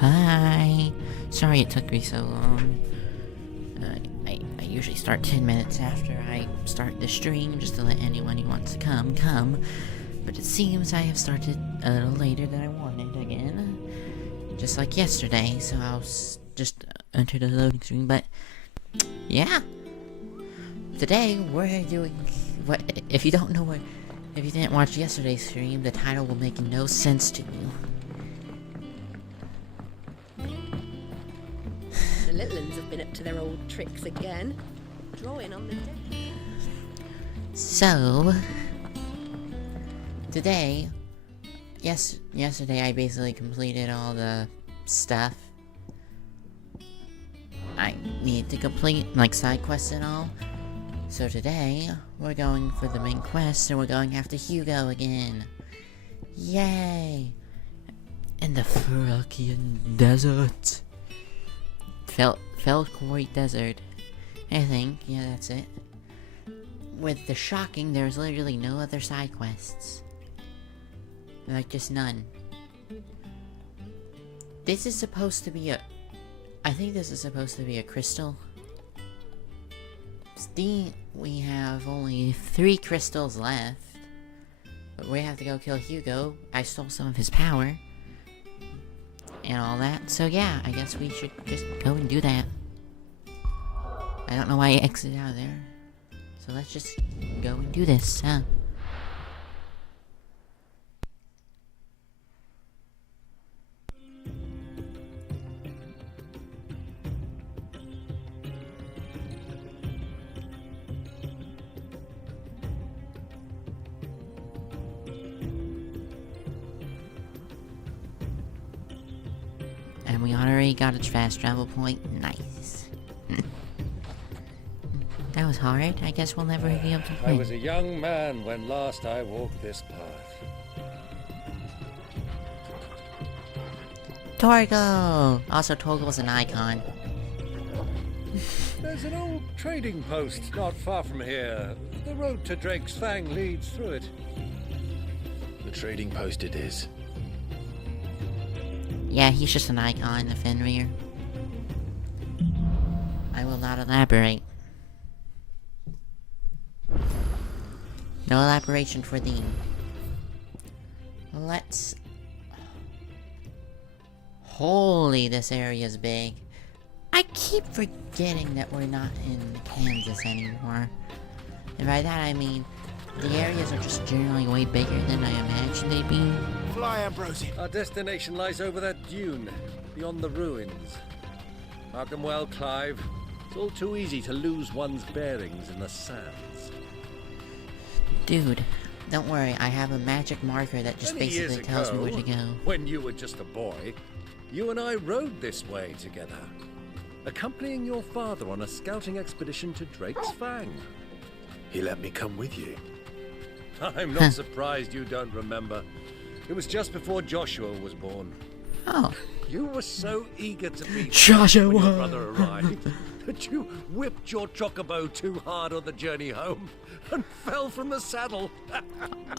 Hi. Sorry it took me so long. I usually start 10 minutes after I start the stream just to let anyone who wants to come. But it seems I have started a little later than I wanted again. Just like yesterday, so I'll just enter the loading screen. But yeah. Today we're doing what if you don't know what if you didn't watch yesterday's stream, the title will make no sense to you. The little ones have been up to their old tricks again. Drawing on the deck. So today, yesterday I basically completed all the stuff I needed to complete, like side quests and all. So today, we're going for the main quest, and we're going after Hugo again. Yay! In the Frokian Desert. Felkoi Desert. I think, yeah, that's it. With the shocking, there's literally no other side quests. Like, just none. This is supposed to be I think this is supposed to be a crystal. We have only 3 crystals left. But we have to go kill Hugo. I stole some of his power. And all that. So yeah, I guess we should just go and do that. I don't know why I exited out of there. So let's just go and do this, huh? And we already got a fast travel point. Nice. That was hard. I guess we'll never be able to I win. was a young man when last I walked this path. Torgal! Also, Torgal's an icon. There's an old trading post not far from here. The road to Drake's Fang leads through it. The trading post it is. Yeah, he's just an icon, the Fenrir. I will not elaborate. No elaboration for thee. Let's... Holy, this area's big. I keep forgetting that we're not in Kansas anymore. And by that I mean, the areas are just generally way bigger than I imagined they'd be. Fly, Ambrosi. Our destination lies over that dune, beyond the ruins. Mark them well, Clive. It's all too easy to lose one's bearings in the sands. Dude, don't worry, I have a magic marker that just Many years basically tells me ago, where to go. When you were just a boy, you and I rode this way together, accompanying your father on a scouting expedition to Drake's Fang. He let me come with you. I'm not surprised you don't remember. It was just before Joshua was born. Oh. You were so eager to be Joshua! when your brother arrived that you whipped your chocobo too hard on the journey home and fell from the saddle.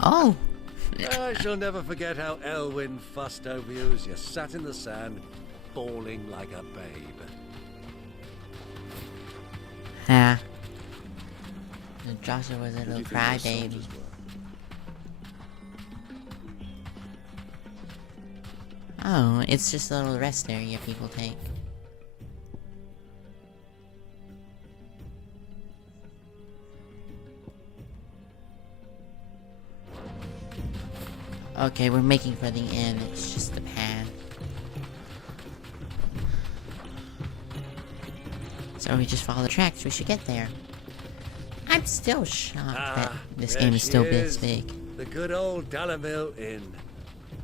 Oh. I shall never forget how Elwyn fussed over you as you sat in the sand, bawling like a babe. Ah. Joshua was a little crybaby. Oh, it's just a little rest area people take. Okay, we're making for the inn, it's just the path. So we just follow the tracks, we should get there. I'm still shocked that this there game is she still this big. The good old Dalamil Inn.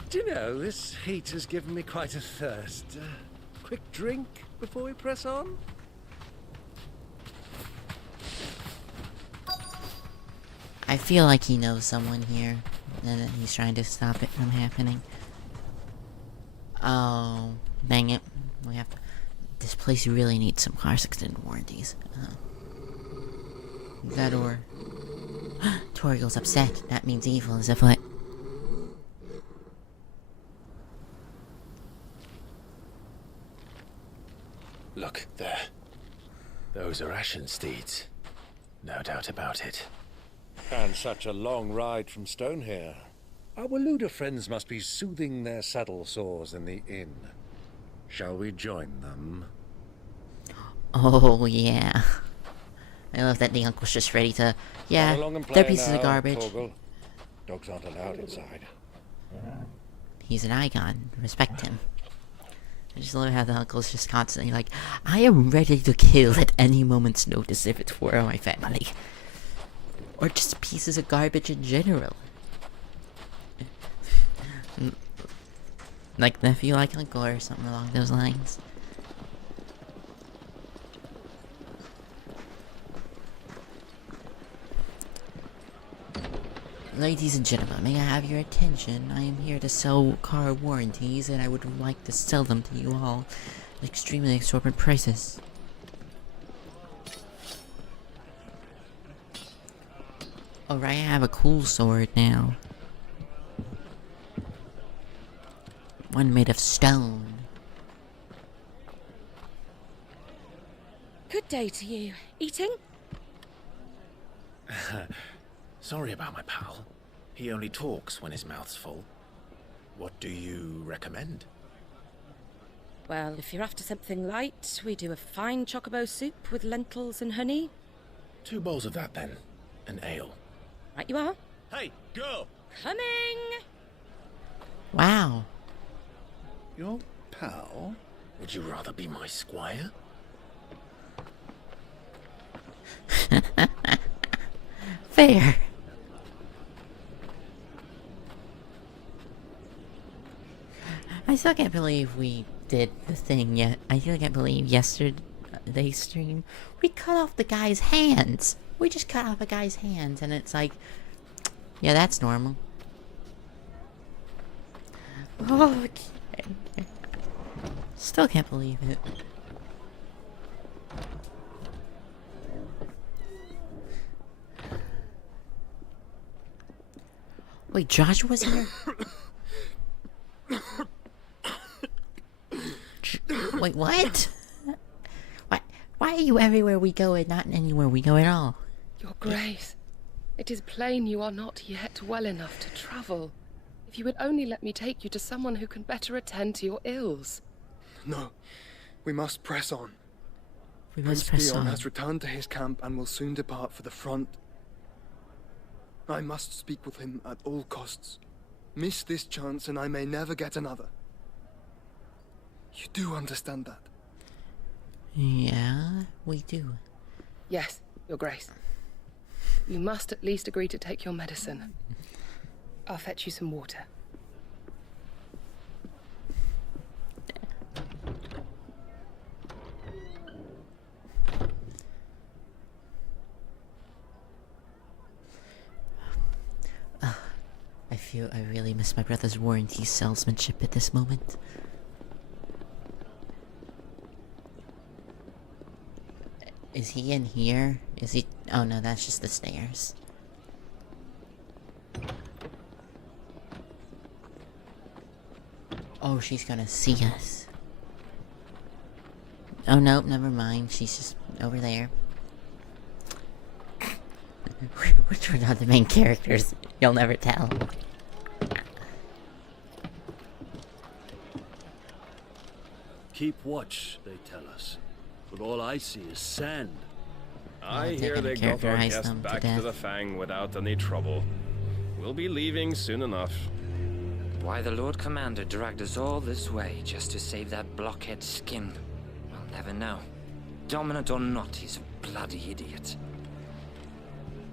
Do you know, this heat has given me quite a thirst. Quick drink before we press on? I feel like he knows someone here, and that he's trying to stop it from happening. Oh, dang it. We have to... This place really needs some cars extended warranties. That or... Torgal's upset. That means evil is afoot. Those are Ashen steeds. No doubt about it. And such a long ride from Stone here. Our Waluda friends must be soothing their saddle sores in the inn. Shall we join them? Oh, yeah. I love that the uncle's just ready to... Yeah, Come along and they're play pieces of now, garbage. Torgal. Dogs aren't allowed inside. He's an icon. Respect him. I just love how the uncle's just constantly like, I am ready to kill at any moment's notice if it's for my family. Or just pieces of garbage in general. Like nephew, like uncle, or something along those lines. Ladies and gentlemen, may I have your attention? I am here to sell car warranties, and I would like to sell them to you all at extremely exorbitant prices. Alright, I have a cool sword now. One made of stone. Good day to you. Eating? Sorry about my pal. He only talks when his mouth's full. What do you recommend? Well, if you're after something light, we do a fine chocobo soup with lentils and honey. 2 bowls of that then. An ale. Right you are. Hey, girl! Coming! Wow. Your pal? Would you rather be my squire? Fair. I still can't believe we did the thing yet. I still can't believe yesterday's stream, we cut off the guy's hands. We just cut off a guy's hands, and it's like, yeah, that's normal. Oh, okay. Still can't believe it. Wait, Joshua's here? Wait, what? Why are you everywhere we go and not anywhere we go at all? Your Grace, it is plain you are not yet well enough to travel. If you would only let me take you to someone who can better attend to your ills. No, we must press on. We Prince must press Leon on. has returned to his camp and will soon depart for the front. I must speak with him at all costs. Miss this chance and I may never get another. You do understand that? Yeah, we do. Yes, Your Grace. You must at least agree to take your medicine. I'll fetch you some water. I really miss my brother's warranty salesmanship at this moment. Is he in here? Is he? Oh no, that's just the stairs. Oh, she's gonna see us. Oh nope, never mind. She's just over there. Which one are the main characters? You'll never tell. Keep watch, they tell us. But all I see is sand. I they're hear gonna they got our characterize guest them to back death. to the Fang without any trouble. We'll be leaving soon enough. Why the Lord Commander dragged us all this way just to save that blockhead skin, we'll never know. Dominant or not, he's a bloody idiot.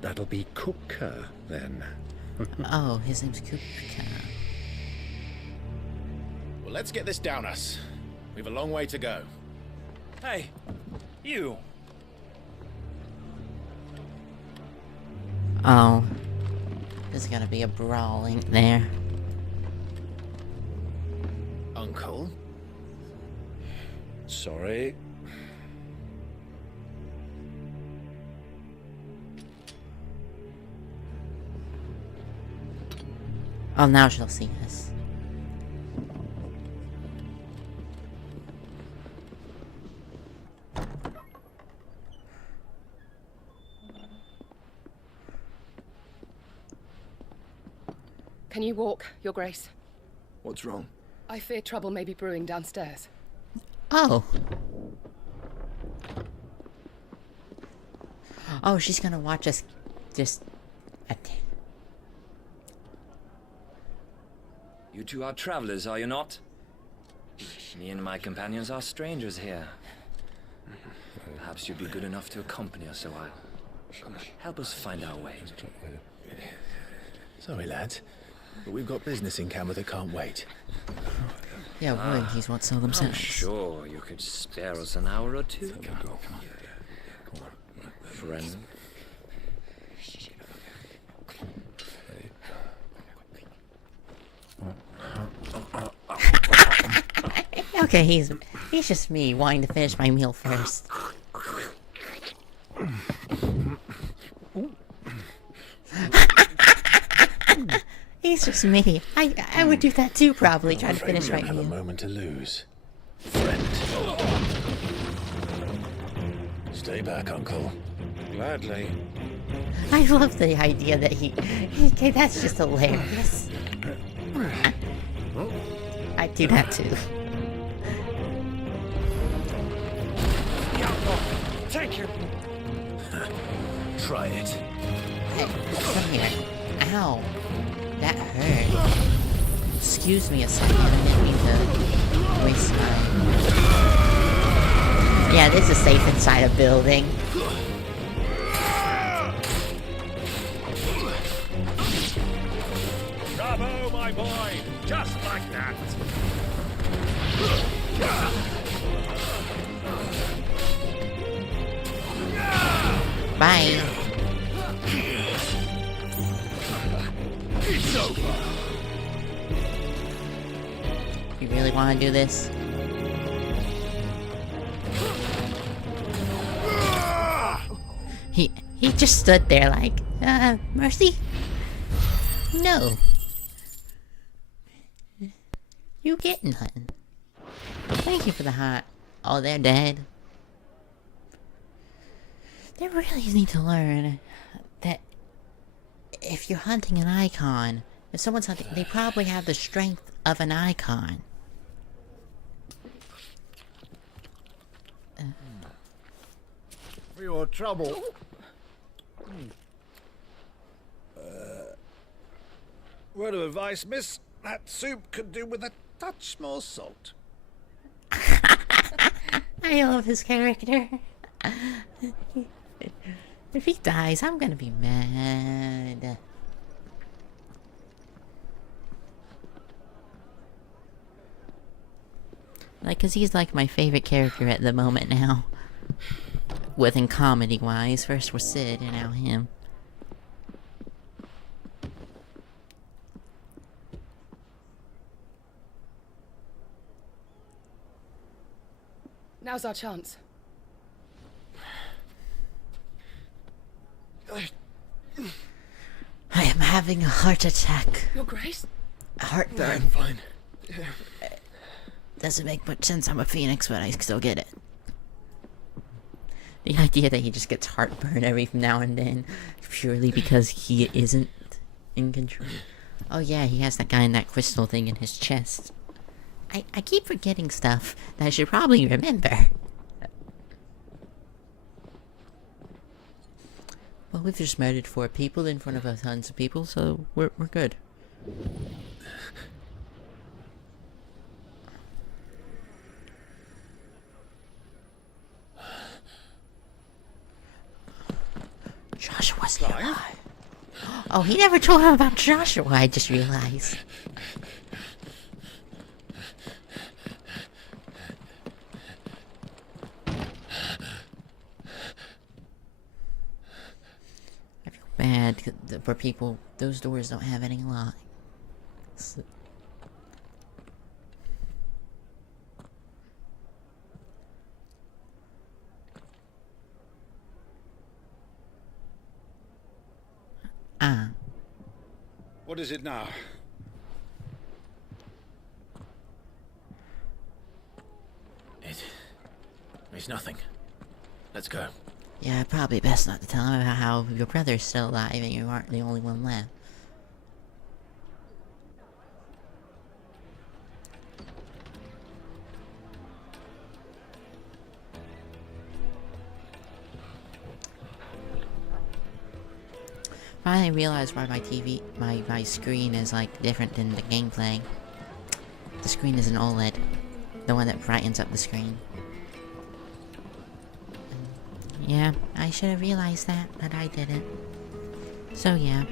That'll be Cooker, then. Oh, his name's Kupka. Well, let's get this down us. We've a long way to go. Hey, you! Oh. There's gonna be a brawling there. Uncle? Sorry. Oh, now she'll see us. Can you walk, Your Grace? What's wrong? I fear trouble may be brewing downstairs. Oh. Oh, she's gonna watch us just... You two are travelers, are you not? Me and my companions are strangers here. Perhaps you'd be good enough to accompany us a while. Help us find our way. Sorry, lads, but we've got business in camera that can't wait. Yeah, royalties won't sell I'm themselves. sure you could spare us an hour or two. Friend. Okay, he's just me wanting to finish my meal first. He's just me. I would do that too, probably, trying to finish my Have a meal. moment to lose. Friend. Stay back, Uncle. Gladly. I love the idea that okay, that's just hilarious. I'd do that too. Thank you. Try it. Hey, come here. Ow. That hurt. Excuse me a second, I didn't mean to waste time. Yeah, this is safe inside a building. Bravo, my boy! Just like that! Bye. It's over! You really want to do this? He just stood there like, mercy? No. You get nothing. Thank you for the heart. Oh, they're dead. They really need to learn that if you're hunting an icon, if someone's hunting, they probably have the strength of an icon. For your trouble. Word of advice, miss. That soup could do with a touch more salt. I love his character. If he dies, I'm gonna be mad. Like, cause he's like my favorite character at the moment now. Within comedy-wise. First was Sid, and now him. Now's our chance. I am having a heart attack. Your Grace? Heartburn. I'm fine. Doesn't make much sense. I'm a phoenix, but I still get it. The idea that he just gets heartburn every now and then, purely because he isn't in control. Oh yeah, he has that guy in that crystal thing in his chest. I keep forgetting stuff that I should probably remember. Well, we've just murdered 4 people in front of tons of people, so we're good. Joshua's alive. Oh, he never told him about Joshua, I just realized. I feel bad for people. Those doors don't have any locks. Ah. What is it now? It's nothing. Let's go. Yeah, probably best not to tell him about how your brother's still alive and you aren't the only one left. Finally realized why my screen is like different than the gameplay. The screen is an OLED. The one that brightens up the screen. Yeah, I should have realized that, but I didn't. So yeah.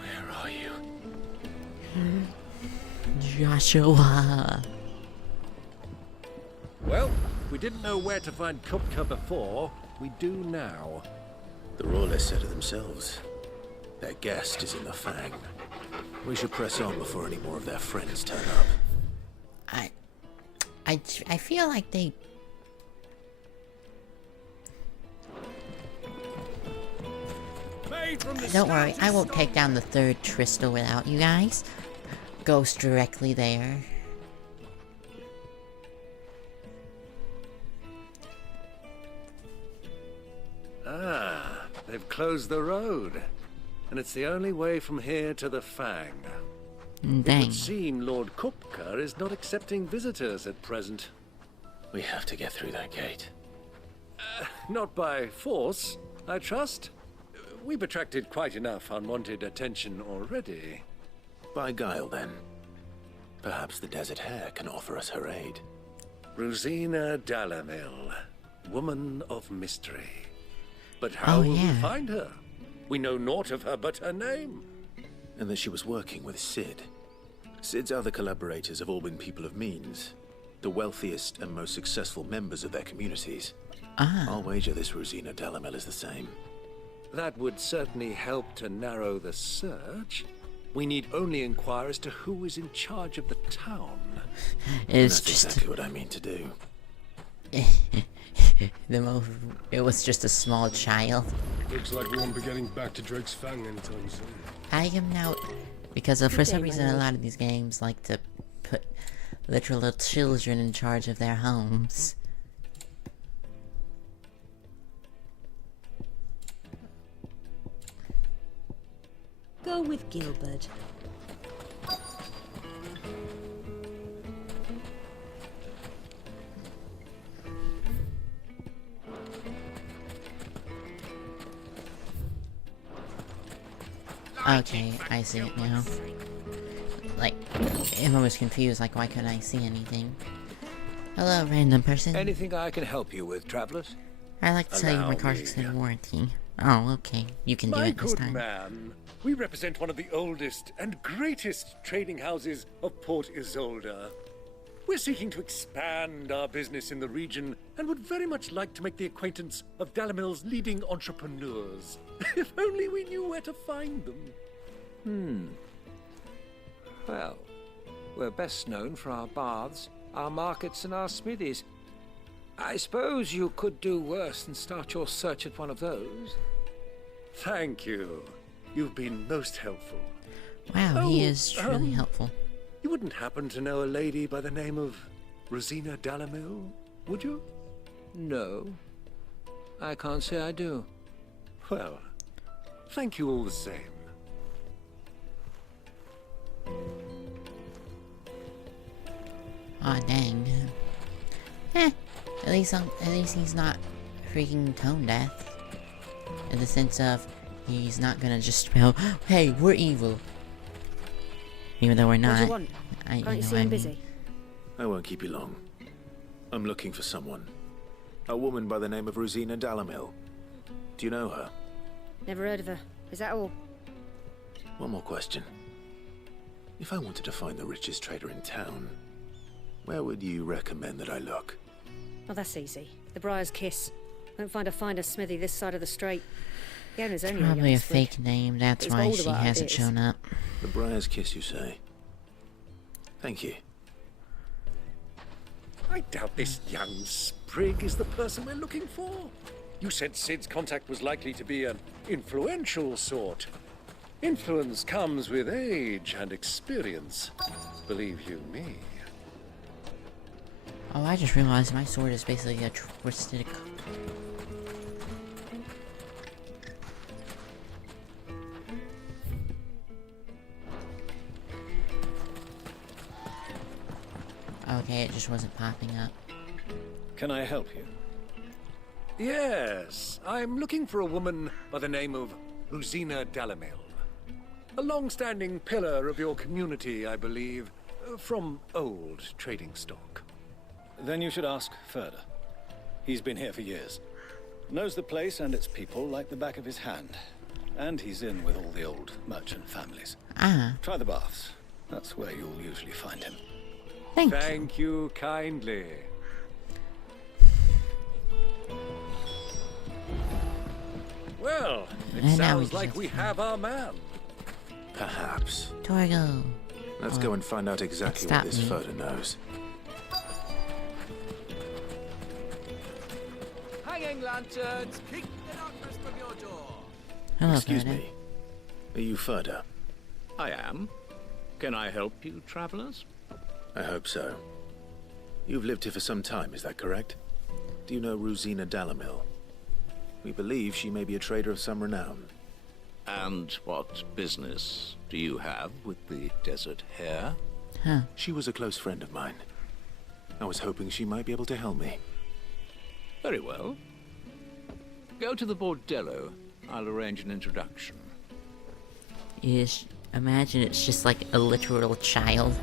Where are you? Joshua. Well, we didn't know where to find Kupka before. We do now. The Royalists said it themselves. Their guest is in the Fang. We should press on before any more of their friends turn up. I feel like they... Don't worry, I won't take down the third Trystal without you guys. Goes directly there. Ah, they've closed the road. And it's the only way from here to the Fang. It Dang. would seem Lord Kupka is not accepting visitors at present. We have to get through that gate. Not by force, I trust. We've attracted quite enough unwanted attention already. By guile, then. Perhaps the Desert Hare can offer us her aid. Rosina Dalamil, woman of mystery. But how will we yeah. find her? We know naught of her but her name. And that she was working with Cid. Cid's other collaborators have all been people of means. The wealthiest and most successful members of their communities. I'll wager this Rosina Dalamil is the same. That would certainly help to narrow the search. We need only inquire as to who is in charge of the town. It's That's just exactly what I mean to do. it was just a small child. Looks like we won't be getting back to Drake's Fang anytime soon. I am now, because for some reason a lot of these games like to put literal little children in charge of their homes. Go with Gilbert. Okay, I see it now. Like, if I was confused, like, why couldn't I see anything? Hello, random person. Anything I can help you with, travelers? I'd like to tell you my Allow car's me. extended warranty. Oh, okay. You can do My it this good time. man, we represent one of the oldest and greatest trading houses of Port Isolde. We're seeking to expand our business in the region and would very much like to make the acquaintance of Dalamil's leading entrepreneurs. If only we knew where to find them. Well, we're best known for our baths, our markets, and our smithies. I suppose you could do worse than start your search at one of those. Thank you. You've been most helpful. Wow, he is truly helpful. You wouldn't happen to know a lady by the name of Rosina Dalamil, would you? No, I can't say I do. Well, thank you all the same. Aw, dang. At least he's not freaking tone deaf. In the sense of, he's not gonna just spell, hey, we're evil. Even though we're not. What do you want? You Can't you know see what I I'm mean. busy? I won't keep you long. I'm looking for someone. A woman by the name of Rosina Dalamil. Do you know her? Never heard of her. Is that all? One more question. If I wanted to find the richest trader in town, where would you recommend that I look? Oh, that's easy. The Briar's Kiss. Won't find a finer smithy this side of the strait. The owner's only Probably young a sprig. fake name, that's He's why bold she about hasn't ideas. shown up. The Briar's Kiss, you say? Thank you. I doubt this young sprig is the person we're looking for. You said Cid's contact was likely to be an influential sort. Influence comes with age and experience. Believe you me. Oh, I just realized my sword is basically a twisted... Okay, it just wasn't popping up. Can I help you? Yes, I'm looking for a woman by the name of Rosina Dalamil. A long-standing pillar of your community, I believe, from old trading stock. Then you should ask Ferda. He's been here for years. Knows the place and its people like the back of his hand. And he's in with all the old merchant families. Try the baths. That's where you'll usually find him. Thank you kindly. Well, it And now sounds we like just- we have our man. Perhaps. Torgo. Let's go and find out exactly what Stop this me. Ferda knows. Hanging lanterns, keep the darkness from your door. Hello, Excuse Ferda. me. Are you Ferda? I am. Can I help you, travelers? I hope so. You've lived here for some time, is that correct? Do you know Rosina Dalamil? We believe she may be a trader of some renown. And what business do you have with the Desert Hare? She was a close friend of mine. I was hoping she might be able to help me. Very well. Go to the Bordello. I'll arrange an introduction. Is imagine it's just like a literal child.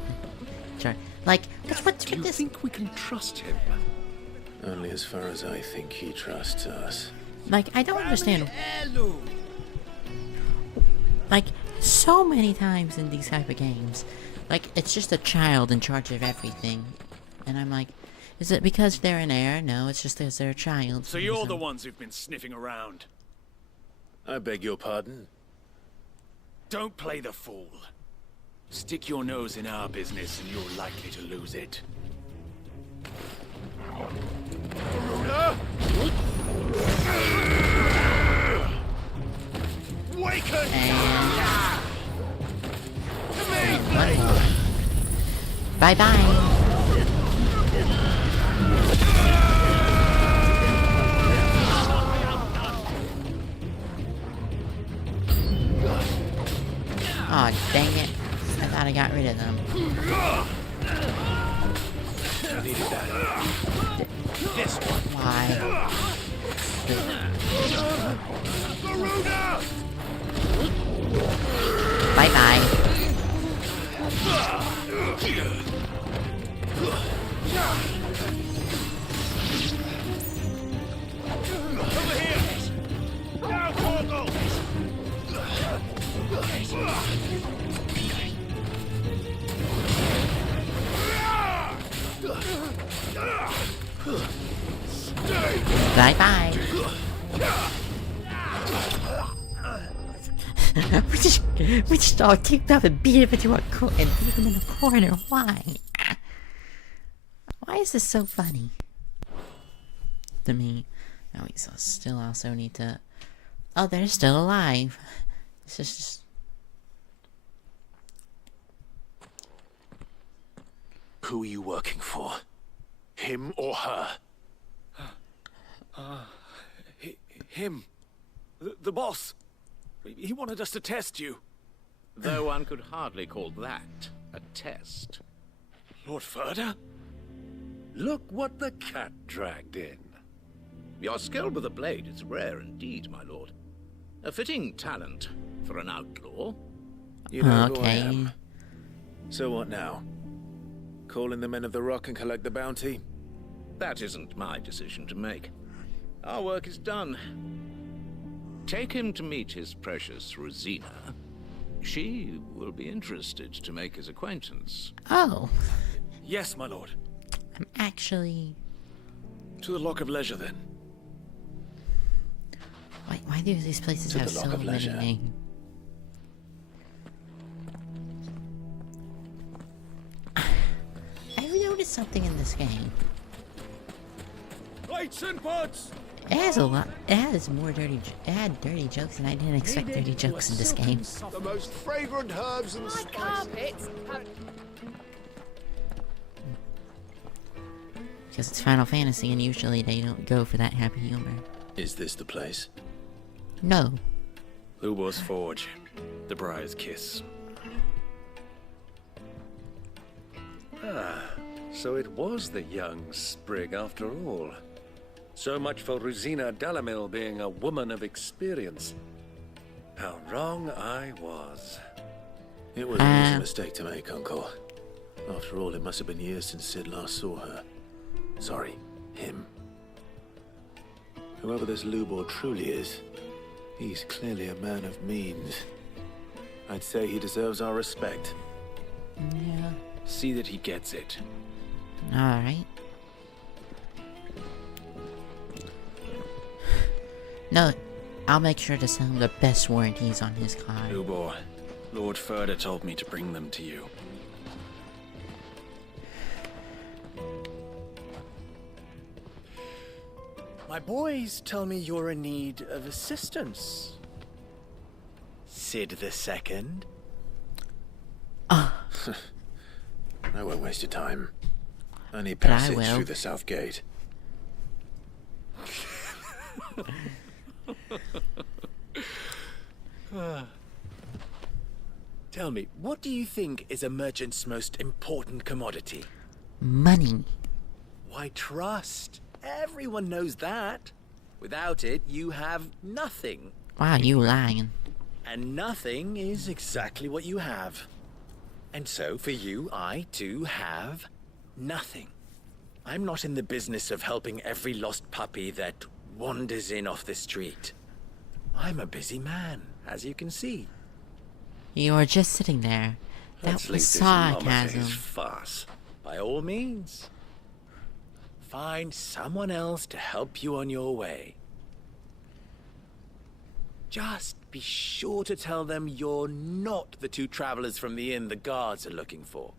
Like, that's what Do you think we can trust him? Only as far as I think he trusts us. Like, I don't understand. Like, so many times in these type of games, like, it's just a child in charge of everything. And I'm like, is it because they're an heir? No, it's just because they're a child. So you're the ones who've been sniffing around. I beg your pardon? Don't play the fool. Stick your nose in our business and you're likely to lose it. Bye bye. Aw, dang it. I thought I got rid of them. I needed that. This one. Why? Bye bye. Over here! Now, Corgo! Bye bye. we just all kicked off and beat him into a corner and beat him in a corner. Why? Why is this so funny? To me. Oh, we still also need to. Oh, they're still alive. This is just. Who are you working for? Him or her? Him. The boss. He wanted us to test you. Though one could hardly call that a test. Lord Ferda? Look what the cat dragged in. Your skill with the blade is rare indeed, my lord. A fitting talent for an outlaw. You know who I am. So what now? Call in the Men of the Rock and collect the bounty? That isn't my decision to make. Our work is done. Take him to meet his precious Rosina. She will be interested to make his acquaintance. Oh. Yes, my lord. I'm actually. To the Lock of Leisure, then. Why do these places have so many names? I've noticed something in this game. Lights and pods! It has a lot. It has more dirty. It had dirty jokes, and I didn't expect dirty jokes in this game. The most fragrant herbs and spices. Carpets. Because it's Final Fantasy, and usually they don't go for that happy humor. Is this the place? No. Lubor's Forge. The Briar's Kiss. Ah, so it was the young sprig after all. So much for Rosina Dalamil being a woman of experience. How wrong I was. It was an easy mistake to make, Uncle. After all, it must have been years since Sid last saw her. Sorry, him. Whoever this Lubor truly is, he's clearly a man of means. I'd say he deserves our respect. Yeah. See that he gets it. Alright. No, I'll make sure to sell him the best warranties on his car. Lubor, Lord Ferda told me to bring them to you. My boys tell me you're in need of assistance. Sid the Second? I won't waste your time. I need passage through the south gate. Tell me, what do you think is a merchant's most important commodity? Money. Why, trust. Everyone knows that. Without it, you have nothing. Wow, you lying. And nothing is exactly what you have. And so, for you, I, too, have nothing. I'm not in the business of helping every lost puppy that wanders in off the street. I'm a busy man, as you can see. You were just sitting there. That was sarcasm. Farce. By all means. Find someone else to help you on your way. Just be sure to tell them you're not the two travelers from the inn the guards are looking for.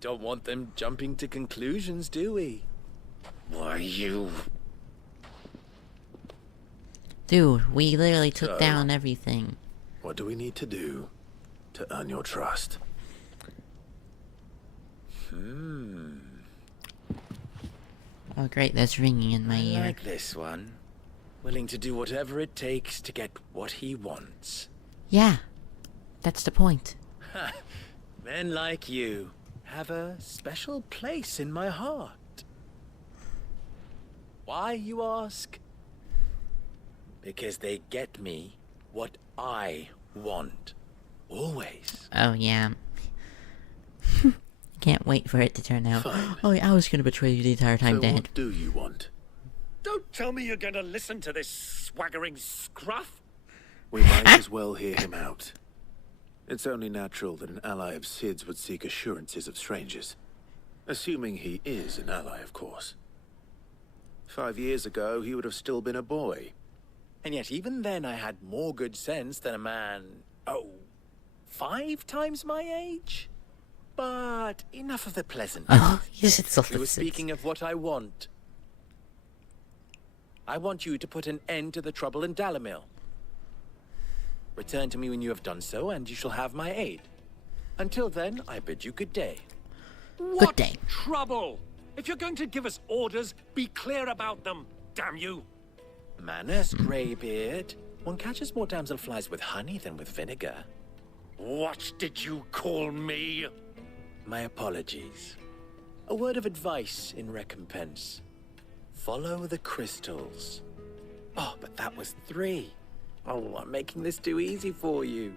Don't want them jumping to conclusions, do we? Why, you... Dude, we literally took down everything. What do we need to do to earn your trust? Oh great, that's ringing in my ear. Like this one. Willing to do whatever it takes to get what he wants. Yeah, that's the point. Men like you have a special place in my heart. Why, you ask? Because they get me what I want. Always. Oh, yeah. Can't wait for it to turn out. Fine. Oh, yeah, I was gonna betray you the entire time, So Dad. what do you want? Don't tell me you're going to listen to this swaggering scruff. We might as well hear him out. It's only natural that an ally of Sid's would seek assurances of strangers. Assuming he is an ally, of course. 5 years ago, he would have still been a boy. And yet even then I had more good sense than a man, 5 times my age? But enough of the pleasant. Yes, it's all We were speaking of what I want. I want you to put an end to the trouble in Dalamil. Return to me when you have done so, and you shall have my aid. Until then, I bid you good day. What trouble? If you're going to give us orders, be clear about them, damn you. Manners, Greybeard. One catches more damselflies with honey than with vinegar. What did you call me? My apologies. A word of advice in recompense. Follow the crystals. Oh, but that was 3. Oh, I'm making this too easy for you.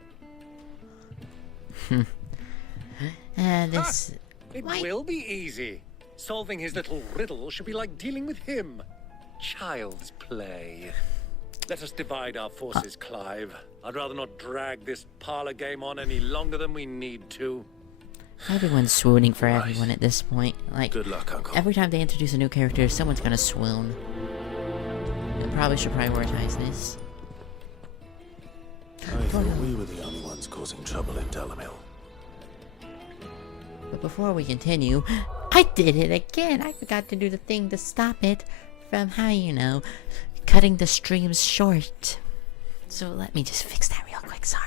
This... It will be easy. Solving his little riddle should be like dealing with him. Child's play. Let us divide our forces, Clive. I'd rather not drag this parlor game on any longer than we need to. Everyone's swooning for everyone at this point. Like, good luck, Uncle. Every time they introduce a new character, someone's gonna swoon. I probably should prioritize this. I thought we were the only ones causing trouble in Dalamil. But before we continue, I did it again! I forgot to do the thing to stop it from cutting the streams short. So let me just fix that real quick, sorry.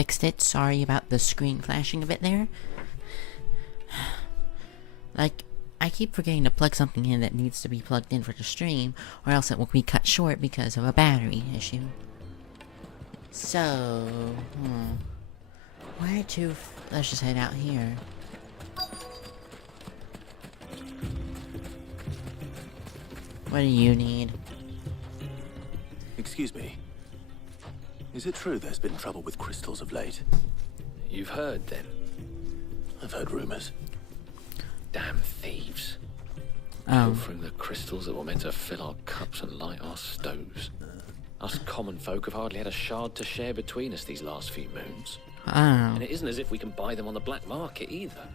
fixed it. Sorry about the screen flashing a bit there. Like, I keep forgetting to plug something in that needs to be plugged in for the stream, or else it will be cut short because of a battery issue. So, where to? Let's just head out here. What do you need? Excuse me. Is it true there's been trouble with crystals of late? You've heard, then? I've heard rumors. Damn thieves. Oh. Pilfering the crystals that were meant to fill our cups and light our stoves. Us common folk have hardly had a shard to share between us these last few moons. Oh. And it isn't as if we can buy them on the black market either.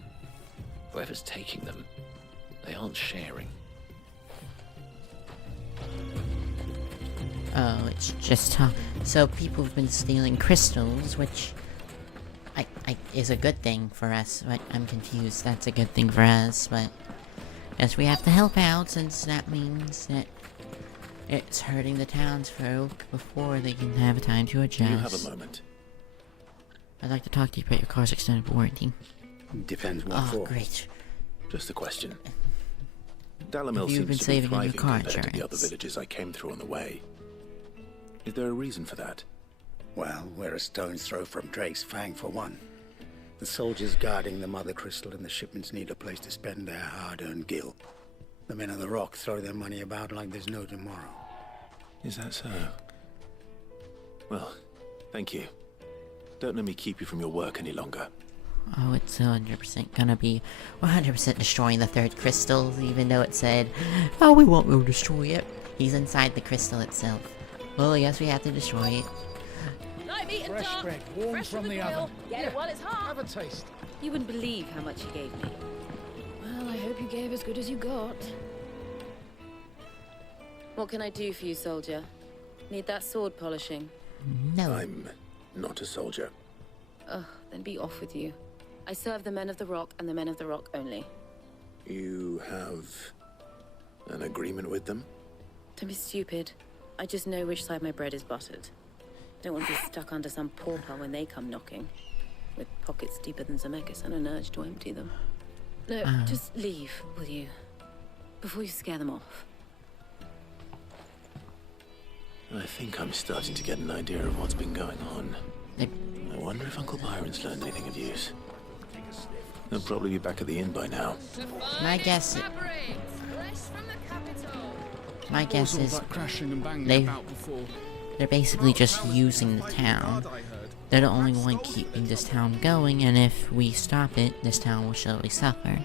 Whoever's taking them, they aren't sharing. Oh, it's just so people have been stealing crystals, which is a good thing for us. But I'm confused. That's a good thing for us, but yes, we have to help out since that means that it's hurting the townsfolk before they can have time to adjust. Do you have a moment? I'd like to talk to you about your car's extended warranty. Depends what for. Oh, great. Just a question. Dalamel You've been seems to be saving on your thriving car compared to the other insurance. villages I came through on the way. Is there a reason for that? Well, we're a stone's throw from Drake's Fang, for one. The soldiers guarding the Mother Crystal and the shipments need a place to spend their hard-earned gil. The men of the Rock throw their money about like there's no tomorrow. Is that so? Well, thank you. Don't let me keep you from your work any longer. Oh, it's 100% gonna be 100% destroying the third crystal, even though it said, oh, we won't go destroy it. He's inside the crystal itself. Well, yes, we have to destroy it. Light meat and Fresh dark. bread, warm Fresh from the grill. oven. Get it while it's hot. Have a taste. You wouldn't believe how much you gave me. Well, I hope you gave as good as you got. What can I do for you, soldier? Need that sword polishing? No. I'm not a soldier. Ugh, then be off with you. I serve the men of the Rock and the men of the Rock only. You have an agreement with them? Don't be stupid. I just know which side my bread is buttered. Don't want to be stuck under some pauper when they come knocking. With pockets deeper than Zemeckis and an urge to empty them. No, just leave, will you? Before you scare them off. I think I'm starting to get an idea of what's been going on. I wonder if Uncle Byron's learned anything of use. They'll probably be back at the inn by now. My guess is they're basically just using the town. They're the only one keeping this town going, and if we stop it, this town will surely suffer.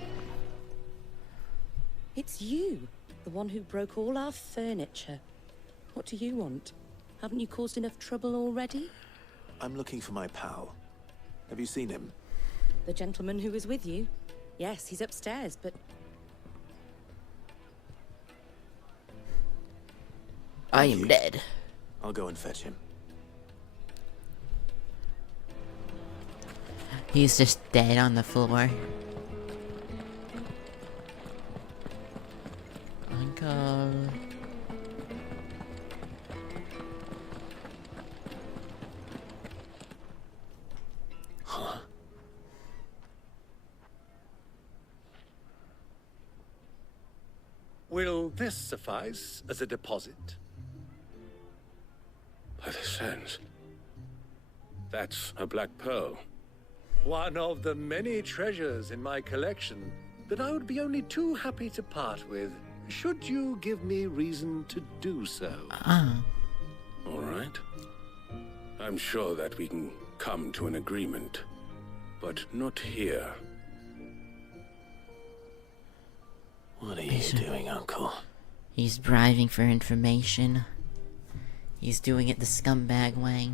It's you, the one who broke all our furniture. What do you want? Haven't you caused enough trouble already? I'm looking for my pal. Have you seen him? The gentleman who was with you? Yes, he's upstairs, but... I am dead. I'll go and fetch him. He's just dead on the floor. Uncle. Huh? Will this suffice as a deposit? By the sands. That's a black pearl. One of the many treasures in my collection that I would be only too happy to part with, should you give me reason to do so. All right. I'm sure that we can come to an agreement, but not here. What are you doing, Uncle? He's bribing for information. He's doing it the scumbag way.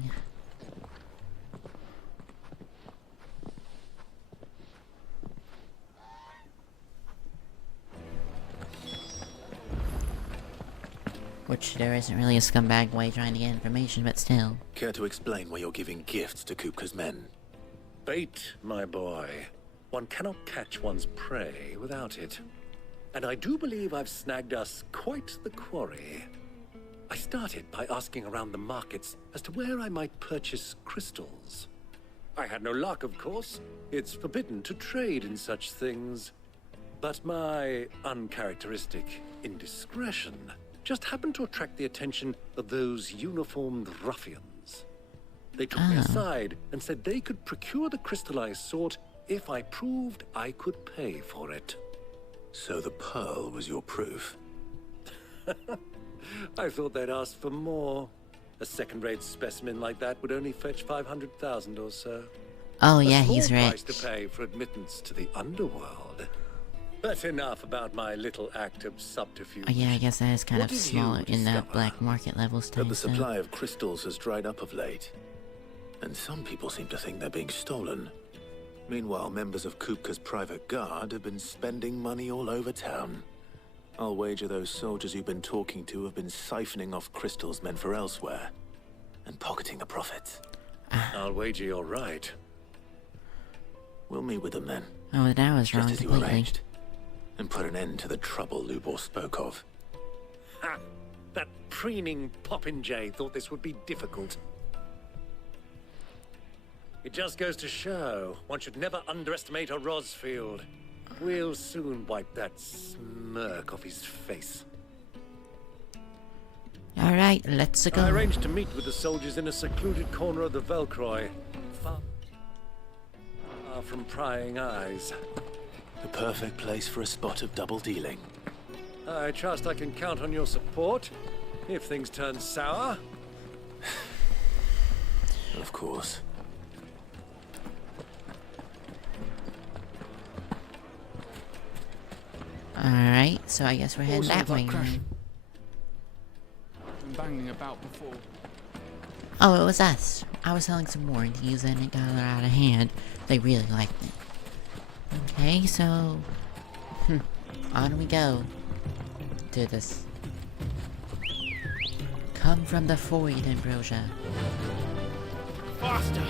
Which there isn't really a scumbag way trying to get information, but still. Care to explain why you're giving gifts to Kupka's men? Bait, my boy. One cannot catch one's prey without it. And I do believe I've snagged us quite the quarry. I started by asking around the markets as to where I might purchase crystals. I had no luck, of course. It's forbidden to trade in such things. But my uncharacteristic indiscretion just happened to attract the attention of those uniformed ruffians. They took me aside and said they could procure the crystallized sort if I proved I could pay for it. So the pearl was your proof? I thought they'd ask for more. A second-rate specimen like that would only fetch 500,000 or so. Oh yeah, he's rich. A small price to pay for admittance to the underworld. But enough about my little act of subterfuge. Oh yeah, I guess that is kind of small in the black market levels. That the supply of crystals has dried up of late. And some people seem to think they're being stolen. Meanwhile, members of Kupka's private guard have been spending money all over town. I'll wager those soldiers you've been talking to have been siphoning off crystals meant for elsewhere, and pocketing the profits. I'll wager you're right. We'll meet with them then. Oh, that was wrong just as you completely. arranged, and put an end to the trouble Lubor spoke of. Ha! That preening popinjay thought this would be difficult. It just goes to show one should never underestimate a Rosfield. We'll soon wipe that smirk off his face. Alright, let's go. I arranged to meet with the soldiers in a secluded corner of the Velcroy, far from prying eyes. The perfect place for a spot of double dealing. I trust I can count on your support if things turn sour. Of course. Alright, so I guess we're heading that way now. Been banging about before. Oh, it was us. I was selling some warranties and it got out of hand. They really liked it. Okay, so... on we go. To this. Come from the void, Ambrosia. Faster!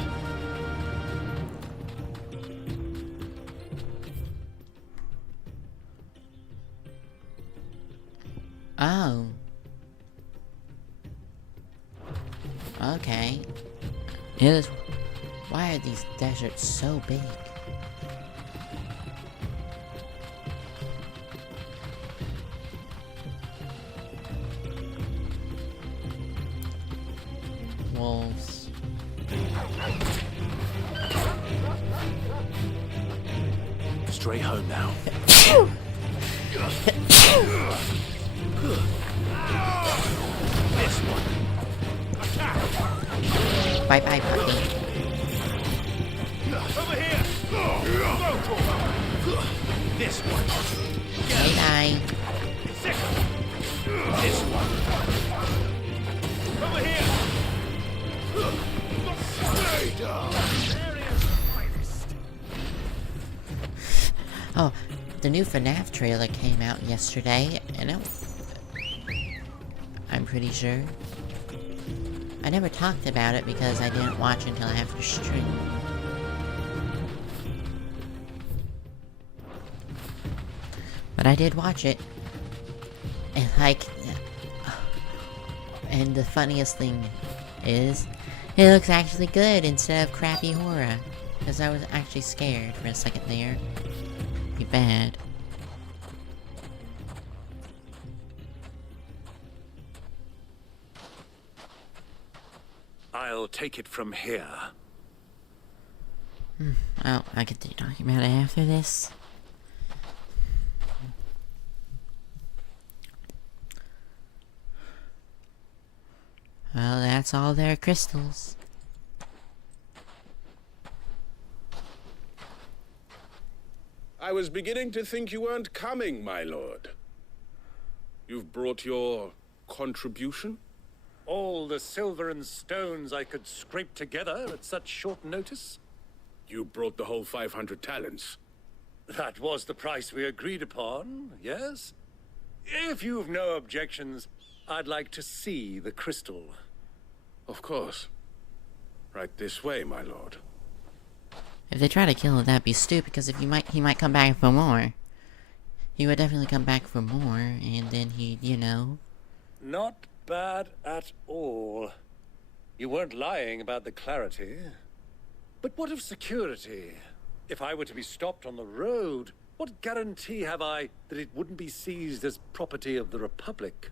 Oh. Okay. Why are these deserts so big? Wolves. Straight home now. This one. Bye bye, puppy. Over here! This one. Bye bye. This one. Over here! Stay down. Oh, the new FNAF trailer came out yesterday, and I'm pretty sure. I never talked about it because I didn't watch until after stream. But I did watch it. And and the funniest thing is, it looks actually good instead of crappy horror. Because I was actually scared for a second there. Be bad. I'll take it from here. Oh, I get to talk about it after this. Well, that's all their crystals. I was beginning to think you weren't coming, my lord. You've brought your contribution? All the silver and stones I could scrape together at such short notice? You brought the whole 500 talents. That was the price we agreed upon, yes? If you've no objections, I'd like to see the crystal. Of course. Right this way, my lord. If they try to kill him, that'd be stupid, because if he might come back for more. He would definitely come back for more, and then he'd, you know... Not bad at all. You weren't lying about the clarity. But what of security? If I were to be stopped on the road, what guarantee have I that it wouldn't be seized as property of the Republic?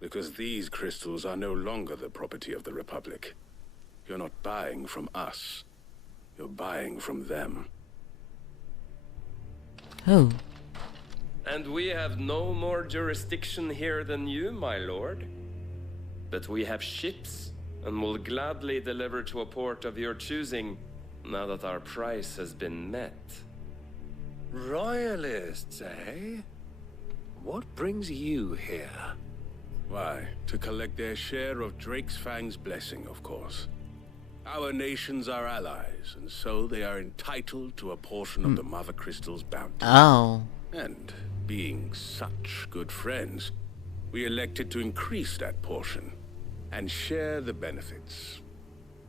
Because these crystals are no longer the property of the Republic. You're not buying from us. You're buying from them. Oh. And we have no more jurisdiction here than you, my lord. But we have ships, and will gladly deliver to a port of your choosing, now that our price has been met. Royalists, eh? What brings you here? Why, to collect their share of Drake's Fang's blessing, of course. Our nations are allies, and so they are entitled to a portion of the Mother Crystal's bounty. Oh. And being such good friends, we elected to increase that portion and share the benefits.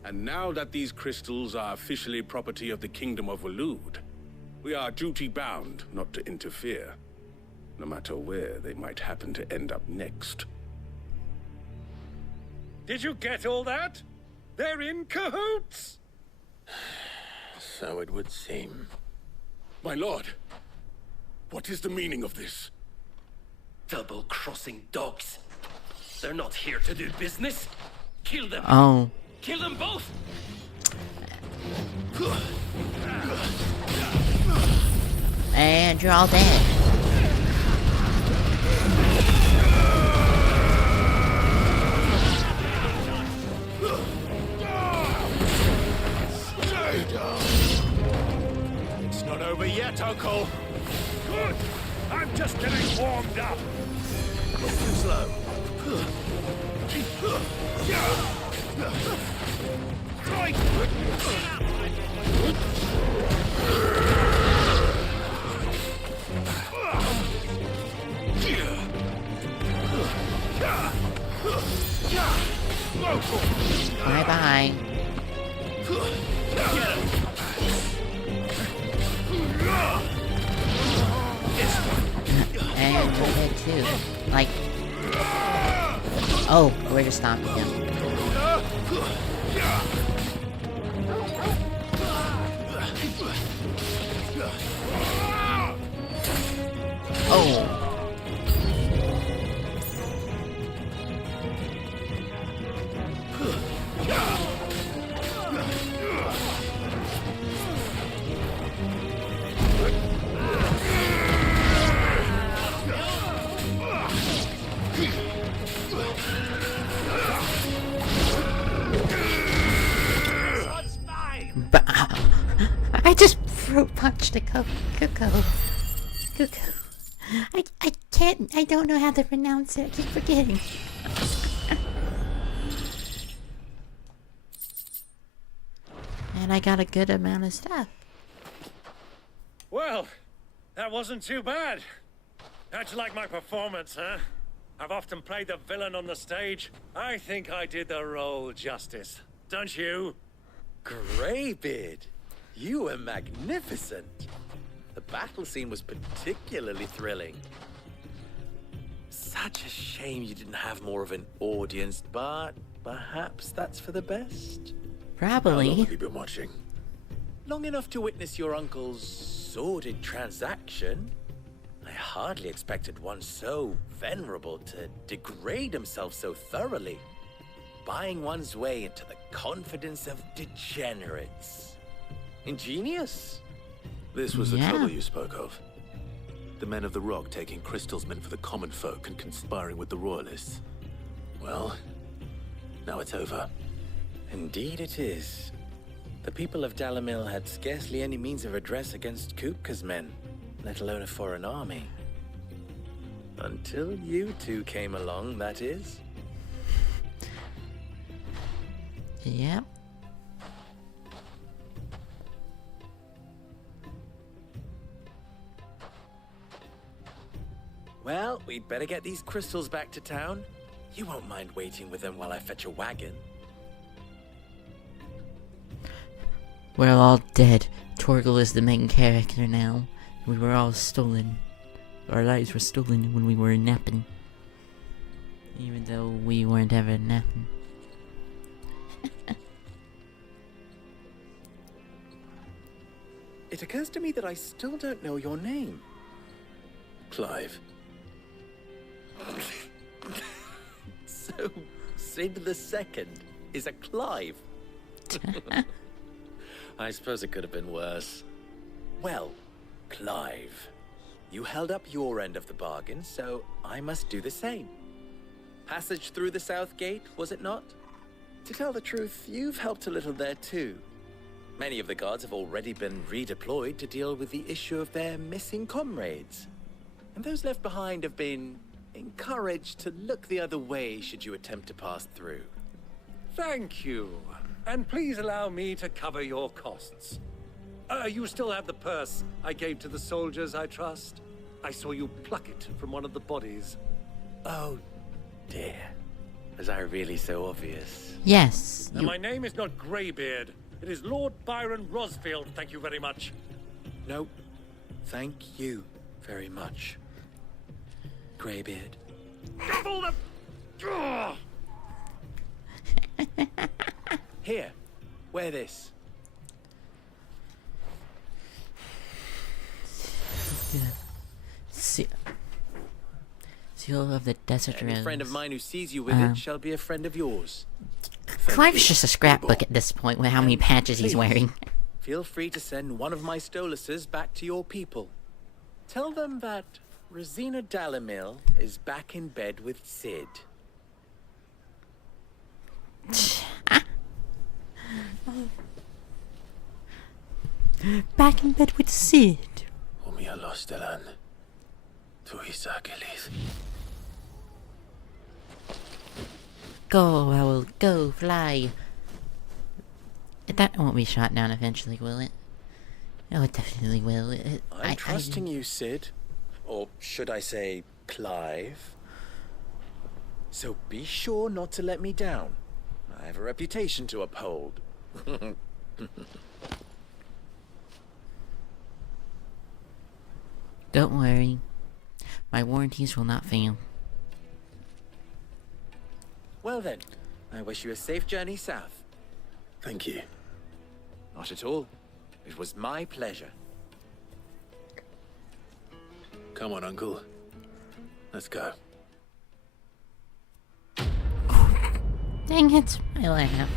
And now that these crystals are officially property of the Kingdom of Waloed, we are duty-bound not to interfere, no matter where they might happen to end up next. Did you get all that? They're in cahoots! So it would seem. My lord, what is the meaning of this? Double-crossing dogs. They're not here to do business. Kill them. Oh. Kill them both. And you're all dead. Stay down. It's not over yet, Uncle. Good. I'm just getting warmed up. Slow. Right. Bye-bye. And we're dead too. Like... Oh, we're just stopping him. Oh. I just fruit punched a Cuckoo. I can't, I don't know how to pronounce it. I keep forgetting. And I got a good amount of stuff. Well, that wasn't too bad. How'd you like my performance, huh? I've often played the villain on the stage. I think I did the role justice. Don't you? Greybeard, you were magnificent. The battle scene was particularly thrilling. Such a shame you didn't have more of an audience, but perhaps that's for the best. Probably. How long have you been watching? Long enough to witness your uncle's sordid transaction. I hardly expected one so venerable to degrade himself so thoroughly. Buying one's way into the confidence of degenerates. Ingenious. This was the trouble you spoke of. The men of the Rock taking crystals meant for the common folk and conspiring with the Royalists. Well, now it's over. Indeed it is. The people of Dalimil had scarcely any means of redress against Kupka's men, let alone a foreign army. Until you two came along, that is. Yep. Well, we'd better get these crystals back to town. You won't mind waiting with them while I fetch a wagon. We're all dead. Torgal is the main character now. We were all stolen. Our lives were stolen when we were napping. Even though we weren't ever napping. it occurs to me that I still don't know your name. Clive. So, Sid the Second is a Clive? I suppose it could have been worse. Well, Clive, you held up your end of the bargain, so I must do the same. Passage through the South Gate, was it not? To tell the truth, you've helped a little there too. Many of the guards have already been redeployed to deal with the issue of their missing comrades. And those left behind have been encouraged to look the other way should you attempt to pass through. Thank you. And please allow me to cover your costs. You still have the purse I gave to the soldiers, I trust? I saw you pluck it from one of the bodies. Oh, dear. Was I really so obvious? Yes. And my name is not Greybeard. It is Lord Byron Rosfield, thank you very much. No, thank you very much, Greybeard. Devil the... Here, wear this. Seal of the Desert Any Rose. friend of mine who sees you with it shall be a friend of yours. Clive's just a scrapbook at this point with how many patches he's wearing. Feel free to send one of my Stoluses back to your people. Tell them that Rosina Dalamil is back in bed with Sid. Back in bed with Sid. Go, Owl, go, fly. That won't be shot down eventually, will it? Oh, it definitely will. I'm trusting you, Sid. Or should I say, Clive. So be sure not to let me down. I have a reputation to uphold. Don't worry. My warranties will not fail. Well then, I wish you a safe journey south. Thank you. Not at all. It was my pleasure. Come on, Uncle. Let's go. Dang it, I laugh.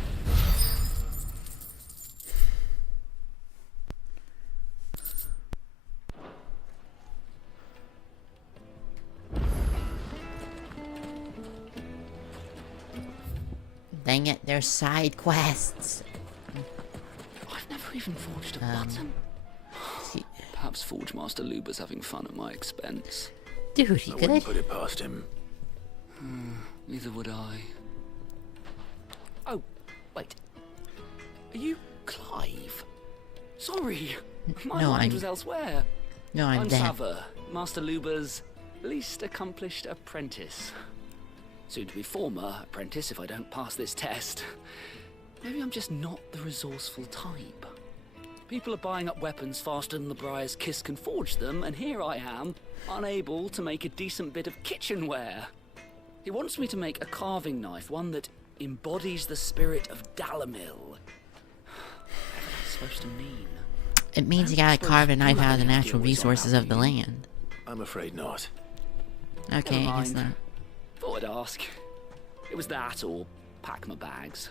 Dang it, they're side quests. I've never even forged a button. Perhaps Forge Master Luber's having fun at my expense. Dude, he I could. wouldn't put it past him. Neither would I. Oh, wait. Are you Clive? Sorry, my No, mind I'm- was elsewhere. No, I'm dead. Sava, Master Luber's least accomplished apprentice. Soon to be former apprentice if I don't pass this test. Maybe I'm just not the resourceful type. People are buying up weapons faster than the Briar's Kiss can forge them, and here I am, unable to make a decent bit of kitchenware. He wants me to make a carving knife, one that embodies the spirit of Dalamil. Whatever that's supposed to mean. It means you gotta carve a knife out of the natural resources of the land. I'm afraid not. Okay, Never I guess mind. not. Thought I'd ask. It was that or pack my bags.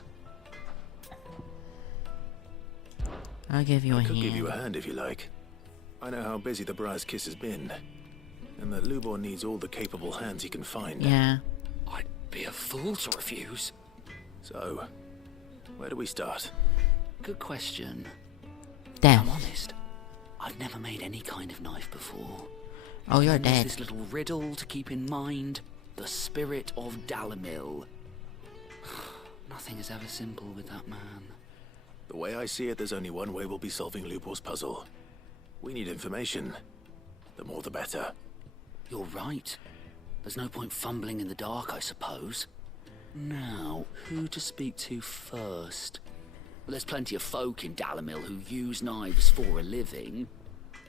I'll give you a I could hand. give you a hand if you like. I know how busy the Briar's Kiss has been, and that Lubor needs all the capable hands he can find. Yeah. I'd be a fool to refuse. So, where do we start? Good question. Death. I'm honest. I've never made any kind of knife before. Oh, you're And there's dead. this little riddle to keep in mind. The spirit of Dalamil. Nothing is ever simple with that man. The way I see it, there's only one way we'll be solving Lubor's puzzle. We need information. The more the better. You're right. There's no point fumbling in the dark, I suppose. Now, who to speak to first? Well, there's plenty of folk in Dalamil who use knives for a living.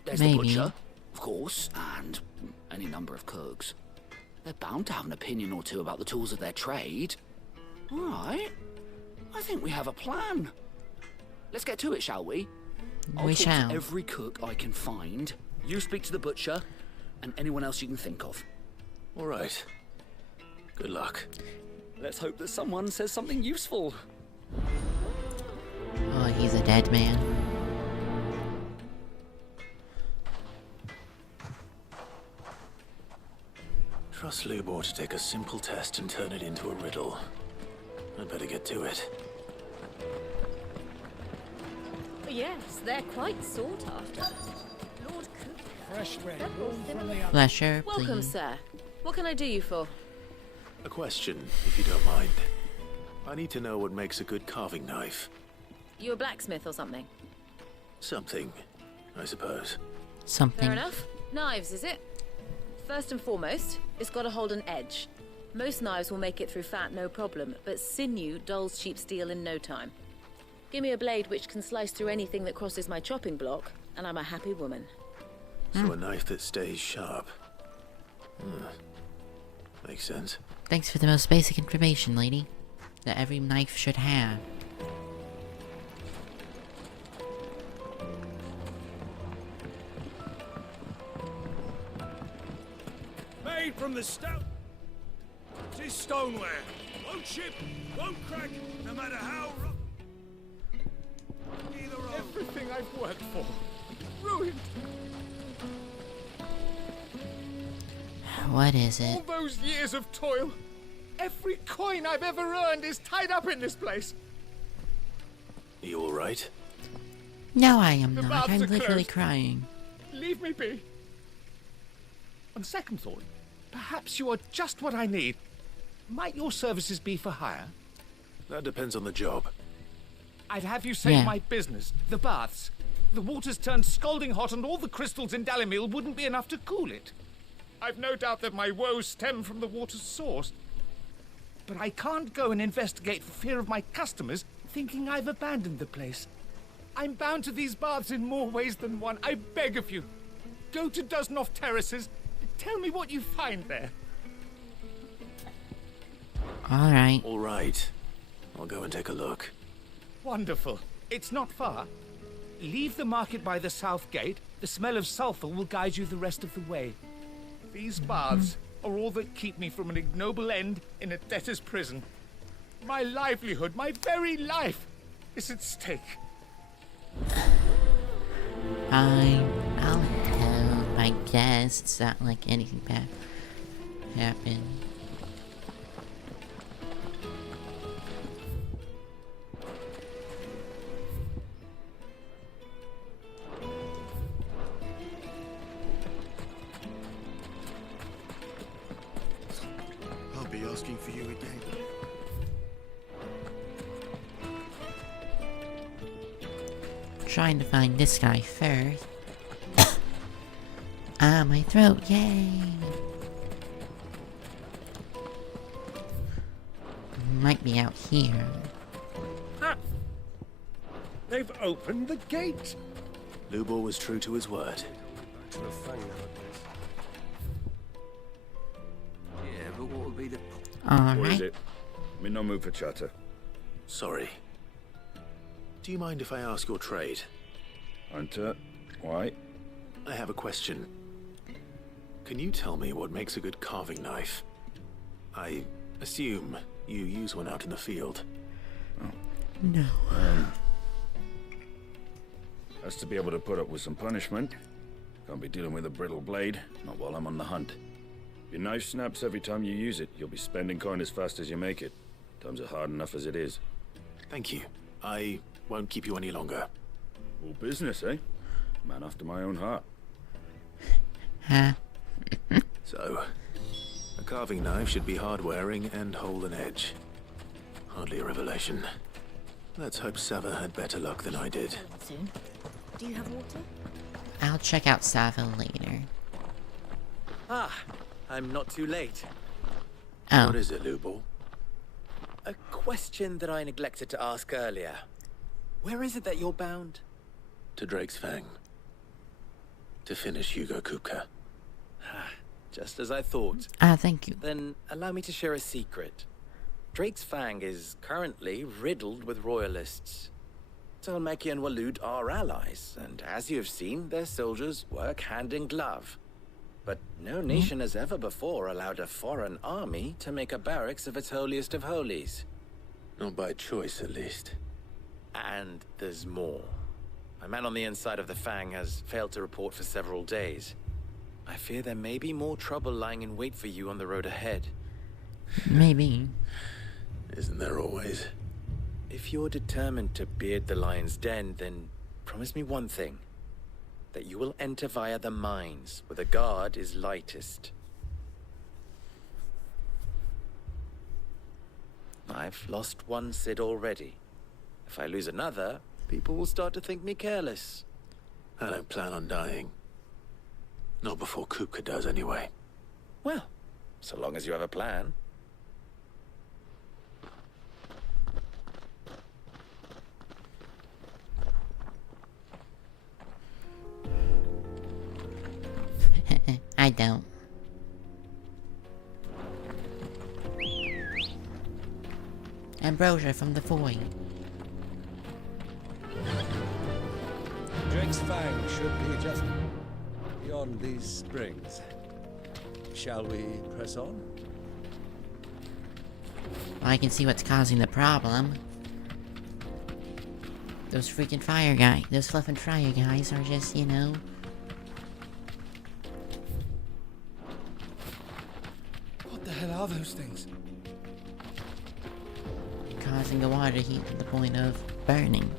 There's the Maybe. butcher, of course, and any number of cooks. They're bound to have an opinion or two about the tools of their trade. All right. I think we have a plan. Let's get to it, shall we? I'll We talk shall. to every cook I can find. You speak to the butcher, and anyone else you can think of. All right. Good luck. Let's hope that someone says something useful. Oh, he's a dead man. Trust Lubor to take a simple test and turn it into a riddle. I'd better get to it. Yes, they're quite sought after. Lord Cook. Fresh bread. Flesher, Welcome, please. sir. What can I do you for? A question, if you don't mind. I need to know what makes a good carving knife. You a blacksmith or something? Something, I suppose. Something. Fair enough. Knives, is it? First and foremost, it's got to hold an edge. Most knives will make it through fat, no problem, but sinew dulls cheap steel in no time. Give me a blade which can slice through anything that crosses my chopping block, and I'm a happy woman. So a knife that stays sharp. Makes sense. Thanks for the most basic information, lady. That every knife should have. Made from the stone. This stoneware won't chip, won't crack, no matter how rough. Everything I've worked for. Ruined. What is it? All those years of toil. Every coin I've ever earned is tied up in this place. You all right? No, I am The not. baths I'm are literally closed. crying. Leave me be. On second thought, perhaps you are just what I need. Might your services be for hire? That depends on the job. I'd have you save Yeah. my business, the baths. The water's turned scalding hot and all the crystals in Dalimil wouldn't be enough to cool it. I've no doubt that my woes stem from the water's source. But I can't go and investigate for fear of my customers thinking I've abandoned the place. I'm bound to these baths in more ways than one. I beg of you. Go to Dusnoff Terraces. Tell me what you find there. Alright. All right. I'll go and take a look. Wonderful. It's not far. Leave the market by the south gate. The smell of sulfur will guide you the rest of the way. These baths are all that keep me from an ignoble end in a debtor's prison. My livelihood, my very life, is at stake. I'll help, I guess. It's not like anything bad happened. I'll be asking for you again. Trying to find this guy first. Ah, my throat, yay! Might be out here. They've opened the gate. Lubor was true to his word. To the fang nowadays. Yeah, but what would be the... What is it? I'm in no mood for chatter. Sorry. Do you mind if I ask your trade? Hunter, why? I have a question. Can you tell me what makes a good carving knife? I assume you use one out in the field. No. Has to be able to put up with some punishment. Can't be dealing with a brittle blade, not while I'm on the hunt. If your knife snaps every time you use it, you'll be spending coin as fast as you make it. Times are hard enough as it is. Thank you. I won't keep you any longer. All business, eh? Man after my own heart. Huh? So, a carving knife should be hard-wearing and hold an edge. Hardly a revelation. Let's hope Sava had better luck than I did. Soon. Do you have water? I'll check out Sava later. Ah, I'm not too late. Oh. What is it, Lubor? A question that I neglected to ask earlier. Where is it that you're bound? To Drake's Fang. To finish Hugo Kupka. Just as I thought. Ah, thank you. Then allow me to share a secret. Drake's Fang is currently riddled with royalists. Dhalmekia and Waloed are allies, and as you have seen, their soldiers work hand in glove. But no nation has ever before allowed a foreign army to make a barracks of its holiest of holies. Not by choice, at least. And there's more. My man on the inside of the Fang has failed to report for several days. I fear there may be more trouble lying in wait for you on the road ahead. Maybe. Isn't there always? If you're determined to beard the lion's den, then promise me one thing. That you will enter via the mines, where the guard is lightest. I've lost one Cid already. If I lose another, people will start to think me careless. I don't plan on dying. Not before Kupka does, anyway. Well, so long as you have a plan. I don't. Ambrosia from the Void. Drake's Fang should be just beyond these springs. Shall we press on? Well, I can see what's causing the problem. Those freaking fire guys, those fluff and fire guys are just, you know... What the hell are those things? causing the water to heat to the point of burning.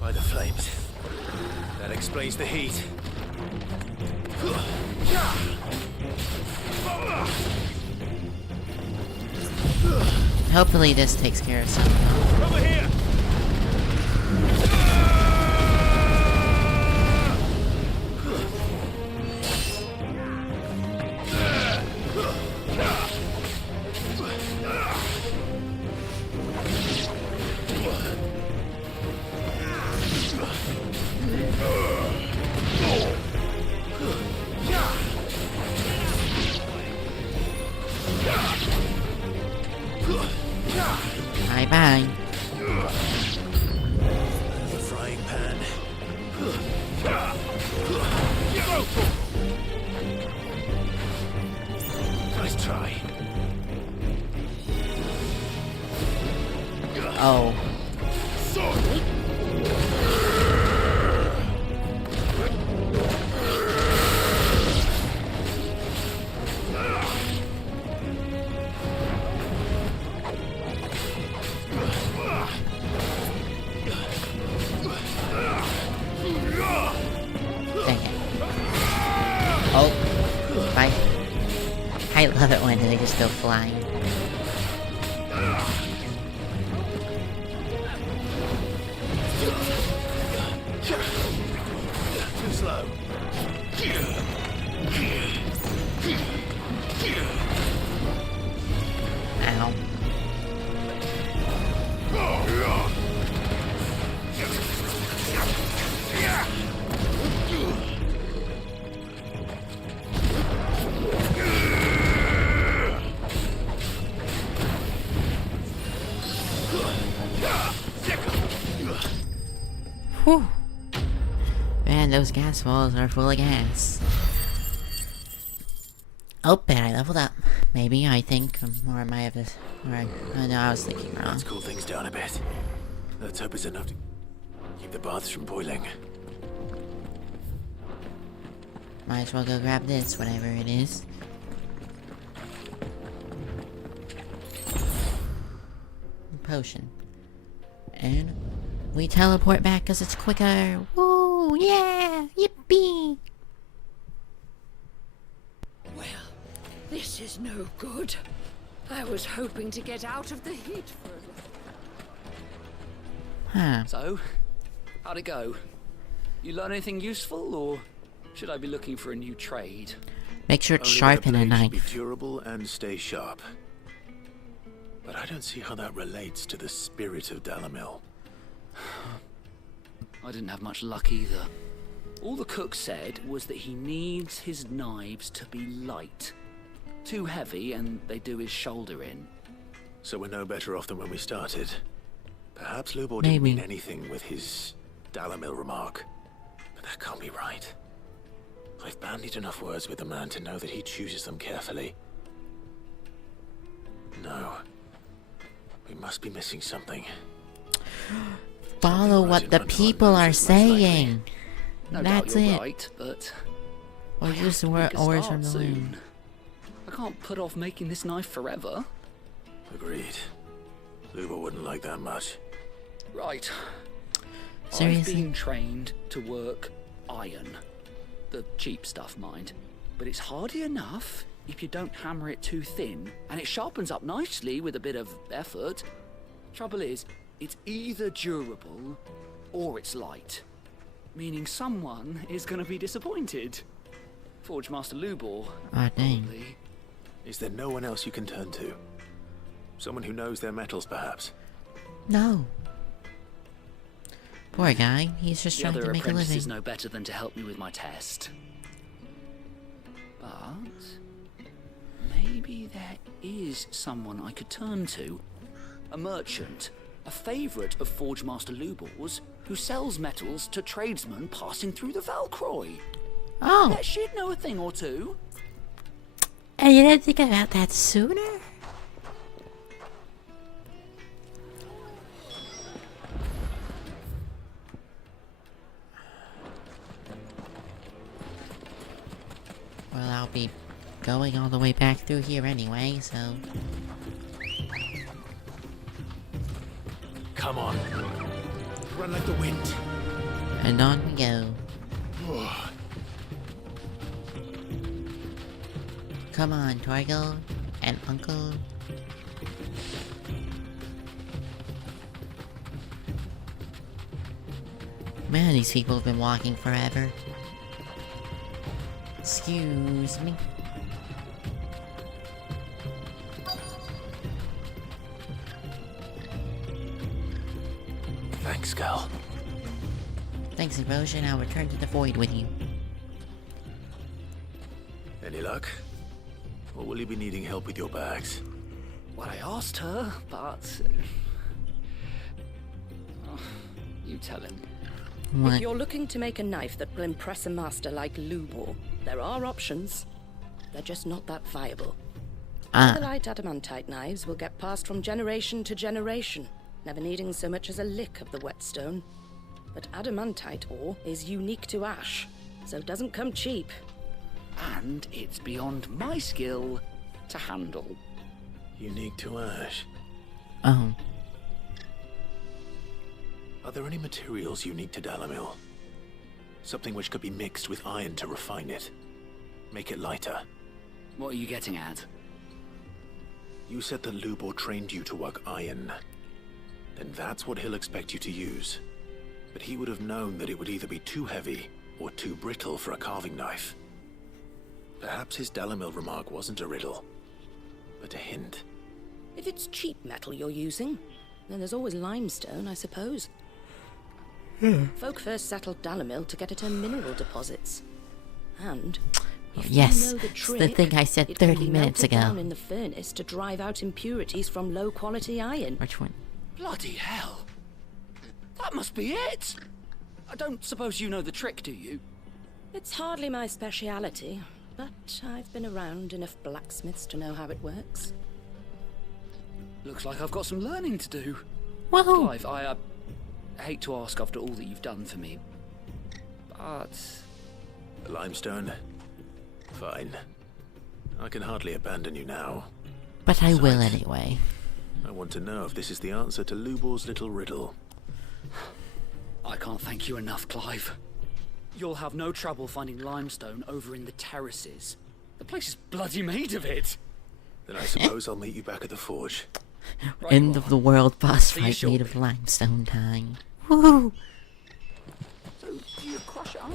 By the flames. That explains the heat. Hopefully this takes care of something. Over here! Bye-bye. The frying pan. Nice try. Oh. I love it when they just go flying. Too slow. Ow. Whew. Man, those gas balls are full of gas. Oh, and I leveled up. Maybe, I think. Or I might have this. Or no, I was thinking wrong. Let's cool things down a bit. Let's hope it's enough to keep the baths from boiling. Might as well go grab this, whatever it is. Potion. And we teleport back because it's quicker. Woo! Yeah! Yippee! Well, this is no good. I was hoping to get out of the heat for a little. Huh. So, how'd it go? You learn anything useful, or Should I be looking for a new trade? Make sure it's Only sharp that and a blade should knife. be durable and stay sharp. But I don't see how that relates to the spirit of Dalimil. I didn't have much luck either. All the cook said was that he needs his knives to be light. Too heavy and they do his shoulder in. So we're no better off than when we started. Perhaps Lubor Maybe. didn't mean anything with his Dalimil remark. But that can't be right. I've bandied enough words with the man to know that he chooses them carefully. No. We must be missing something. Follow what the people are saying. No That's doubt you're it. right, but Or I have use to the make a words start from the soon. loom. I can't put off making this knife forever. Agreed. Lubor wouldn't like that much. Right. I've Seriously? been trained to work iron. The cheap stuff, mind. But it's hardy enough if you don't hammer it too thin, and it sharpens up nicely with a bit of effort. Trouble is, it's either durable or it's light. Meaning someone is going to be disappointed. Forge Master Lubor. Ah, dang. probably. Is there no one else you can turn to? Someone who knows their metals, perhaps? No. Poor guy. He's just The trying other to make a apprentices living. know better than to help me with my test. But maybe there is someone I could turn to. A merchant, a favourite of Forge Master Lubor's, who sells metals to tradesmen passing through the Valcroy. Oh. Bet she'd know a thing or two. And you didn't think about that sooner? Well, I'll be going all the way back through here anyway, so... Come on. Run like the wind. And on we go. Come on, Torgal and Uncle. Man, these people have been walking forever. Excuse me. Thanks, girl. Thanks, Erosion. I'll return to the void with you. Any luck? Or will you be needing help with your bags? Well, I asked her, but... Oh, you tell him. If you're looking to make a knife that will impress a master like Lubor, there are options. They're just not that viable. The light adamantite knives will get passed from generation to generation, never needing so much as a lick of the whetstone. But adamantite ore is unique to ash, so it doesn't come cheap. And it's beyond my skill to handle. Unique to ash. Oh. Are there any materials unique to Dalimil? Something which could be mixed with iron to refine it. Make it lighter. What are you getting at? You said that Lubor trained you to work iron. Then that's what he'll expect you to use. But he would have known that it would either be too heavy or too brittle for a carving knife. Perhaps his Dalimil remark wasn't a riddle, but a hint. If it's cheap metal you're using, then there's always limestone, I suppose. Folk first settled Dalimil to get at her mineral deposits. And if Yes, you know the it's trick, the thing I said it can 30 be minutes melted ago. down in the furnace to drive out impurities from low-quality iron. Which one? Bloody hell! That must be it! I don't suppose you know the trick, do you? It's hardly my speciality, but I've been around enough blacksmiths to know how it works. Looks like I've got some learning to do. Whoa! Clive, I hate to ask after all that you've done for me, but... The limestone? Fine. I can hardly abandon you now. But I will Besides, anyway. I want to know if this is the answer to Lubor's little riddle. I can't thank you enough, Clive. You'll have no trouble finding limestone over in the terraces. The place is bloody made of it. Then I suppose I'll meet you back at the forge. Right End of the world boss See you fight made of shortly. limestone time. Woohoo! So, do you crush it up?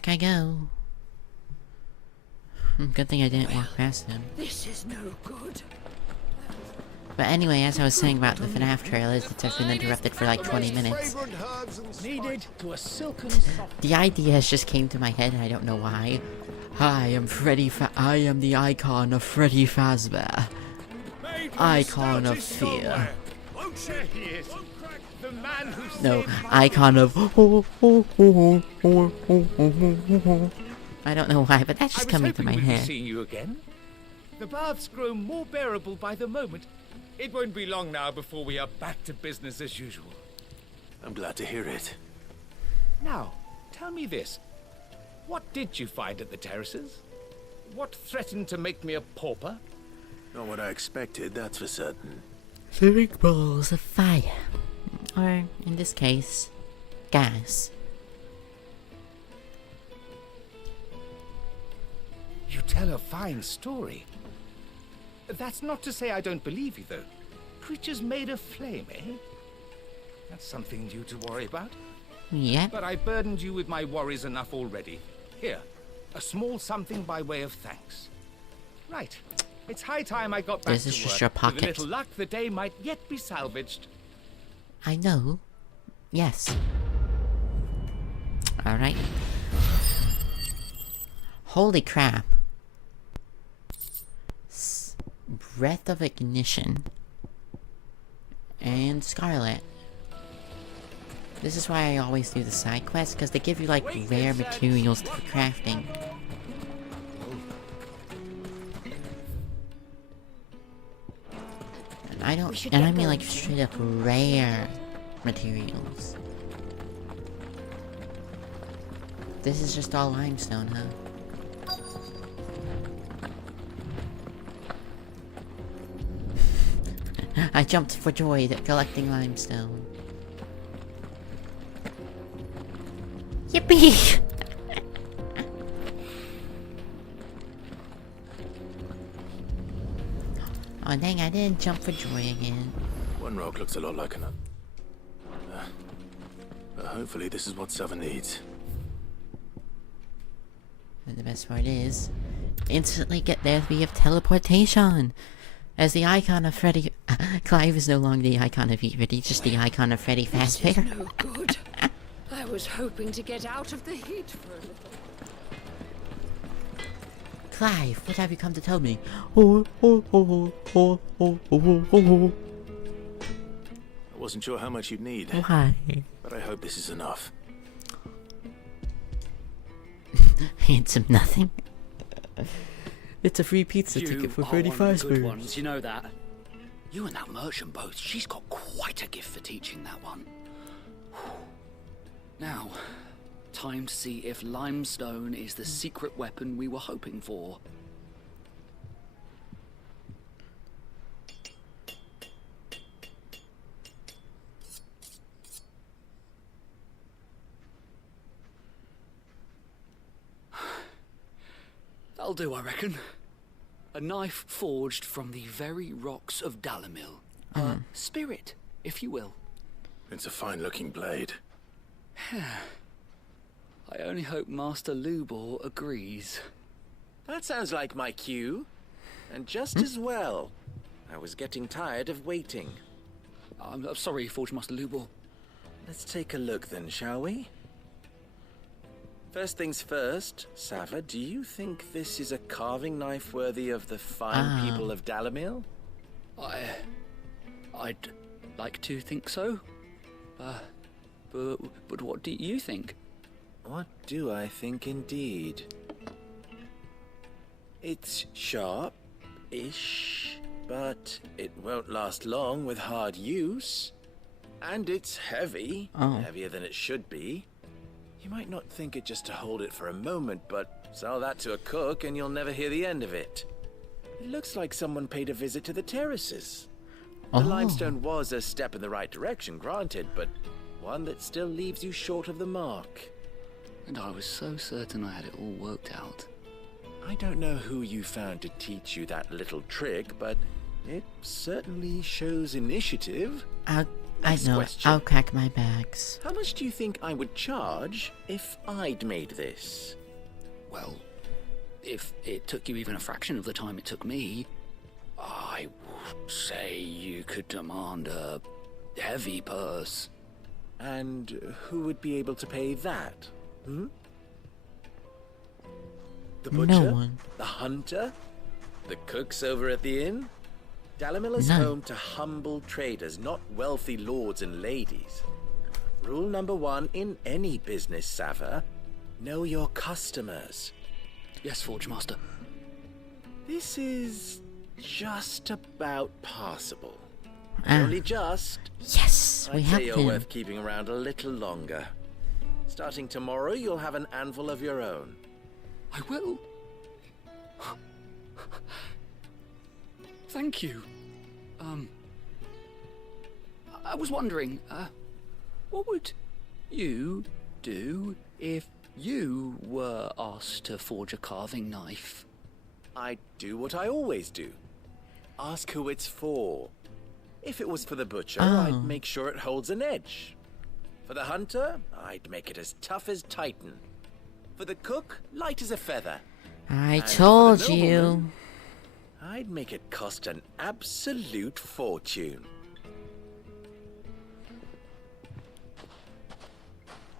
back I go. Good thing I didn't walk past him. This is no good. But anyway, as I was saying about the FNAF trailers, it's I've been interrupted for like 20 minutes. Needed to a silken The ideas just came to my head and I don't know why. Hi, I'm I am the icon of Freddy Fazbear. Icon of fear. No, icon of I don't know why, but that's just coming to my head. Seeing you again. The baths grow more bearable by the moment. It won't be long now before we are back to business as usual. I'm glad to hear it. Now, tell me this. What did you find at the terraces? What threatened to make me a pauper? Not what I expected, that's for certain. Living balls of fire. Or, in this case, gas. You tell a fine story. That's not to say I don't believe you, though. Creatures made of flame, eh? That's something new to worry about. Yeah. But I burdened you with my worries enough already. Here, a small something by way of thanks. Right. It's high time I got back This to is work. just your pocket. With a little luck, the day might yet be salvaged. I know. Yes. Alright. Holy crap. Breath of Ignition. And Scarlet. This is why I always do the side quests, because they give you like rare materials for crafting. And I mean like straight up rare materials. This is just all limestone, huh? I jumped for joy at collecting limestone. Yippee! Oh dang, I didn't jump for joy again. One rock looks a lot like another. But hopefully this is what Sava needs. And the best part is, instantly get there via teleportation! As the icon of Freddy... Clive is no longer the icon of Freddy, just the icon of Freddy Fazbear. No good. I was hoping to get out of the heat for a little. Clive, what have you come to tell me? I wasn't sure how much you'd need. Why? But I hope this is enough. Handsome nothing. It's a free pizza You ticket for are one of the 35 good spoons. ones, you know that. You and that merchant both, she's got quite a gift for teaching that one. Now, time to see if limestone is the secret weapon we were hoping for. That'll do, I reckon. A knife forged from the very rocks of Dalimil. A spirit, if you will. It's a fine-looking blade. I only hope Master Lubor agrees. That sounds like my cue. And just as well. I was getting tired of waiting. I'm sorry, Forge Master Lubor. Let's take a look then, shall we? First things first, Sava, do you think this is a carving knife worthy of the fine people of Dalimil? I'd like to think so. But what do you think? What do I think indeed? It's sharp-ish, but it won't last long with hard use. And it's heavy, heavier than it should be. You might not think it just to hold it for a moment, but sell that to a cook and you'll never hear the end of it. It looks like someone paid a visit to the terraces. The limestone was a step in the right direction, granted, but one that still leaves you short of the mark. And I was so certain I had it all worked out. I don't know who you found to teach you that little trick, but it certainly shows initiative. Next know. question. I'll crack my bags. How much do you think I would charge if I'd made this? Well, if it took you even a fraction of the time it took me, I would say you could demand a heavy purse. And who would be able to pay that? Hmm? The butcher? No one. The hunter? The cooks over at the inn? Dalimil is None. home to humble traders, not wealthy lords and ladies. Rule number 1 in any business, Sava: know your customers. Yes, Forge Master. This is just about passable. Ah. Only just. Yes, we I'd have say you're to. worth keeping around a little longer. Starting tomorrow, you'll have an anvil of your own. I will. Thank you. I was wondering, what would you do if you were asked to forge a carving knife? I'd do what I always do. Ask who it's for. If it was for the butcher, I'd make sure it holds an edge. For the hunter, I'd make it as tough as Titan. For the cook, light as a feather. I And for the told nobleman, you. I'd make it cost an absolute fortune.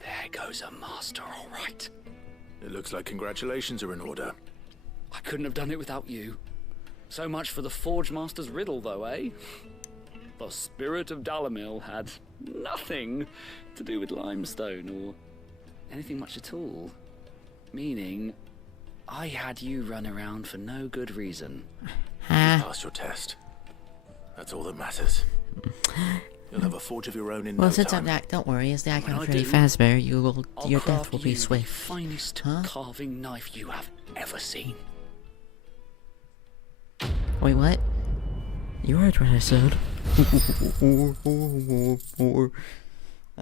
There goes a master, all right. It looks like congratulations are in order. I couldn't have done it without you. So much for the Forge Master's riddle, though, eh? The spirit of Dalimil had nothing to do with limestone or anything much at all. Meaning, I had you run around for no good reason. You passed your test. That's all that matters. You'll have a forge of your own in Well, no since time. I'm back, don't worry. As the icon When I Freddy do, Fazbear, I'll your craft death will be you the swift. finest Huh? carving knife you have ever seen. Wait, what? You heard what I said.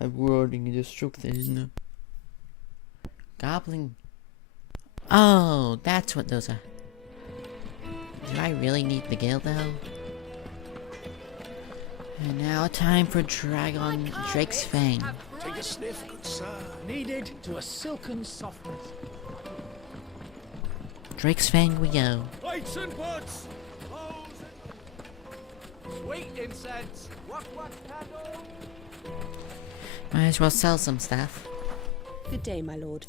I'm running destruction. Goblin. Oh, that's what those are. Do I really need the guild though? And now time for Drake's Fang. Take a sniff, good sir. Needed to a silken softness. Drake's Fang we go. Lights and woods. Sweet incense. What candle? Might as well sell some stuff. Good day, my lord.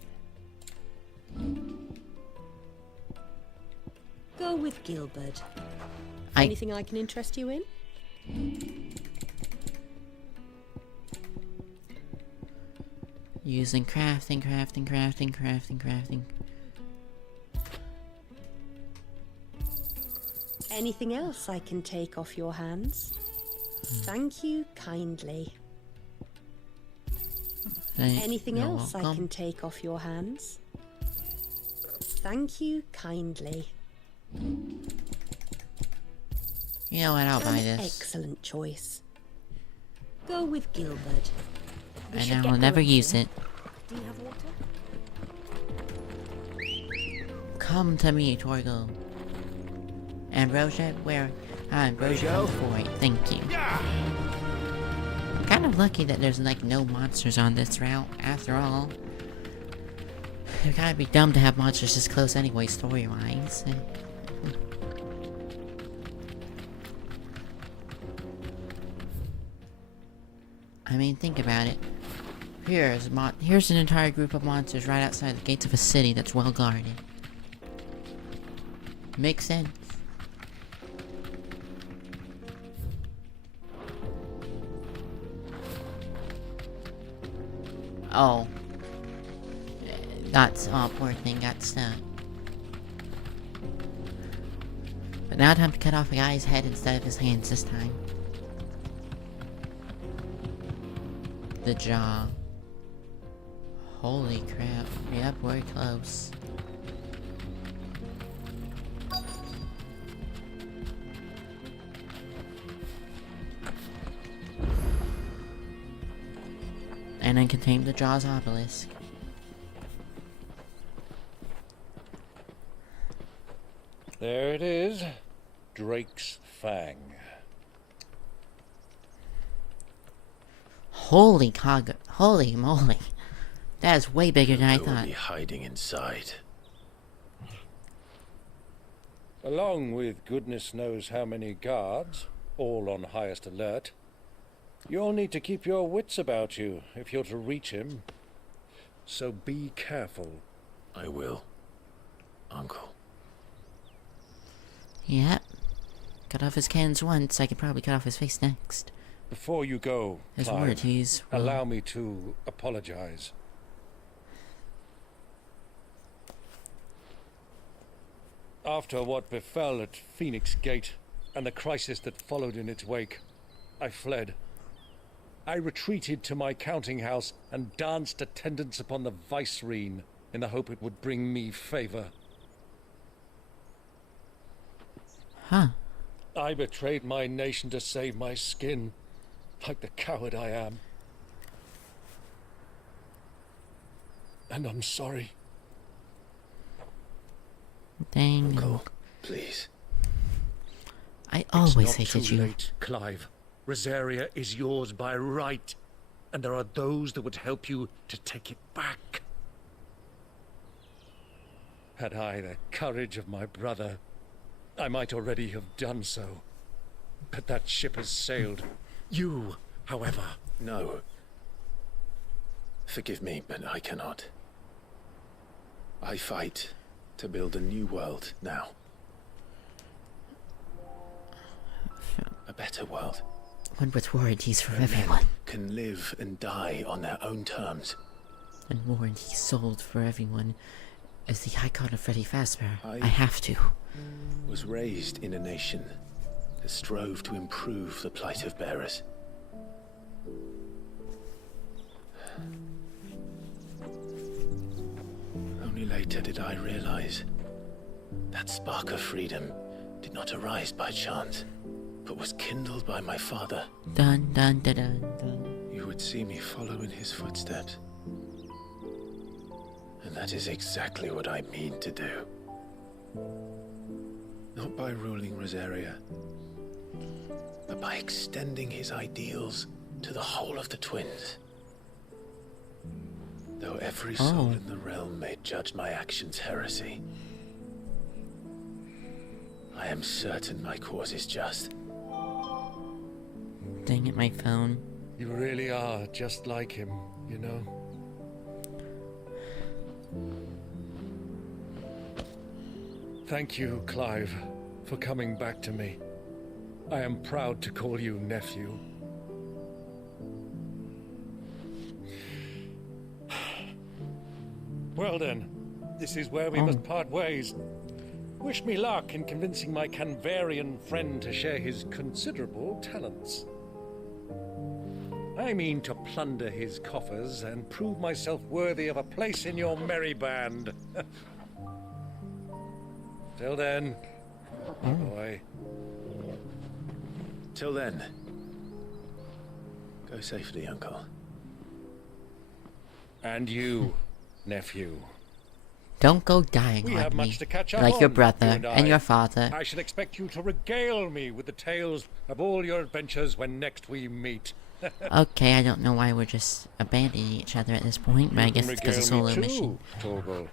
Go with Gilbert. Anything I can interest you in? Using crafting. Anything else I can take off your hands? Thank you kindly. Anything else I can take off your hands? Thank you kindly. You know what, I'll buy An this. excellent choice. Go with Gilbert. We should And get I'll never going use soon. it. Do you have water? Come to me, Torgo. Ambrosia, where? Ambrosia, go? for it. Thank you. I'm kind of lucky that there's like no monsters on this route, after all. It'd gotta be dumb to have monsters this close anyway, story-wise. I mean, think about it. Here's an entire group of monsters right outside the gates of a city that's well guarded. Makes sense. Oh. Poor thing got stuck. But now time to cut off a guy's head instead of his hands this time. The jaw. Holy crap. Yep, we're close. And then contain the jaw's obelisk. There it is. Drake's Fang. Holy moly. That is way bigger than I Who will thought. be hiding inside? Along with goodness knows how many guards, all on highest alert, you'll need to keep your wits about you if you're to reach him. So be careful. I will, Uncle. Yep. Cut off his cannons once, I could probably cut off his face next. Before you go, His Clive, royalties. allow me to apologize. After what befell at Phoenix Gate and the crisis that followed in its wake, I fled. I retreated to my counting house and danced attendance upon the vicereine in the hope it would bring me favor. Huh. I betrayed my nation to save my skin, like the coward I am. And I'm sorry. Dang. Uncle, please. I always It's not hated too you. late, Clive. Rosaria is yours by right, and there are those that would help you to take it back. Had I the courage of my brother, I might already have done so. But that ship has sailed. You, however... No. Forgive me, but I cannot. I fight to build a new world now. A better world. One with warranties for Where men everyone. can live and die on their own terms. And warranties sold for everyone. As the icon of Freddy Fazbear, I have to. Was raised in a nation that strove to improve the plight of bearers. Only later did I realize that spark of freedom did not arise by chance, but was kindled by my father. Dun dun dun dun dun. You would see me follow in his footsteps. And that is exactly what I mean to do. Not by ruling Rosaria, but by extending his ideals to the whole of the twins. Though every soul in the realm may judge my actions heresy, I am certain my cause is just. Dang it, my phone. You really are just like him, you know? Thank you, Clive, for coming back to me. I am proud to call you nephew. Well then, this is where we must part ways. Wish me luck in convincing my Canvarian friend to share his considerable talents. I mean to plunder his coffers and prove myself worthy of a place in your merry band. Till then, boy. Till then, go safely, Uncle. And you, nephew. Don't go dying We like have me. much to catch up Like on, your you brother and and I. your father. I shall expect you to regale me with the tales of all your adventures when next we meet. Okay, I don't know why we're just abandoning each other at this point, but I guess it's because of solo mission. Torgal.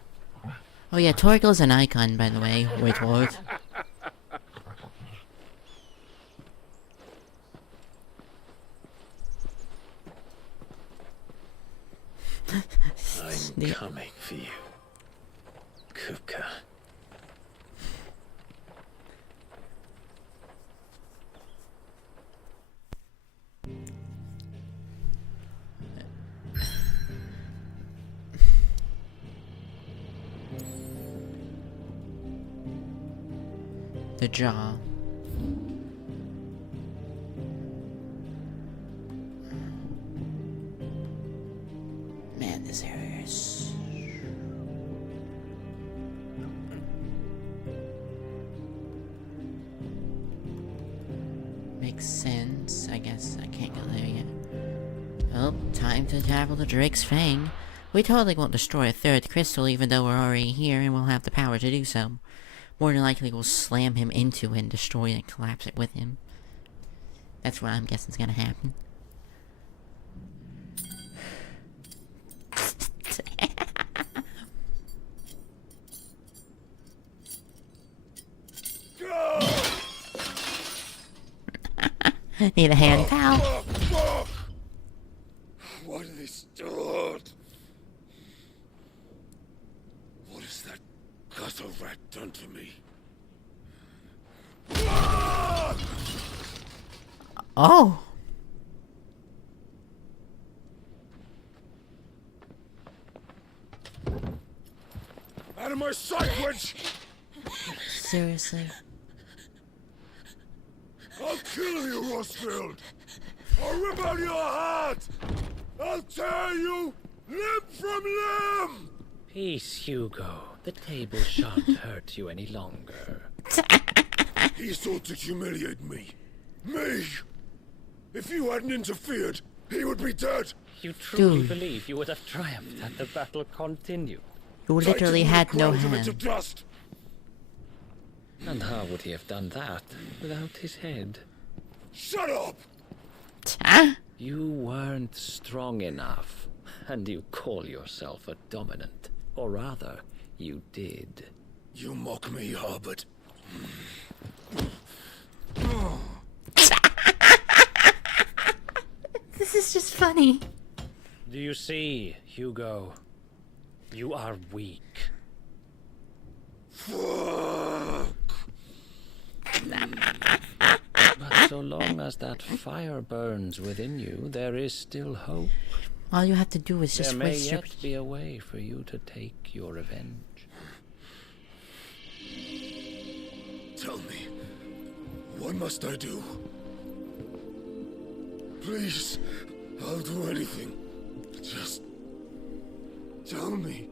Oh yeah, Torgal's an icon, by the way. Wait, what? I'm coming for you, Kupka. The jaw. Man, this area is... Makes sense. I guess I can't go there yet. Oh, time to tackle the Drake's Fang. We totally won't destroy a third crystal even though we're already here and we'll have the power to do so. More than likely we'll slam him into it and destroy it and collapse it with him. That's what I'm guessing is gonna happen. Need a hand, pal? Why do they still hurt? What has that gutter rat done to me? Oh. Out of my sight, wench! Seriously? I'll kill you, Rosfield! I'll rip out your heart! I'll tear you limb from limb! Peace, Hugo. The table shan't hurt you any longer. He sought to humiliate me. Me! If you hadn't interfered, he would be dead! You truly Dude. believe you would have triumphed had the battle continued? You literally had no Ground him hand. into dust. And how would he have done that without his head? Shut up! You weren't strong enough, and you call yourself a dominant. Or rather, you did. You mock me, Harbert. This is just funny. Do you see, Hugo? You are weak. But so long as that fire burns within you, there is still hope. All you have to do is just There may waste your... yet be a way for you to take your revenge. Tell me, what must I do? Please, I'll do anything. Just tell me.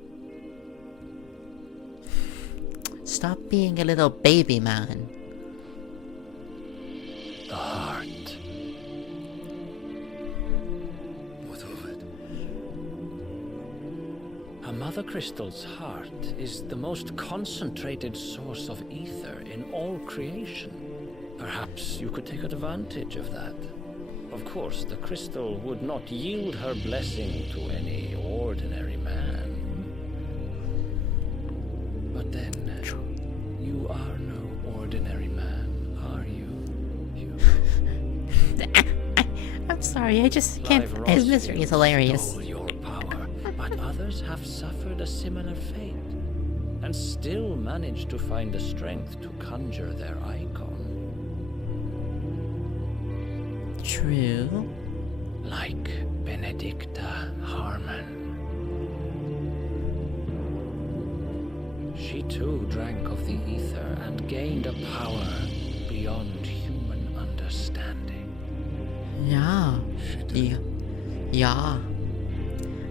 Stop being a little baby man. The heart. What of it? A Mother Crystal's heart is the most concentrated source of ether in all creation. Perhaps you could take advantage of that. Of course, the crystal would not yield her blessing to any ordinary man. But then, you are no ordinary man, are you? I'm sorry, I just can't... Clive His misery is hilarious. stole your power, but others have suffered a similar fate, and still managed to find the strength to conjure their icon. True. Like Benedicta Harmon. She too drank of the ether and gained a power beyond human understanding. Yeah. Yeah.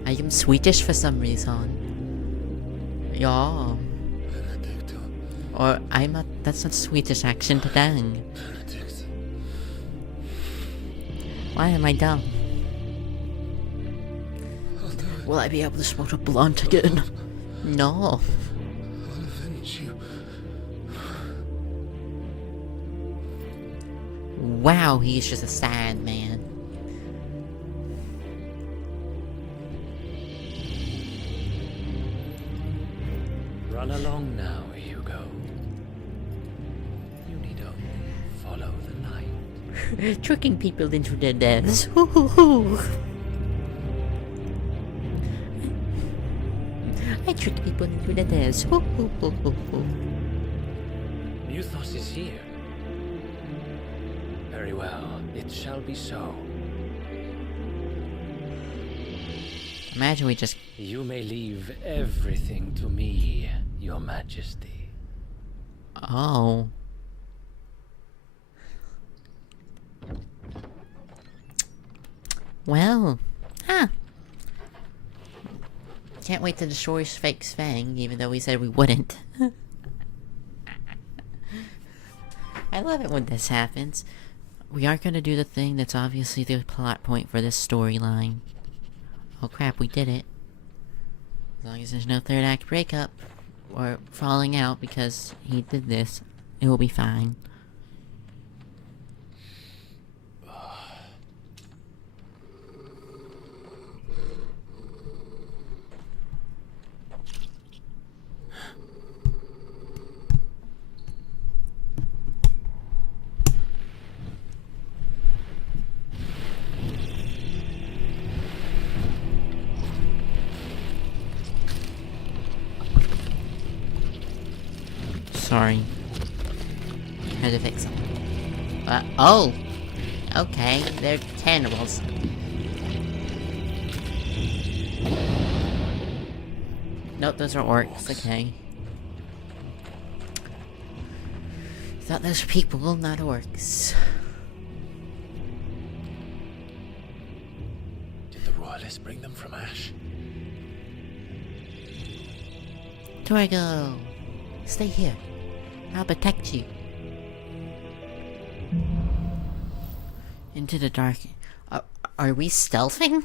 I am Swedish for some reason. Yeah. Or I'm not... That's not Swedish accent then. Why am I dumb? Will I be able to smoke a blunt again? No. I'll avenge you. Wow, he's just a sad man. Run along now, Hugo. You need only follow the light. Tricking people into their deaths. Hoo hoo hoo. I trick people into their deaths. Hoo hoo hoo hoo hoo. Muthos is here. Very well, it shall be so. Imagine we just... You may leave everything to me, Your Majesty. Oh. Well, huh. Can't wait to destroy Fake's Fang, even though we said we wouldn't. I love it when this happens. We are gonna do the thing that's obviously the plot point for this storyline. Oh crap, we did it. As long as there's no third act breakup, or falling out because he did this, it will be fine. sorry. Had to fix them. Oh! Okay, they're cannibals. Nope, those are orcs. Okay. Thought those were people, not orcs. Did the royalists bring them from Ash? Torgo! Stay here. I'll protect you. Into the dark. Are we stealthing?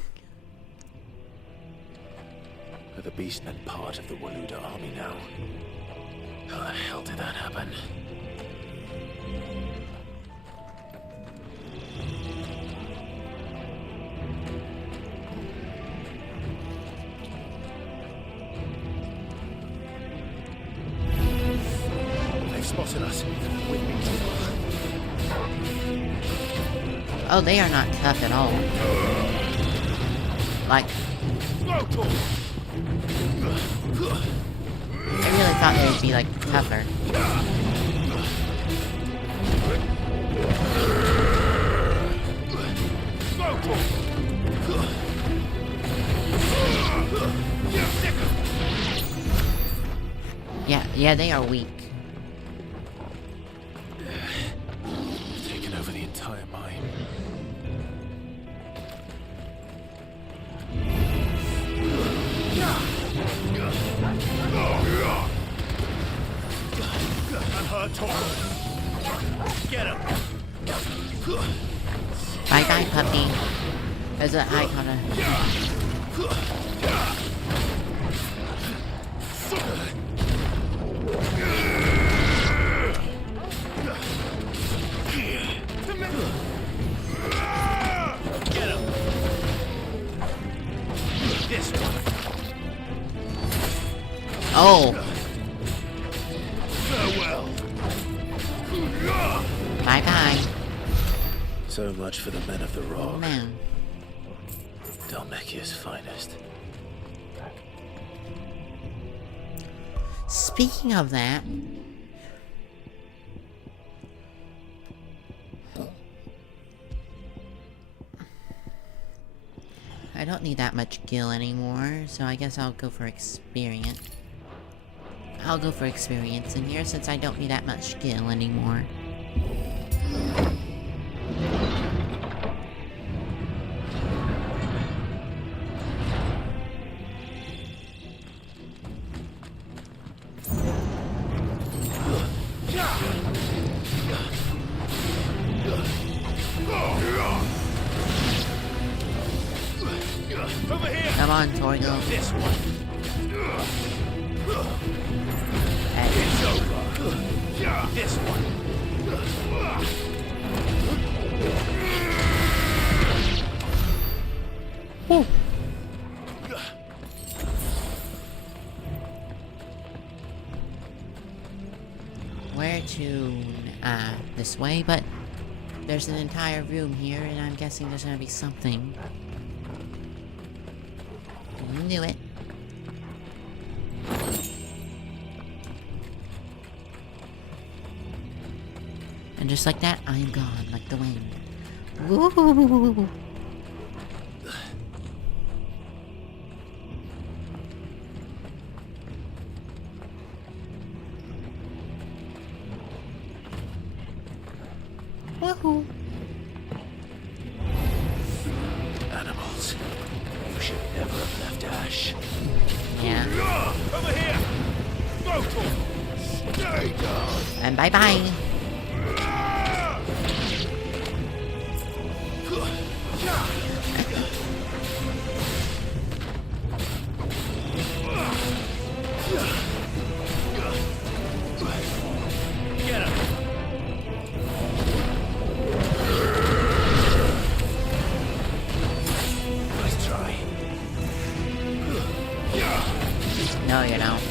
Are the beastmen part of the Waluda army now? How the hell did that happen? They've spotted us. We've been killed. Oh, they are not tough at all. Like... I really thought they would be, like, tougher. Yeah, they are weak. Taken over the entire mine. Get him! Bye-bye, puppy. There's an icon of... Get him! This one. Oh! Farewell. Bye-bye. So much for the men of the rock. Oh, man. Dhalmekia's finest. Speaking of that... I don't need that much gil anymore, so I guess I'll go for experience. I'll go for experience in here since I don't need that much gil anymore. Over here. Come on, Torgo. This one. It's over. This one. Woo. Where to? This way, but there's an entire room here, and I'm guessing there's gonna be something. You knew it. And just like that, I am gone, like the wind. Woo! Woohoo! Animals. You should never have left Ash. Yeah. Over here. Motor. Stay down. And bye-bye. Get him. Nice try. No, you don't.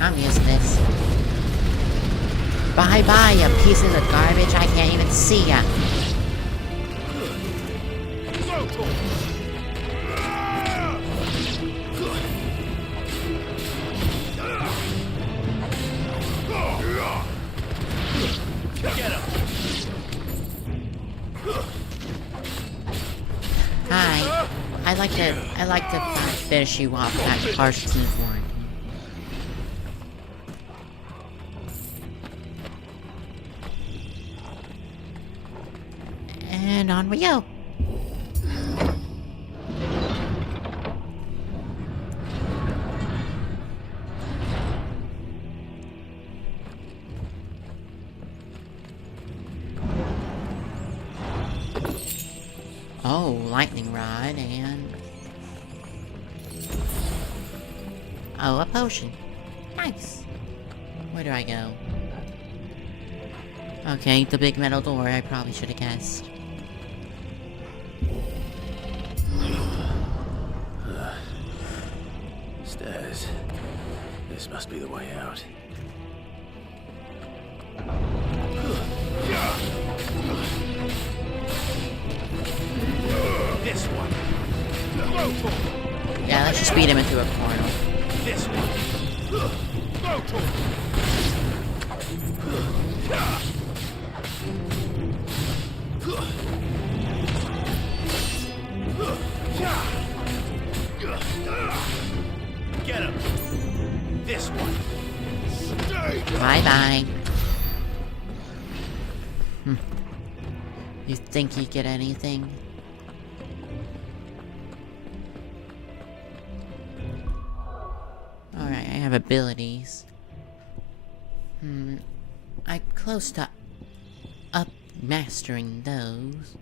I'm used to this. Bye-bye, you pieces of garbage. I can't even see ya. Hi. I like to finish you off that harsh keyboard. And on we go. Oh, lightning rod and... oh, a potion. Nice. Where do I go? Okay, the big metal door, I probably should have guessed. Stairs. This must be the way out. This one. Yeah, let's just beat him into a portal. This one. Go to Get him. This one. Bye-bye. You think you get anything? Alright, I have abilities. I'm close to up mastering those.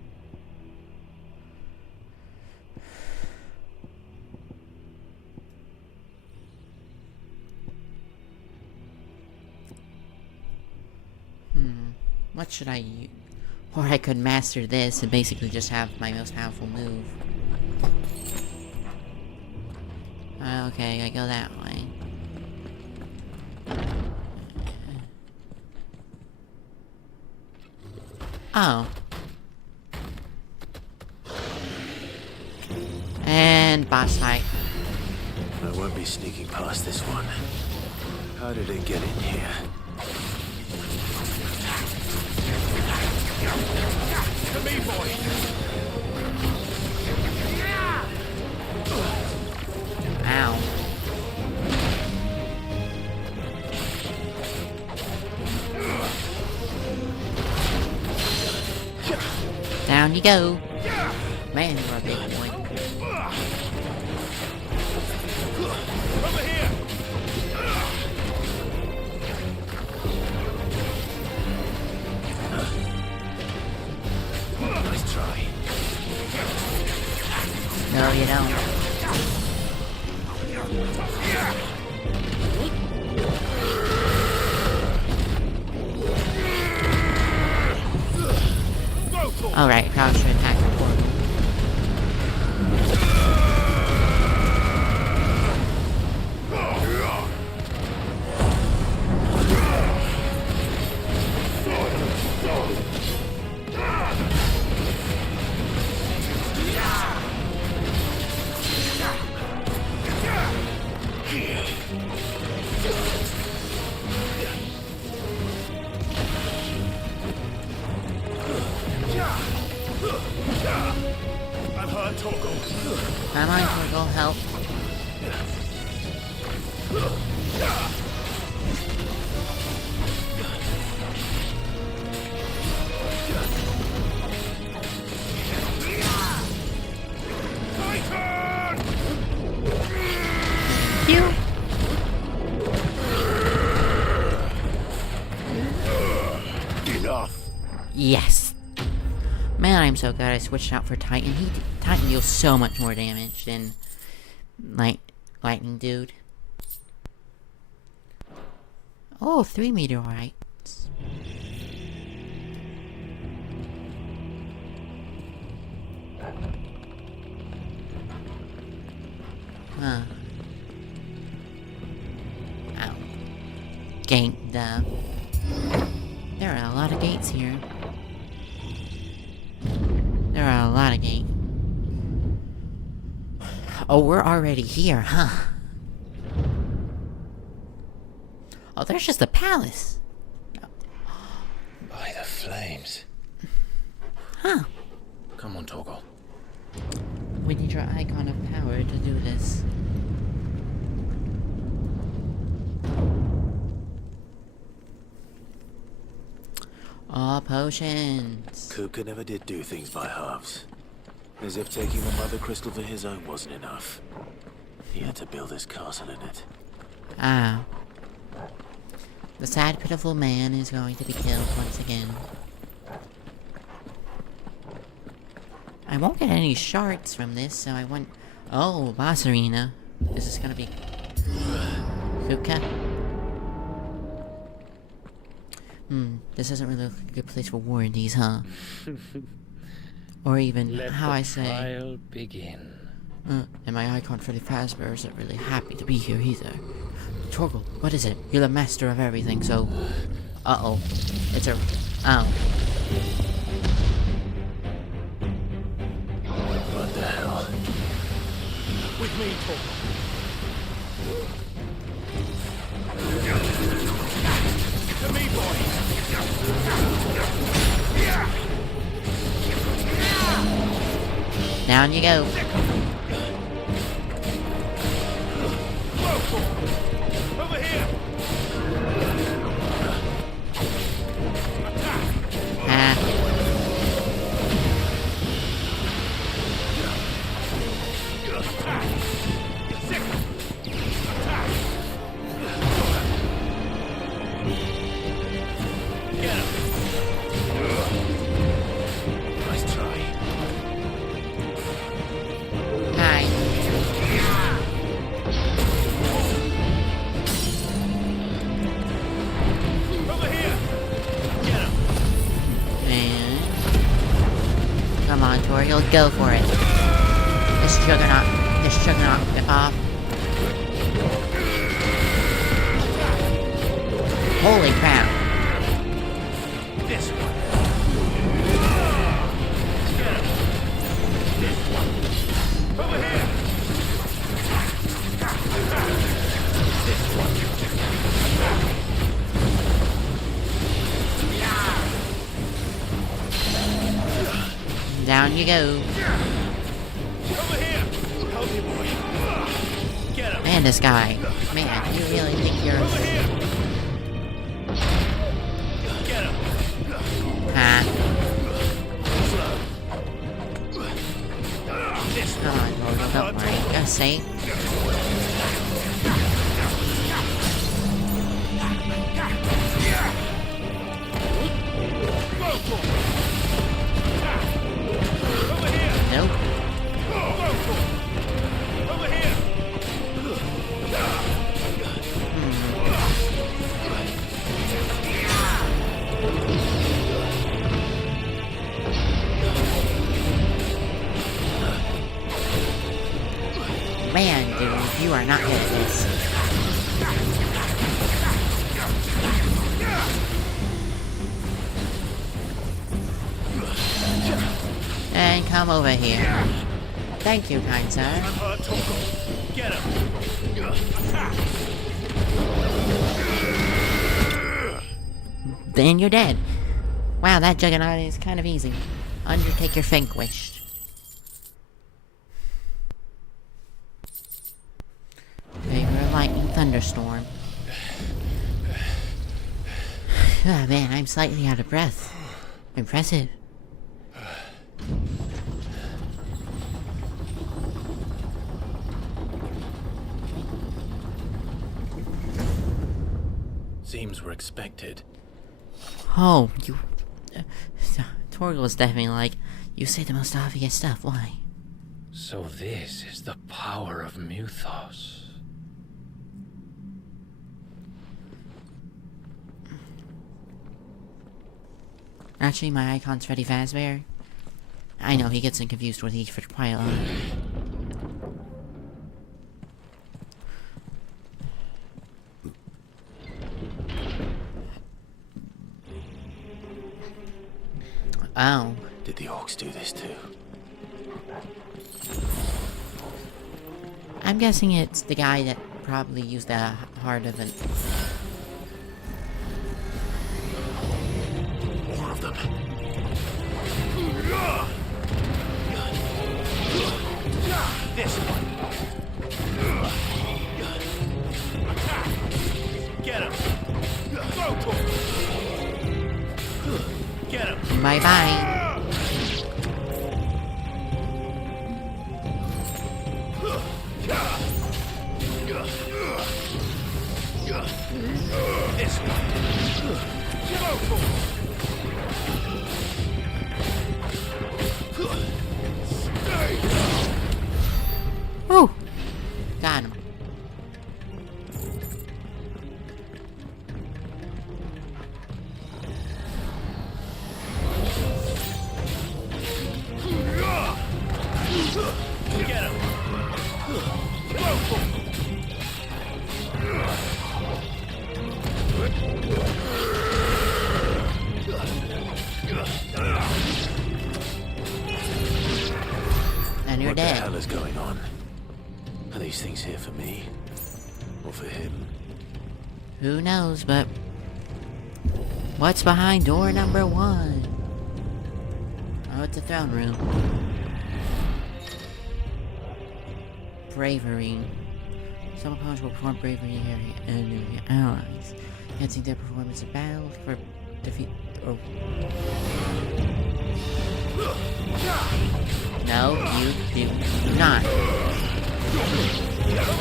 What should I use? Or I could master this and basically just have my most powerful move. Okay, I go that way. Oh. And boss fight. I won't be sneaking past this one. How did it get in here? To me, boy. Ow. Down you go. Man, you're a big boy. Over here. Nice try. No, you don't. Alright, probably should attack the portal. I've heard Torgal. Come on, Torgal, help. You. Enough. Yes. Man, I'm so glad I switched out for Titan. Titan deals so much more damage than Lightning Dude. Oh, 3 meteorites. Huh. Ow. gate, duh. There are a lot of gates here. There are a lot of gates. Oh, we're already here, huh? Oh, there's just a palace. By the flames. Huh. Come on, Torgal. We need your icon of power to do this. All potions. Kupka never did do things by halves. As if taking the Mother Crystal for his own wasn't enough. He had to build his castle in it. Ah. The sad, pitiful man is going to be killed once again. I won't get any shards from this, so I want... Oh, boss arena. Is this gonna be... Kupka? This isn't really a good place for warranties, huh? Or even, Let how the I say... trial begin. And my icon Freddy Fazbear isn't really happy to be here either. Torgal, what is it? You're the master of everything, so... Uh-oh. It's a... Oh. What the hell? With me, Torgal. To me, boy. Down you go. Over here. Nice try. Hi. Over here. Get him. And... Come on, Torgal, go for it. This juggernaut, get off. Holy crap. This one. Get him. This one. Over here. This one. Down you go. Over here. Help me, boy. Get him. Man, this guy. Man, you really think you're... Over here. Get him. Huh? This Come on, Torgal, don't worry. Go safe. Nope. Over here. Man, dude, you are not good at this. And come over here. Thank you, kind sir. Get him. Then you're dead. Wow, that juggernaut is kind of easy. Undertaker vanquished. Favor lightning thunderstorm. Ah, man, I'm slightly out of breath. Impressive. Seems we're expected. Oh, you... Torgal is definitely like, you say the most obvious stuff, why? So this is the power of Muthos. Actually, my icon's Freddy Fazbear. I know, he gets confused with each for quite a lot. Oh. Did the orcs do this too? I'm guessing it's the guy that probably used the heart of an... More of them. This one. Get him. Get him. Bye-bye. This Oh, got him. Get him. And you're what dead. What the hell is going on? Are these things here for me? Or for him? Who knows, but... What's behind door number 1? Oh, it's a throne room. Bravery. Some opponents will perform bravery and your allies. Enhancing their performance in battle for defeat or... No, you do not.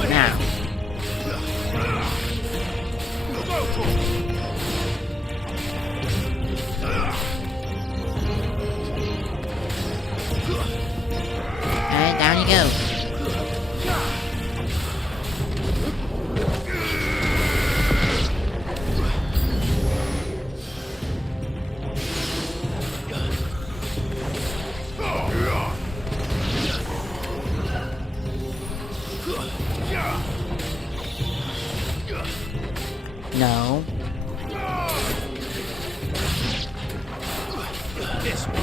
Now. And down you go. No. This one.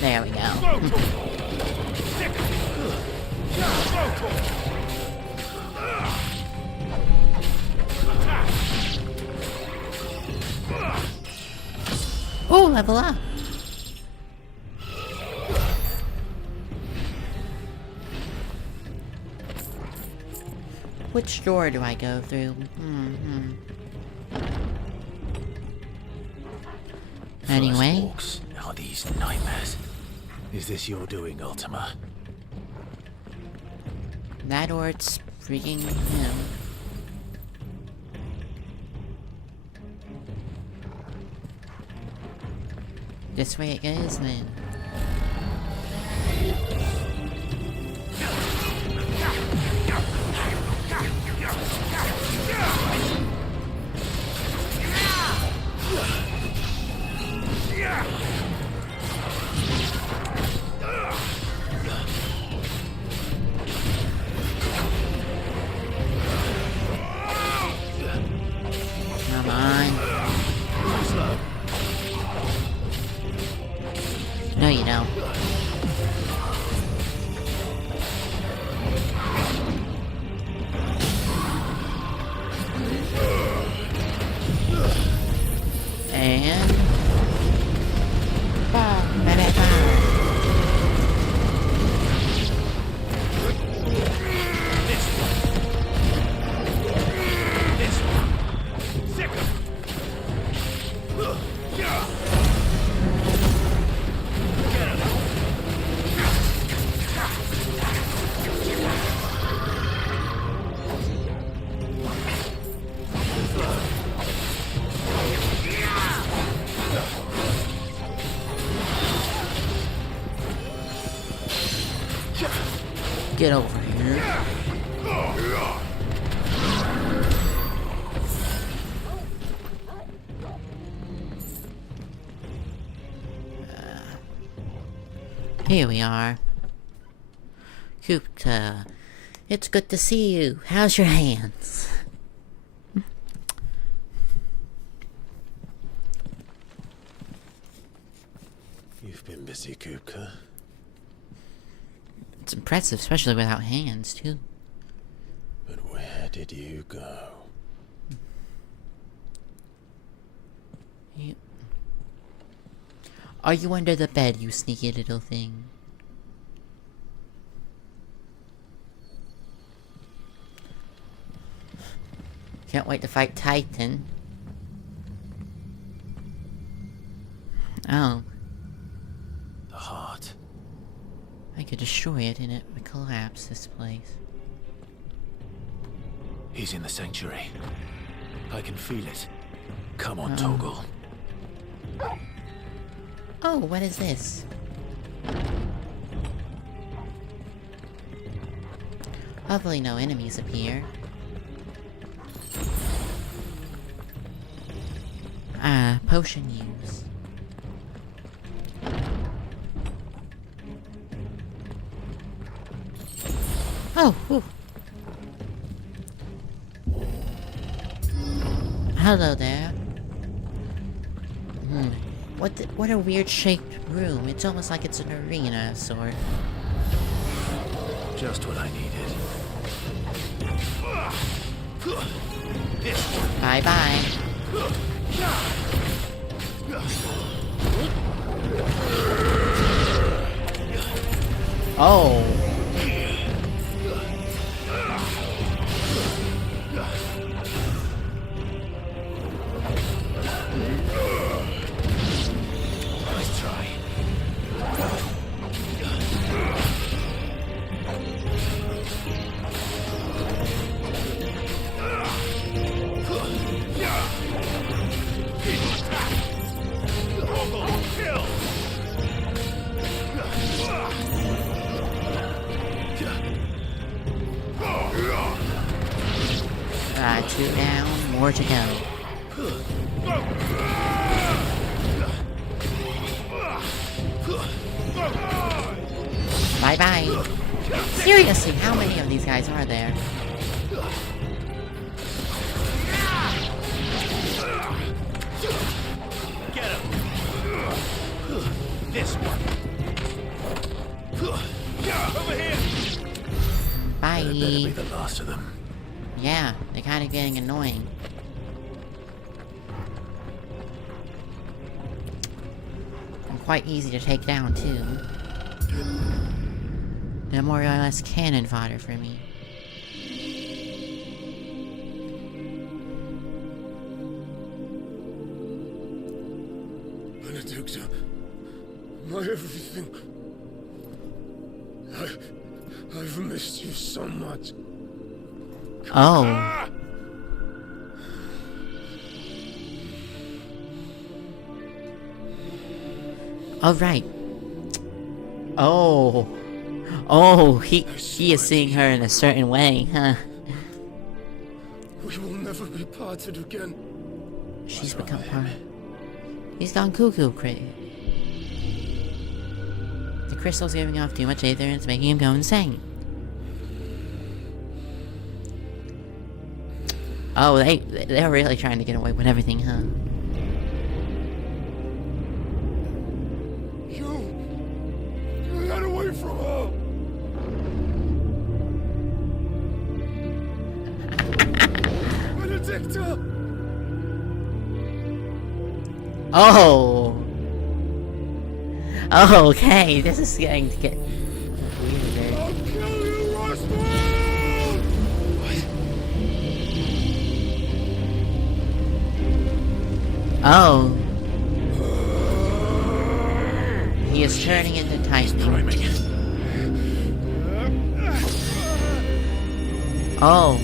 There we go. Oh, level up. Which door do I go through? Anyway. Orcs, are these nightmares? Is this your doing, Ultima? That or it's freaking him. This way it goes then. Come on. No, you don't. And... Get over here. Here we are. Kupta, it's good to see you. How's your hands? You've been busy, Kupka. It's impressive, especially without hands, too. But where did you go? Are you under the bed, you sneaky little thing? Can't wait to fight Titan. Oh. The heart. I could destroy it and it would collapse this place. He's in the sanctuary. I can feel it. Come on, Torgal. Oh, what is this? Hopefully no enemies appear. Potion use. Oh, whew. Hello there. What a weird shaped room. It's almost like it's an arena of sort. Just what I needed. Bye bye. Oh. Nice try. Two down, more to go. Bye bye. Seriously, how many of these guys are there? Get him! This one. Over here! Bye. That better be the last of them. Yeah, they're kind of getting annoying. And quite easy to take down, too. They're more or less cannon fodder for me. Benedicta, my everything. I've missed you so much. Oh. All right. Oh. Oh, he is seeing her in a certain way, huh? We will never be parted again. She's become part. He's gone cuckoo, The crystal's giving off too much aether and it's making him go insane. Oh, they're really trying to get away with everything, huh? You got away from her. Benedicta. Oh. Oh, okay, this is going to get weirder. I'll kill you, Roswell! Oh. He is turning into Titan. Oh.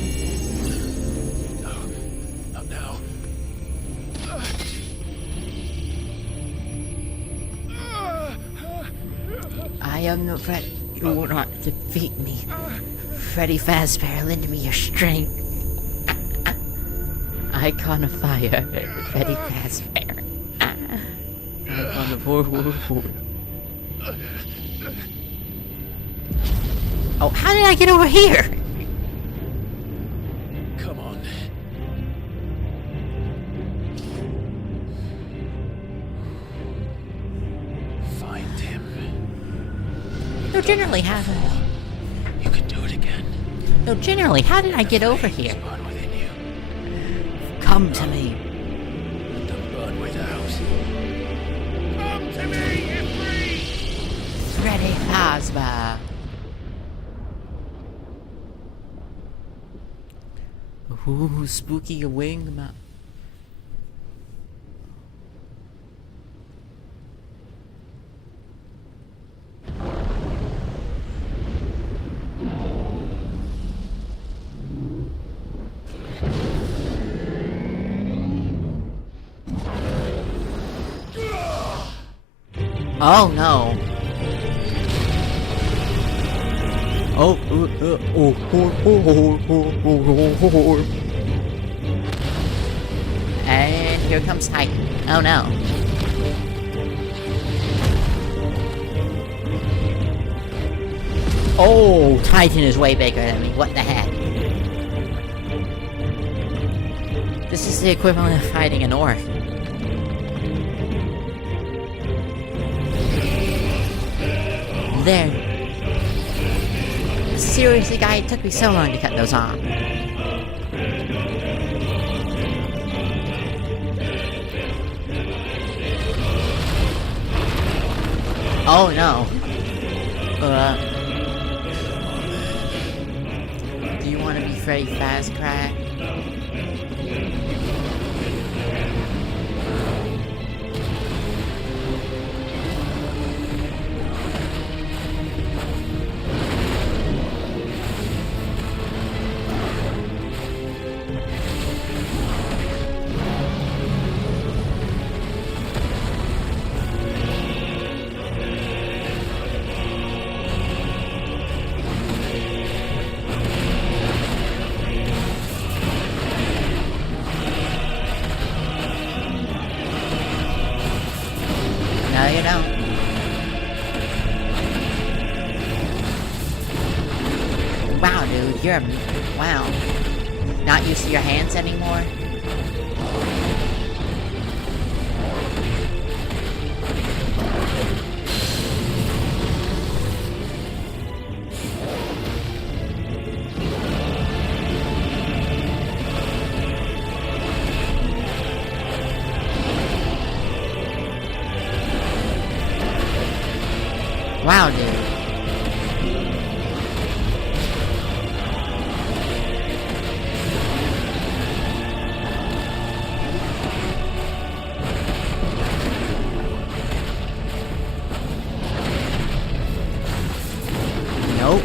Not now. I am the threat. You will not defeat me. Freddy Fazbear, lend me your strength. Icon of fire, Freddy Fazbear. Icon of horror. Oh, how did I get over here? Come on. Find generally, how did You can do it again. No, generally, how did I get over here? Come to me. Let them burn without. Come to me, Ifrit! Ready, Asba. Ooh, spooky wing mount. Oh no. And here comes Titan. Oh no. Oh, Titan is way bigger than me. What the heck? This is the equivalent of fighting an orc. There. Seriously, guy, it took me so long to cut those off. Oh no. Do you want to be Freddy Fazcrack? No, you don't. Wow, dude, you're... wow. Not used to your hands anymore? Wow, dude. Nope.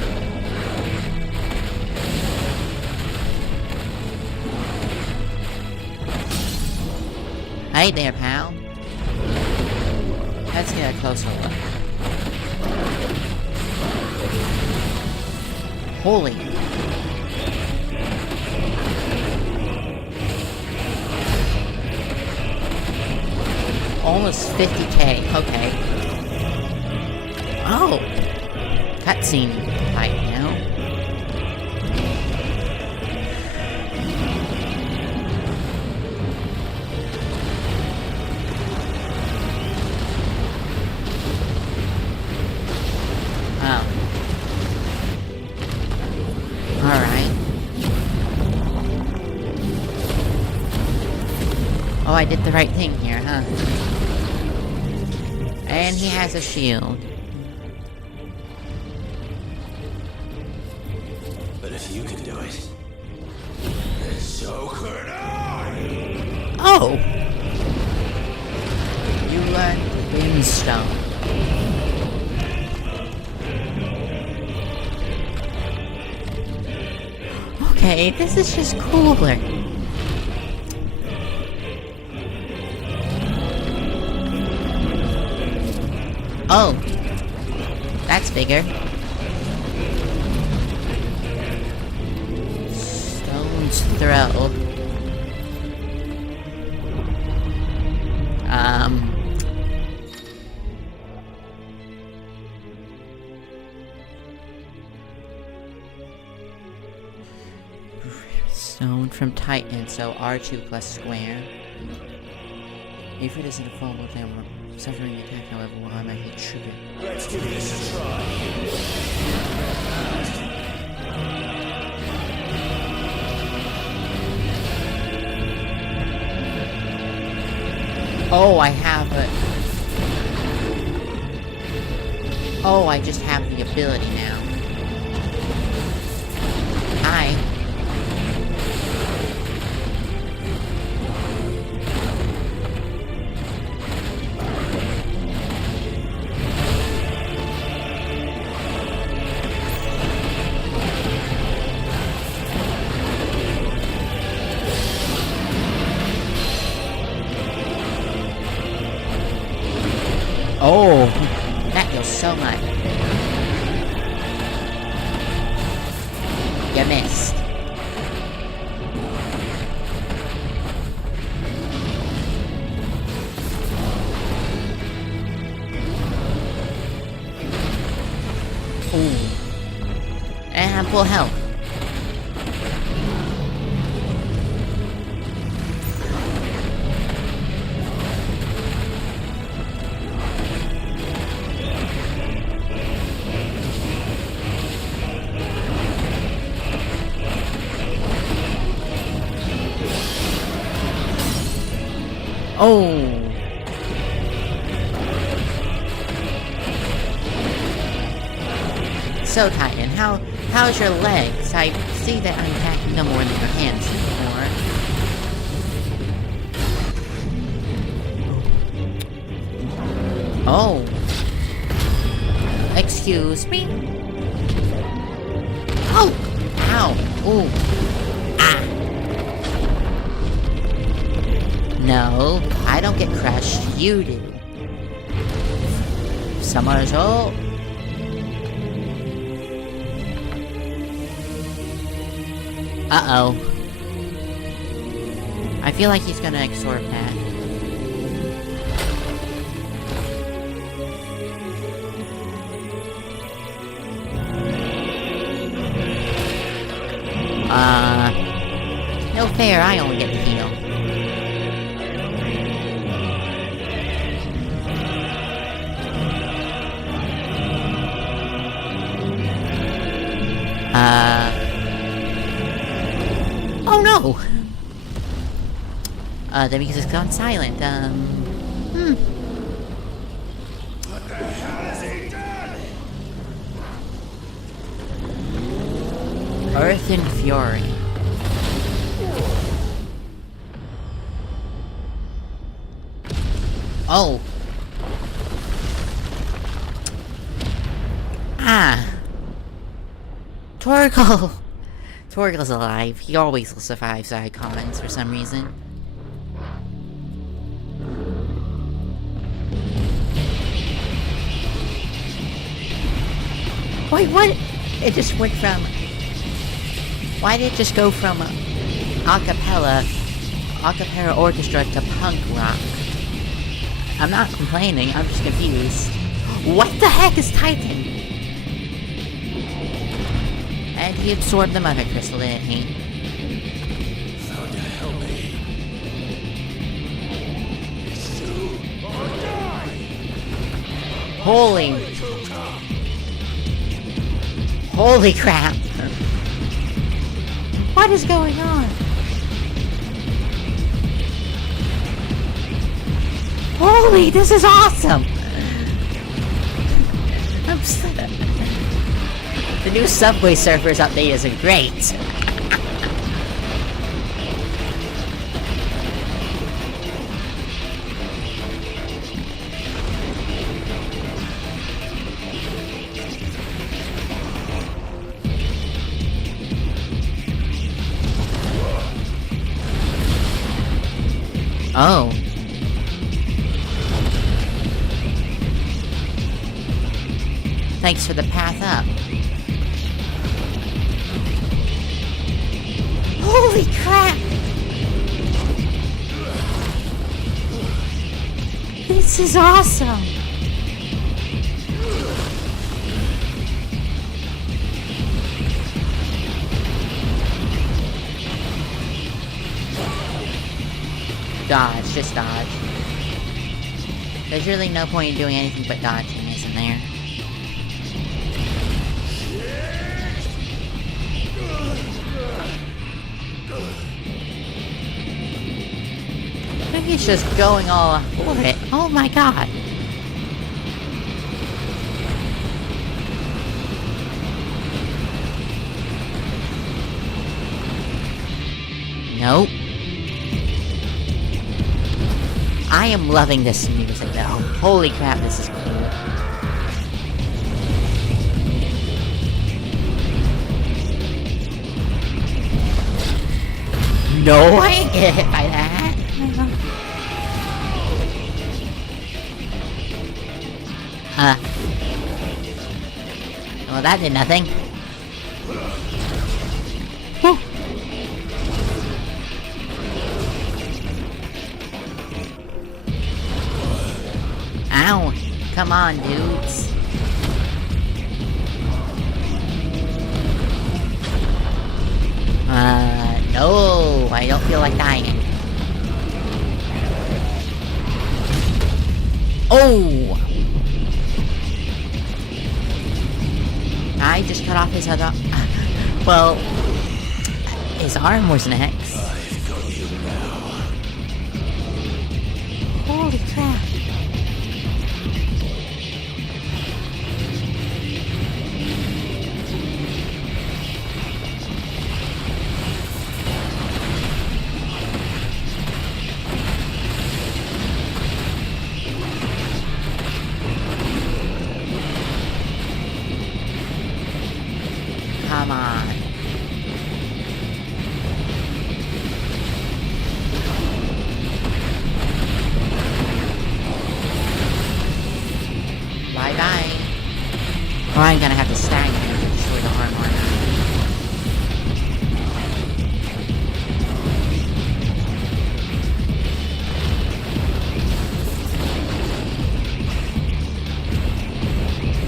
Hey there, pal. Let's get a closer look. Holy. Almost 50k, okay. Oh! Cutscene right now. Oh. Alright. Oh, I did the right thing here, huh? And he has a shield. But if you can do it, then so could I! Oh! You learned Windstone. Okay, this is just cooler. Oh. That's bigger. Stone's Throw. Stone from Titan, so R2 plus square. Ifrit isn't a full Suffering attack, however, will automatically trigger. Let's give this a try. Oh, I have it. Oh, I just have the ability now. Hi. Oh, that feels so much. You missed. Ooh. And I'm full health. Oh. So Titan, how's your legs? I see that I'm attacking no more than your hands anymore. Oh. Excuse me? Oh! Ow! Ooh. Ah! No, I don't get crushed. You do. Somersault. Uh-oh. I feel like he's gonna absorb that. No fair, I only get to heal. Oh no! The music's gone silent, What the hell is he done? Earth and Fury. Oh! Ah! Torgal! Torgal's alive. He always survives side comments for some reason. Wait, what? It just went from... Why did it just go from acapella orchestra to punk rock? I'm not complaining, I'm just confused. What the heck is Titan? And he absorbed the Mother Crystal, didn't he? How to help me? Or die! Holy crap! What is going on? Holy, this is awesome! The new Subway Surfers update is great. Oh. Thanks for the path up. Holy crap! This is awesome! Dodge, just dodge. There's really no point in doing anything but dodging, isn't there? I think he's just going all for it. Oh my god. Nope. I am loving this music though. Holy crap, this is cool. No, I ain't get hit by that. Well, that did nothing. Woo. Ow! Come on, dudes. No, I don't feel like dying. Oh! I just cut off his other... Well... His arm was next. I've got you now. Holy crap. Come on. Bye-bye. Or I'm gonna have to stagger him to destroy the armor.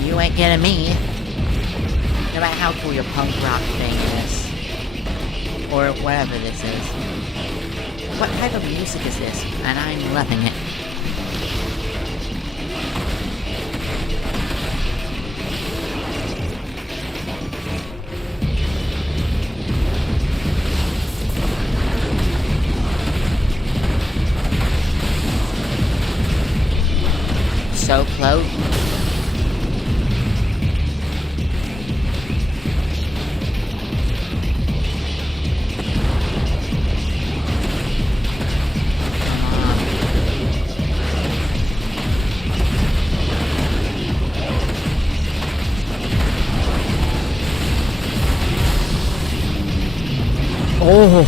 You ain't getting me. No matter how cool your punk rock thing is. Or whatever this is. What type of music is this? And I'm loving it. So close. Oh,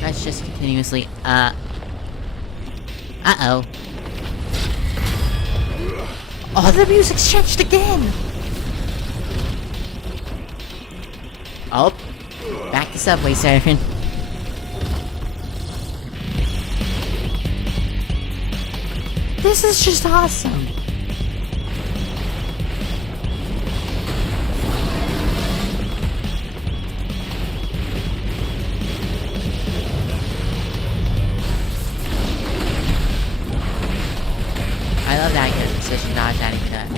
that's just continuously, uh-oh. Oh, the music's changed again! Oh, back to Subway Surfing. This is just awesome. I love that I get a precision dodge out of that.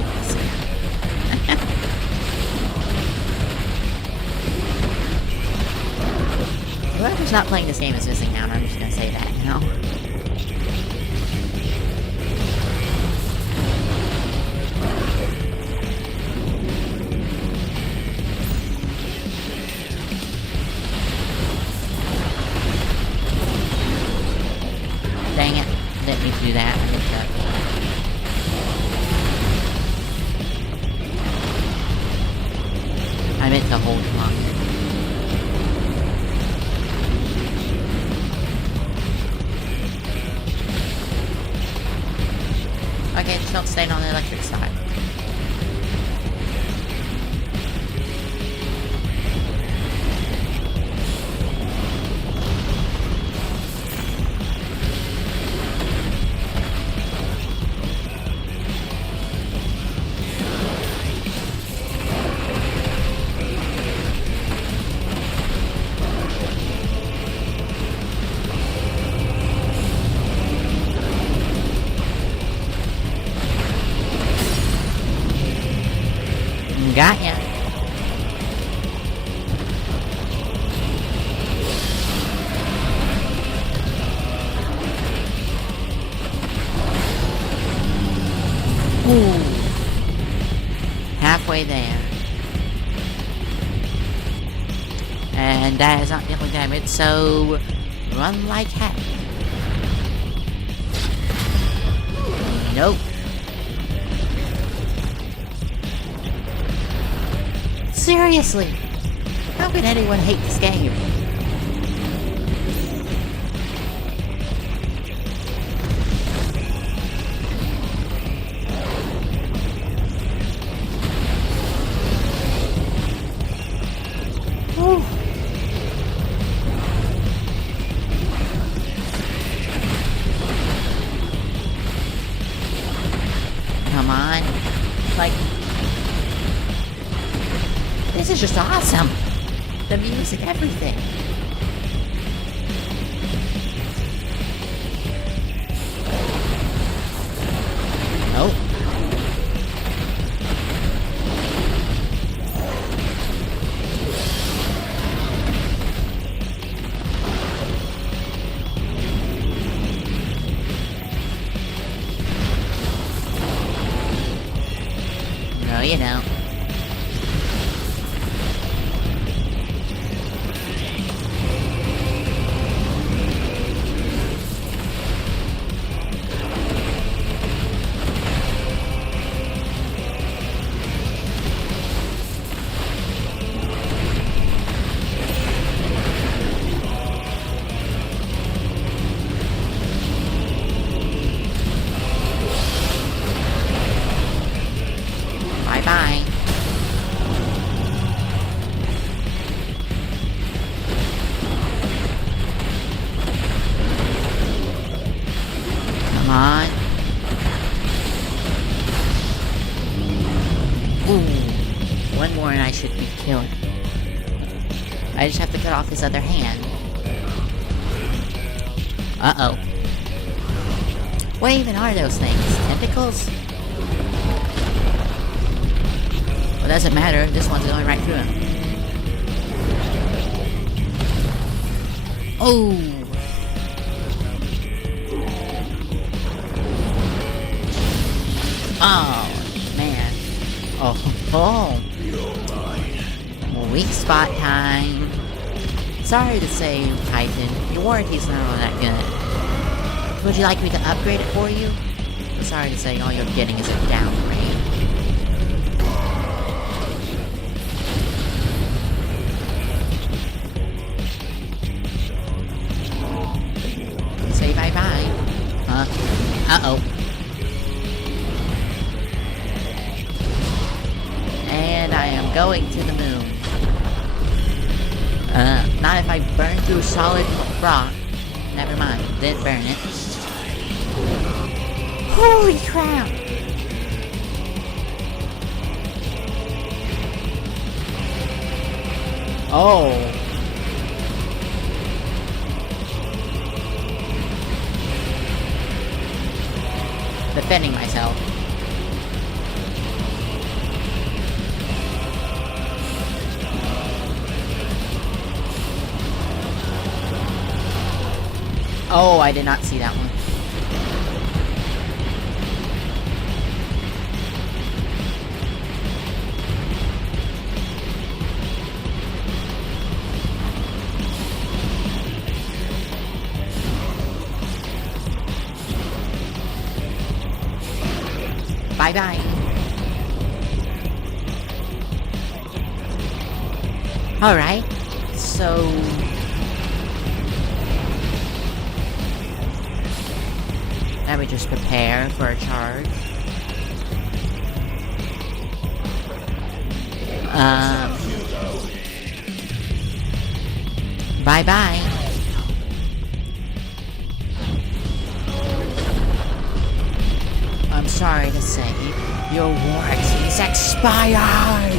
Whoever's not playing this game is missing out. I'm just gonna say that, you know? Dang it. Didn't mean to do that. I didn't cut. I meant to hold him on. Okay, just don't stay on the electric side. Got ya. Ooh. Halfway there. And that is not dealing damage, so run like heck. Nope. Seriously, how can anyone hate this game? Whew. Come on. Like, this is just awesome. The music, everything. Oh. No, you know. Bye-bye. Come on. Ooh. One more and I should be killed. I just have to cut off his other hand. Uh-oh. What even are those things? Tentacles? Well, doesn't matter. This one's going right through him. Oh! Oh, man. Oh. Weak spot time. Sorry to say, Titan, your warranty's not all that good. Would you like me to upgrade it for you? I'm sorry to say, all you're getting is a downgrade. Say bye-bye. Huh? Uh-oh. And I am going to the moon. Not if I burn through solid rock. Never mind. Then burn it. Holy crap! Oh. Defending myself. Oh, I did not see that one. Bye-bye. Alright, so... Let me just prepare for a charge. Bye-bye. I'm sorry to say, your warranty's expired!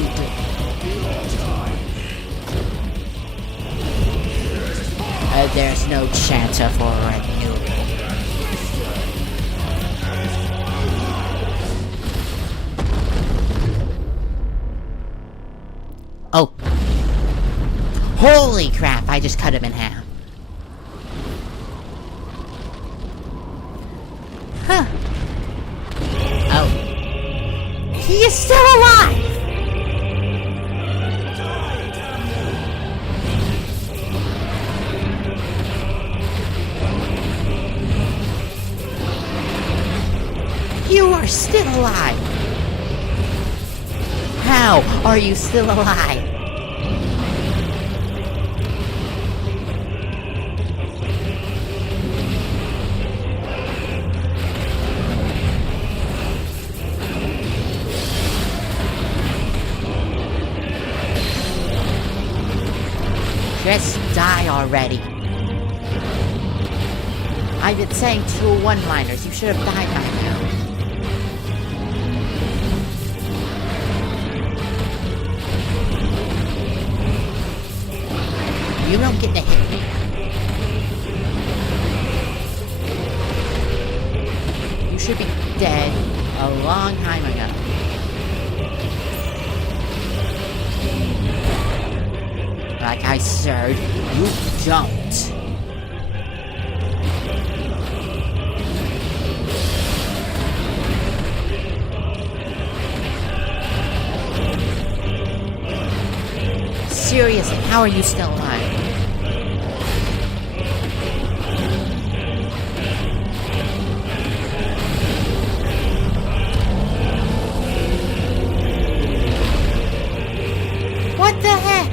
There's no chance of a renewal. Oh. Holy crap, I just cut him in half. Huh. Oh. He is still alive! You are still alive! How are you still alive? Just die already. I've been saying 2 one-liners. You should have died by now. You don't get to hit me. You should be dead a long time ago. Like I said, you don't. Seriously, how are you still alive? What the heck?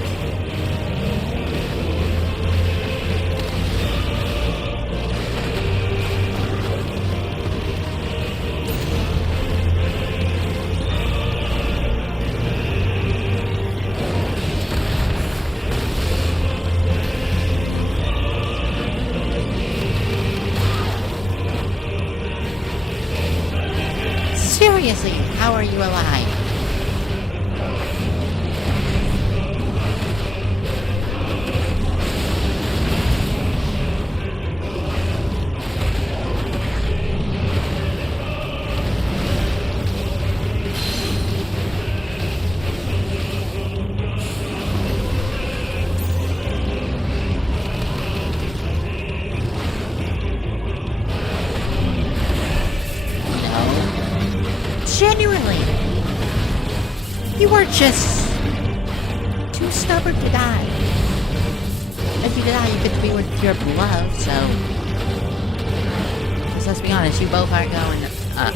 Seriously, how are you alive? Genuinely, you are just too stubborn to die. If you die, you get to be with your beloved, so let's be honest, you both are going up.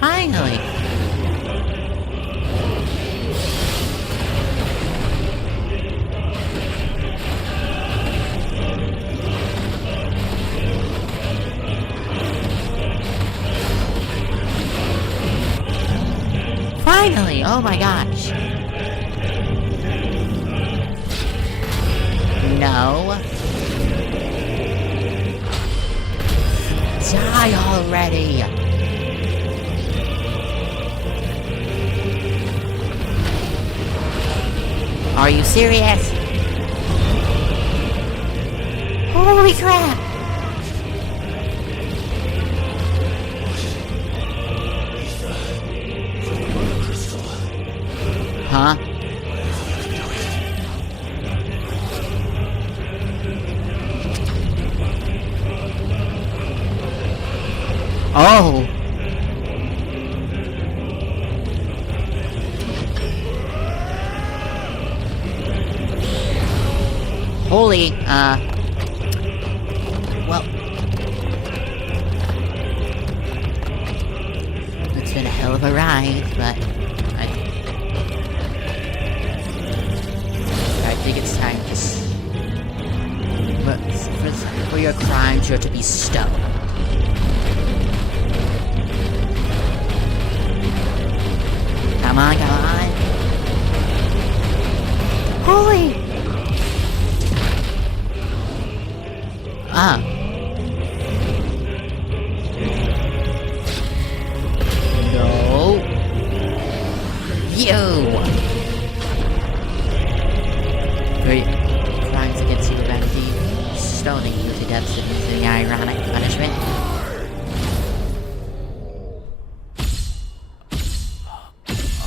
Finally! Finally! Oh my gosh! No. Die already! Are you serious? Holy crap! Huh? Oh! Holy, well, it's been a hell of a ride, but I think it's time to, for your crimes, you're to be stoned. Come on, come on. Holy! No.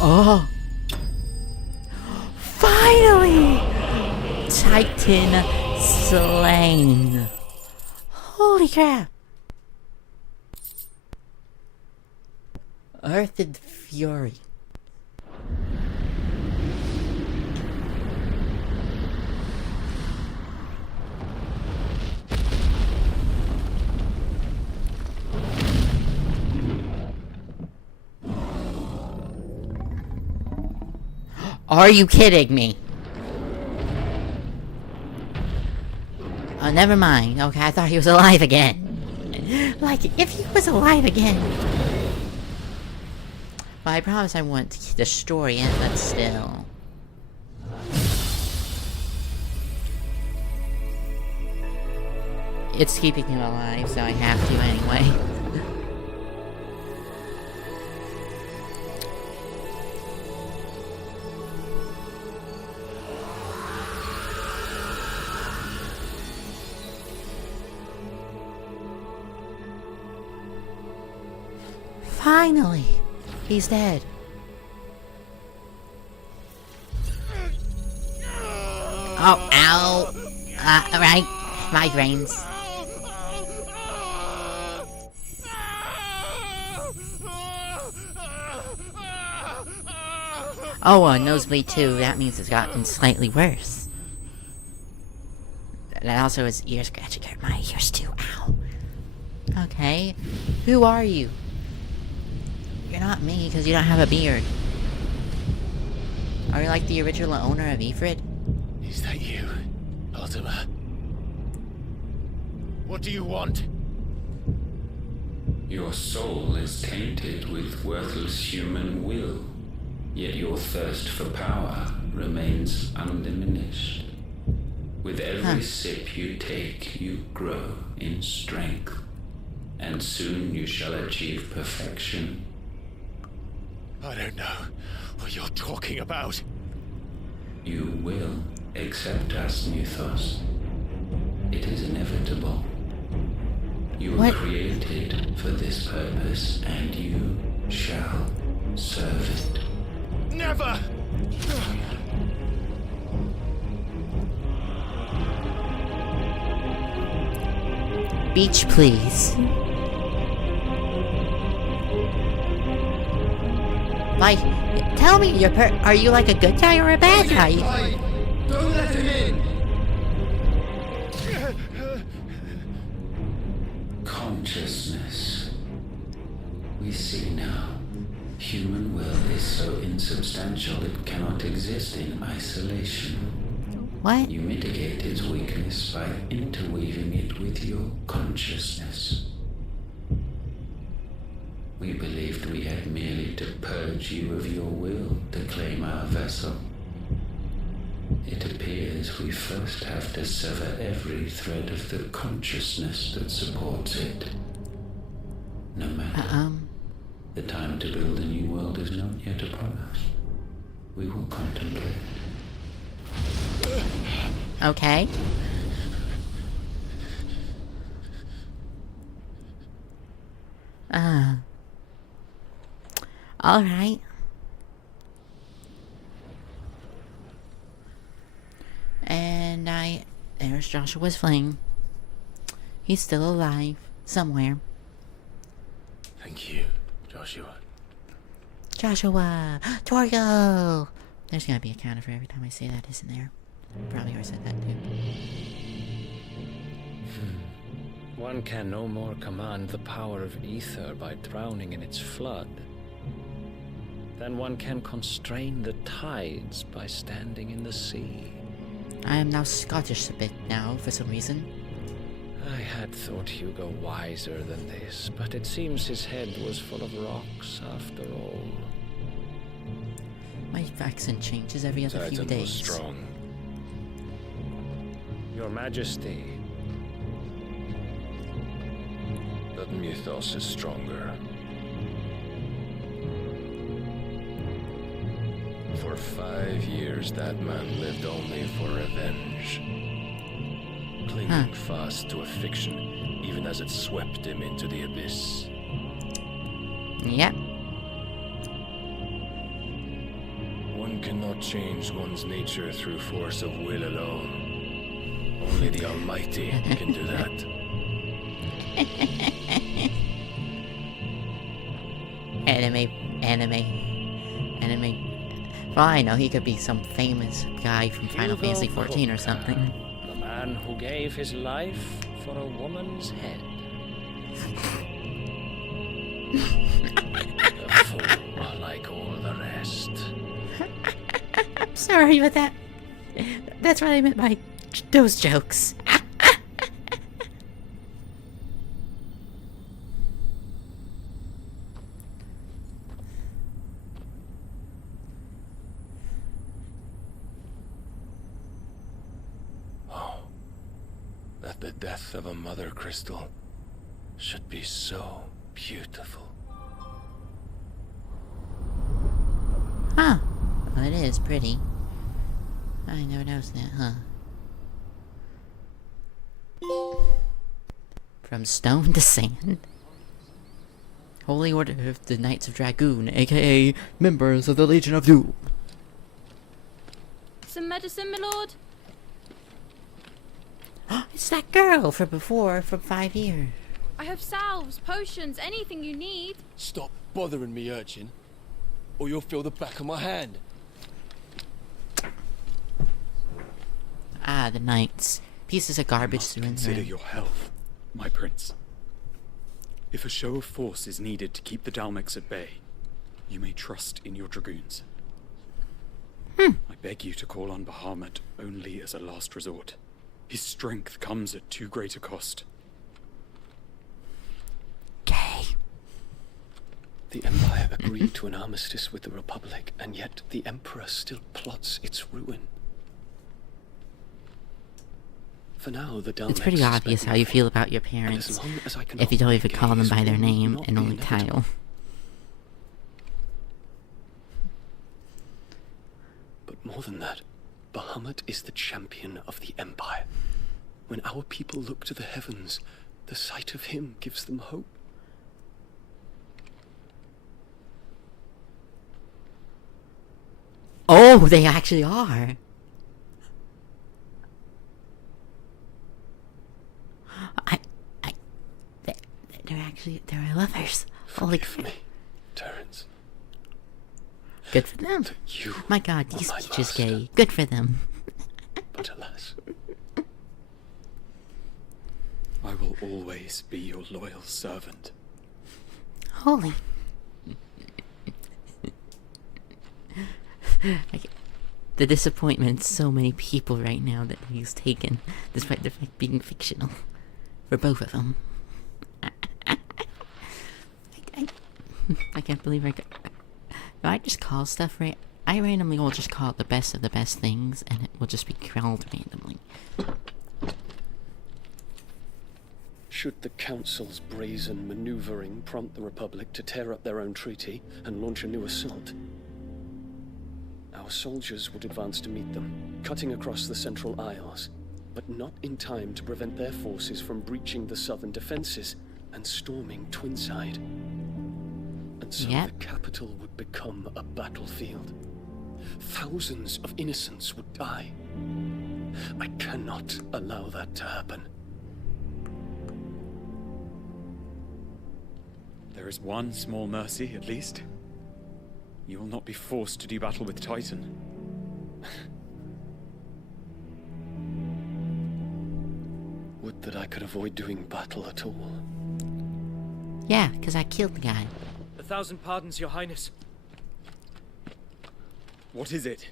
Oh! Finally! Titan slain. Holy crap! Earthed Fury. Are you kidding me? Oh, never mind. Okay, I thought he was alive again. Like, if he was alive again. Well, I promise I won't destroy it, but still. It's keeping him alive, so I have to anyway. Finally! He's dead. Oh, ow! Alright. Migraines. Oh, nosebleed too. That means it's gotten slightly worse. That also is ear scratching. Hurt my ears too. Ow. Okay. Who are you? You're not me, because you don't have a beard. Are you like the original owner of Ifrit? Is that you, Ultima? What do you want? Your soul is tainted with worthless human will, yet your thirst for power remains undiminished. With every sip you take, you grow in strength, and soon you shall achieve perfection. I don't know what you're talking about. You will accept us, Mythos. It is inevitable. You were created for this purpose, and you shall serve it. Never! Beach, please. Like, tell me, are you like a good guy or a bad guy? Don't let him in! Consciousness. We see now. Human will is so insubstantial it cannot exist in isolation. What? You mitigate its weakness by interweaving it with your consciousness. We believed we had merely to purge you of your will to claim our vessel. It appears we first have to sever every thread of the consciousness that supports it. No matter. The time to build a new world is not yet upon us. We will contemplate. Okay. Alright. And there's Joshua's flame. He's still alive. Somewhere. Thank you, Joshua. Joshua! Torgo! There's gonna be a counter for every time I say that, isn't there? Probably already said that too. One can no more command the power of ether by drowning in its flood than one can constrain the tides by standing in the sea. I am now Scottish a bit now, for some reason. I had thought Hugo wiser than this, but it seems his head was full of rocks after all. My accent changes every other few days. Was strong. Your Majesty. But Mythos is stronger. For 5 years, that man lived only for revenge. Clinging fast to a fiction, even as it swept him into the abyss. Yep. cannot change one's nature through force of will alone. Only the Almighty can do that. Anime. Well, I know, he could be some famous guy from Final Fantasy XIV or something. The man who gave his life for a woman's head. A fool like all the rest. I'm sorry, but that's what I meant by those jokes. That the death of a mother crystal should be so beautiful. Huh. Well, it is pretty. I never noticed that, huh? From stone to sand. Holy Order of the Knights of Dragoon, aka members of the Legion of Doom. Some medicine, my lord? It's that girl from before, from 5 years. I have salves, potions, anything you need. Stop bothering me, urchin, or you'll feel the back of my hand. Ah, the knights. Pieces of garbage through and Consider through. your health, my prince. If a show of force is needed to keep the Dalmex at bay, you may trust in your dragoons. I beg you to call on Bahamut only as a last resort. His strength comes at too great a cost. The Empire agreed to an armistice with the Republic, and yet the Emperor still plots its ruin. For now, the Dalmex It's pretty obvious how you feel about your parents if you don't even call them by their name and only title. But more than that, Bahamut is the champion of the Empire. When our people look to the heavens, the sight of him gives them hope. Oh, they actually are. They're lovers. Holy crap. Terrence. Good for them. My god, these bitches gay. Good for them. But alas. I will always be your loyal servant. Holy. The disappointment in so many people right now that he's taken, despite the fact being fictional, for both of them. I can't believe I just call stuff right. I randomly will just call it the best of the best things, and it will just be called randomly. Should the Council's brazen maneuvering prompt the Republic to tear up their own treaty and launch a new assault, our soldiers would advance to meet them, cutting across the Central Isles, but not in time to prevent their forces from breaching the southern defenses and storming Twinside. And so the capital would become a battlefield. Thousands of innocents would die. I cannot allow that to happen. There is one small mercy, at least. You will not be forced to do battle with Titan. Would that I could avoid doing battle at all. Yeah, because I killed the guy. 1,000 pardons, Your Highness. What is it?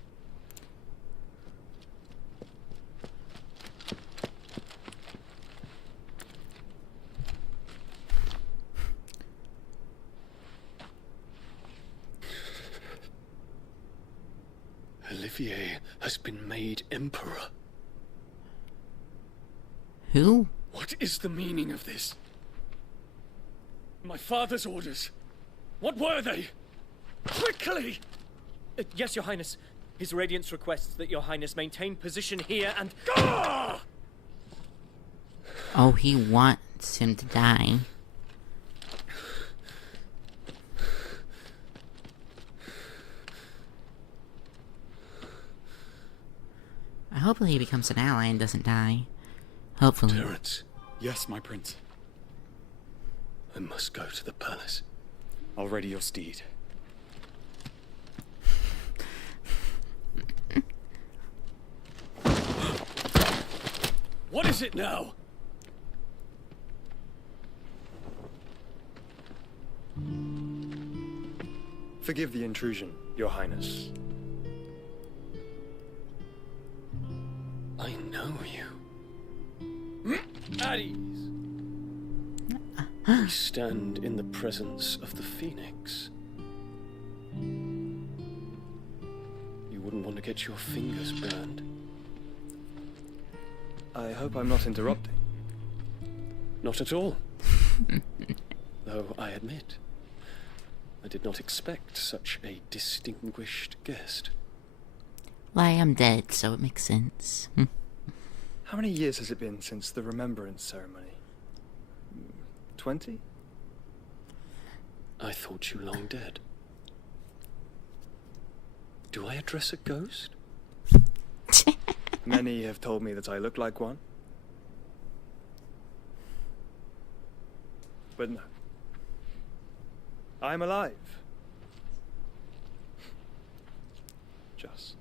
Olivier has been made Emperor. Who? What is the meaning of this? My father's orders. What were they? Quickly! Yes, Your Highness. His Radiance requests that Your Highness maintain position here and... Oh, he wants him to die. hopefully he becomes an ally and doesn't die. Hopefully. Terence. Yes, my prince. I must go to the palace. I'll ready your steed. What is it now? Forgive the intrusion, Your Highness. I know you. At ease. We stand in the presence of the Phoenix. You wouldn't want to get your fingers burned. I hope I'm not interrupting. Not at all. Though I admit, I did not expect such a distinguished guest. Well, I am dead, so it makes sense. How many years has it been since the remembrance ceremony? 20? I thought you long dead. Do I address a ghost? Many have told me that I look like one. But no. I'm alive. Just.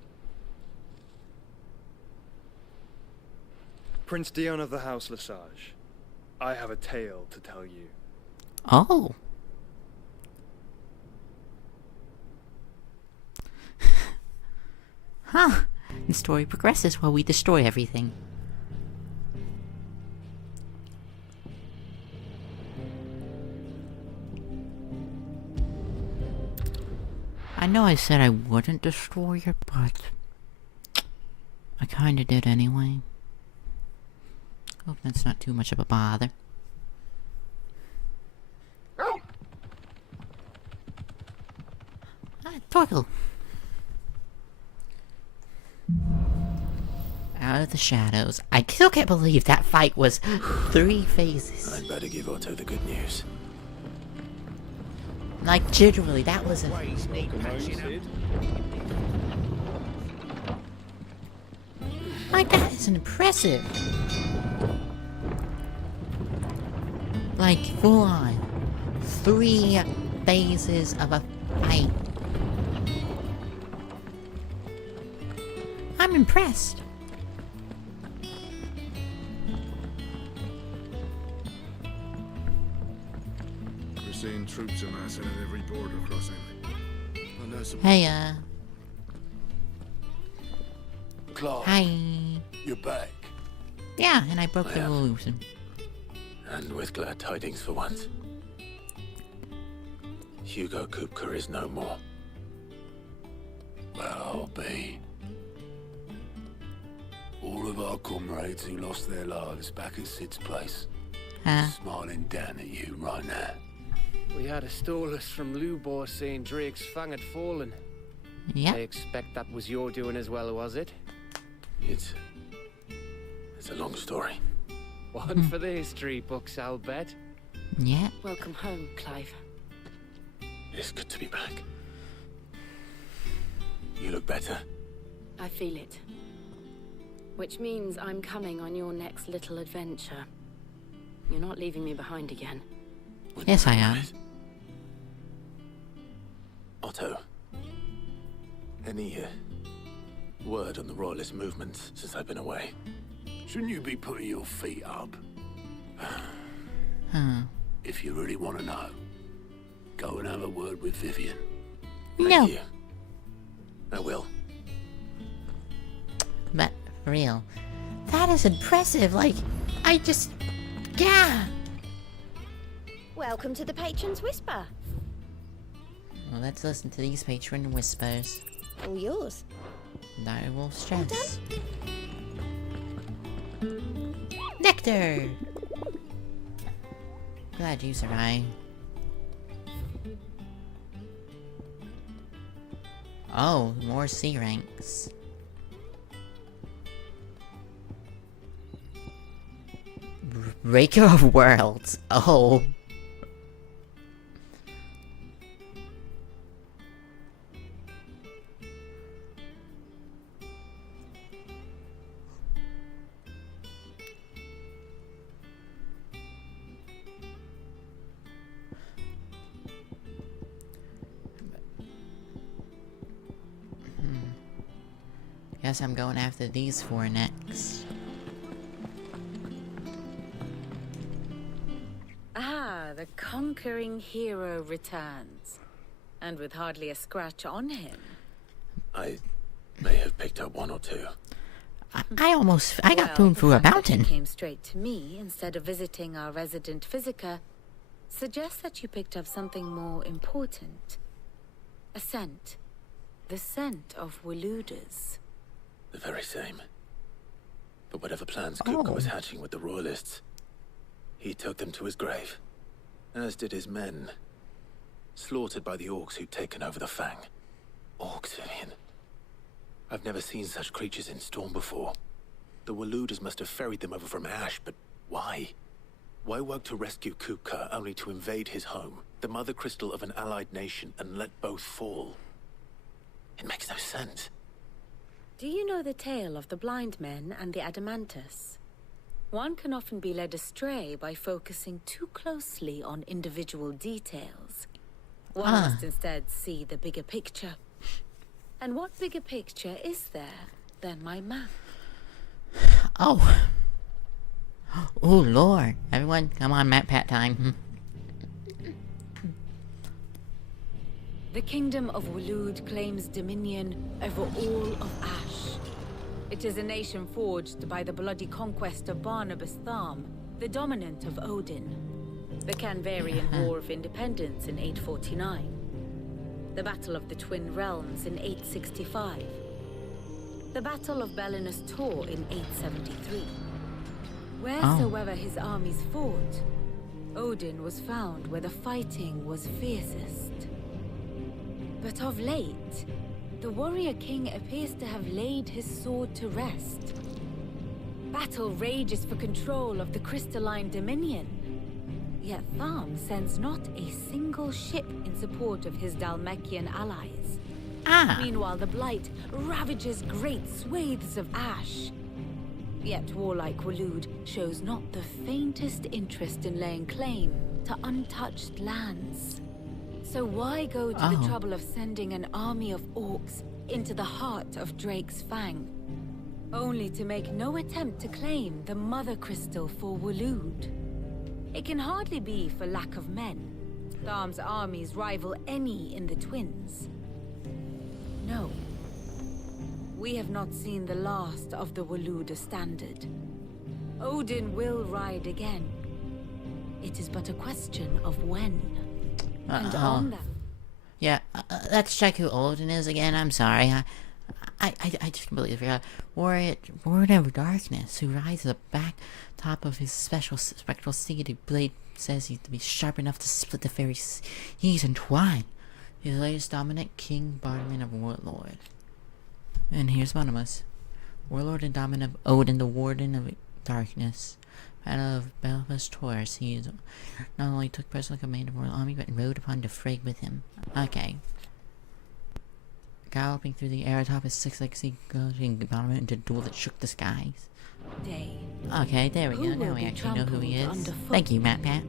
Prince Dion of the House Lesage, I have a tale to tell you. Oh. Huh. The story progresses while we destroy everything. I know I said I wouldn't destroy it, but I kinda did anyway. Hope that's not too much of a bother. Torkel! Out of the shadows. I still can't believe that fight was 3 phases. I'd better give Otto the good news. Like, generally, that was a... Like, that is impressive. Like, full on. 3 phases of a fight. I'm impressed. We're seeing troops amassing at every border crossing. I know some... Hey, Clark. Hi. You're back. Yeah, and I broke the rules. And with glad tidings for once. Hugo Kupka is no more. Well, I'll be. All of our comrades who lost their lives back at Sid's place. Smiling down at you right now. We had a stolus from Lubor saying Drake's fang had fallen. Yeah. I expect that was your doing as well, was it? It's a long story. One for the history books, I'll bet. Yeah. Welcome home, Clive. It's good to be back. You look better. I feel it. Which means I'm coming on your next little adventure. You're not leaving me behind again. Yes, I am. Otto. Any word on the Royalist movement since I've been away? Shouldn't you be putting your feet up? If you really want to know, go and have a word with Vivian. No. You. I will. But, for real. That is impressive, like, I just... Yeah! Welcome to the Patron's Whisper. Well, let's listen to these patron whispers. All yours. I will stress. Nectar! Glad you survived. Oh, more C ranks. Breaker of Worlds. Oh. Guess I'm going after these 4 next. Ah, the conquering hero returns. And with hardly a scratch on him. I may have picked up 1 or 2. I got thrown through a mountain. You came straight to me instead of visiting our resident physiker suggests that you picked up something more important. A scent. The scent of Waloeders. The very same. But whatever plans Kupka was hatching with the Royalists, he took them to his grave. As did his men. Slaughtered by the orcs who'd taken over the Fang. Orcs, Vivian. I've never seen such creatures in Storm before. The Waloeders must have ferried them over from Ash, but why? Why work to rescue Kupka only to invade his home, the mother crystal of an allied nation, and let both fall? It makes no sense. Do you know the tale of the blind men and the Adamantus? One can often be led astray by focusing too closely on individual details. One must instead see the bigger picture. And what bigger picture is there than my map? Oh. Oh, Lord. Everyone, come on, map pat time. The kingdom of Waloed claims dominion over all of Ash. It is a nation forged by the bloody conquest of Barnabas Tharm, the dominant of Odin. The Canvarian War of Independence in 849. The Battle of the Twin Realms in 865. The Battle of Belinus Tor in 873. Wheresoever his armies fought, Odin was found where the fighting was fiercest. But of late, the warrior king appears to have laid his sword to rest. Battle rages for control of the crystalline dominion. Yet Tharm sends not a single ship in support of his Dhalmekian allies. Meanwhile, the Blight ravages great swathes of Ash. Yet warlike Waloed shows not the faintest interest in laying claim to untouched lands. So why go to the trouble of sending an army of orcs into the heart of Drake's Fang, only to make no attempt to claim the Mother Crystal for Waloed? It can hardly be for lack of men. Tharm's armies rival any in the Twins. No. We have not seen the last of the Waloeder standard. Odin will ride again. It is but a question of when. And on that... Yeah, let's check who Odin is again. I'm sorry. I just completely forgot. Warrior of Darkness, who rides at the back top of his spectral steed. Blade says he's to be sharp enough to split the very seas in twine. His latest dominant, King Barman of Warlord. And here's one of us. Warlord and dominant of Odin, the Warden of Darkness. Battle of Belfast Taurus. He not only took personal command of the royal army, but rode upon Defrag with him. Okay. Galloping through the air atop his 6-legged sea, goading Barman into a duel that shook the skies. Okay, there we go. Now we actually know who he is. Thank you, Matt Pat.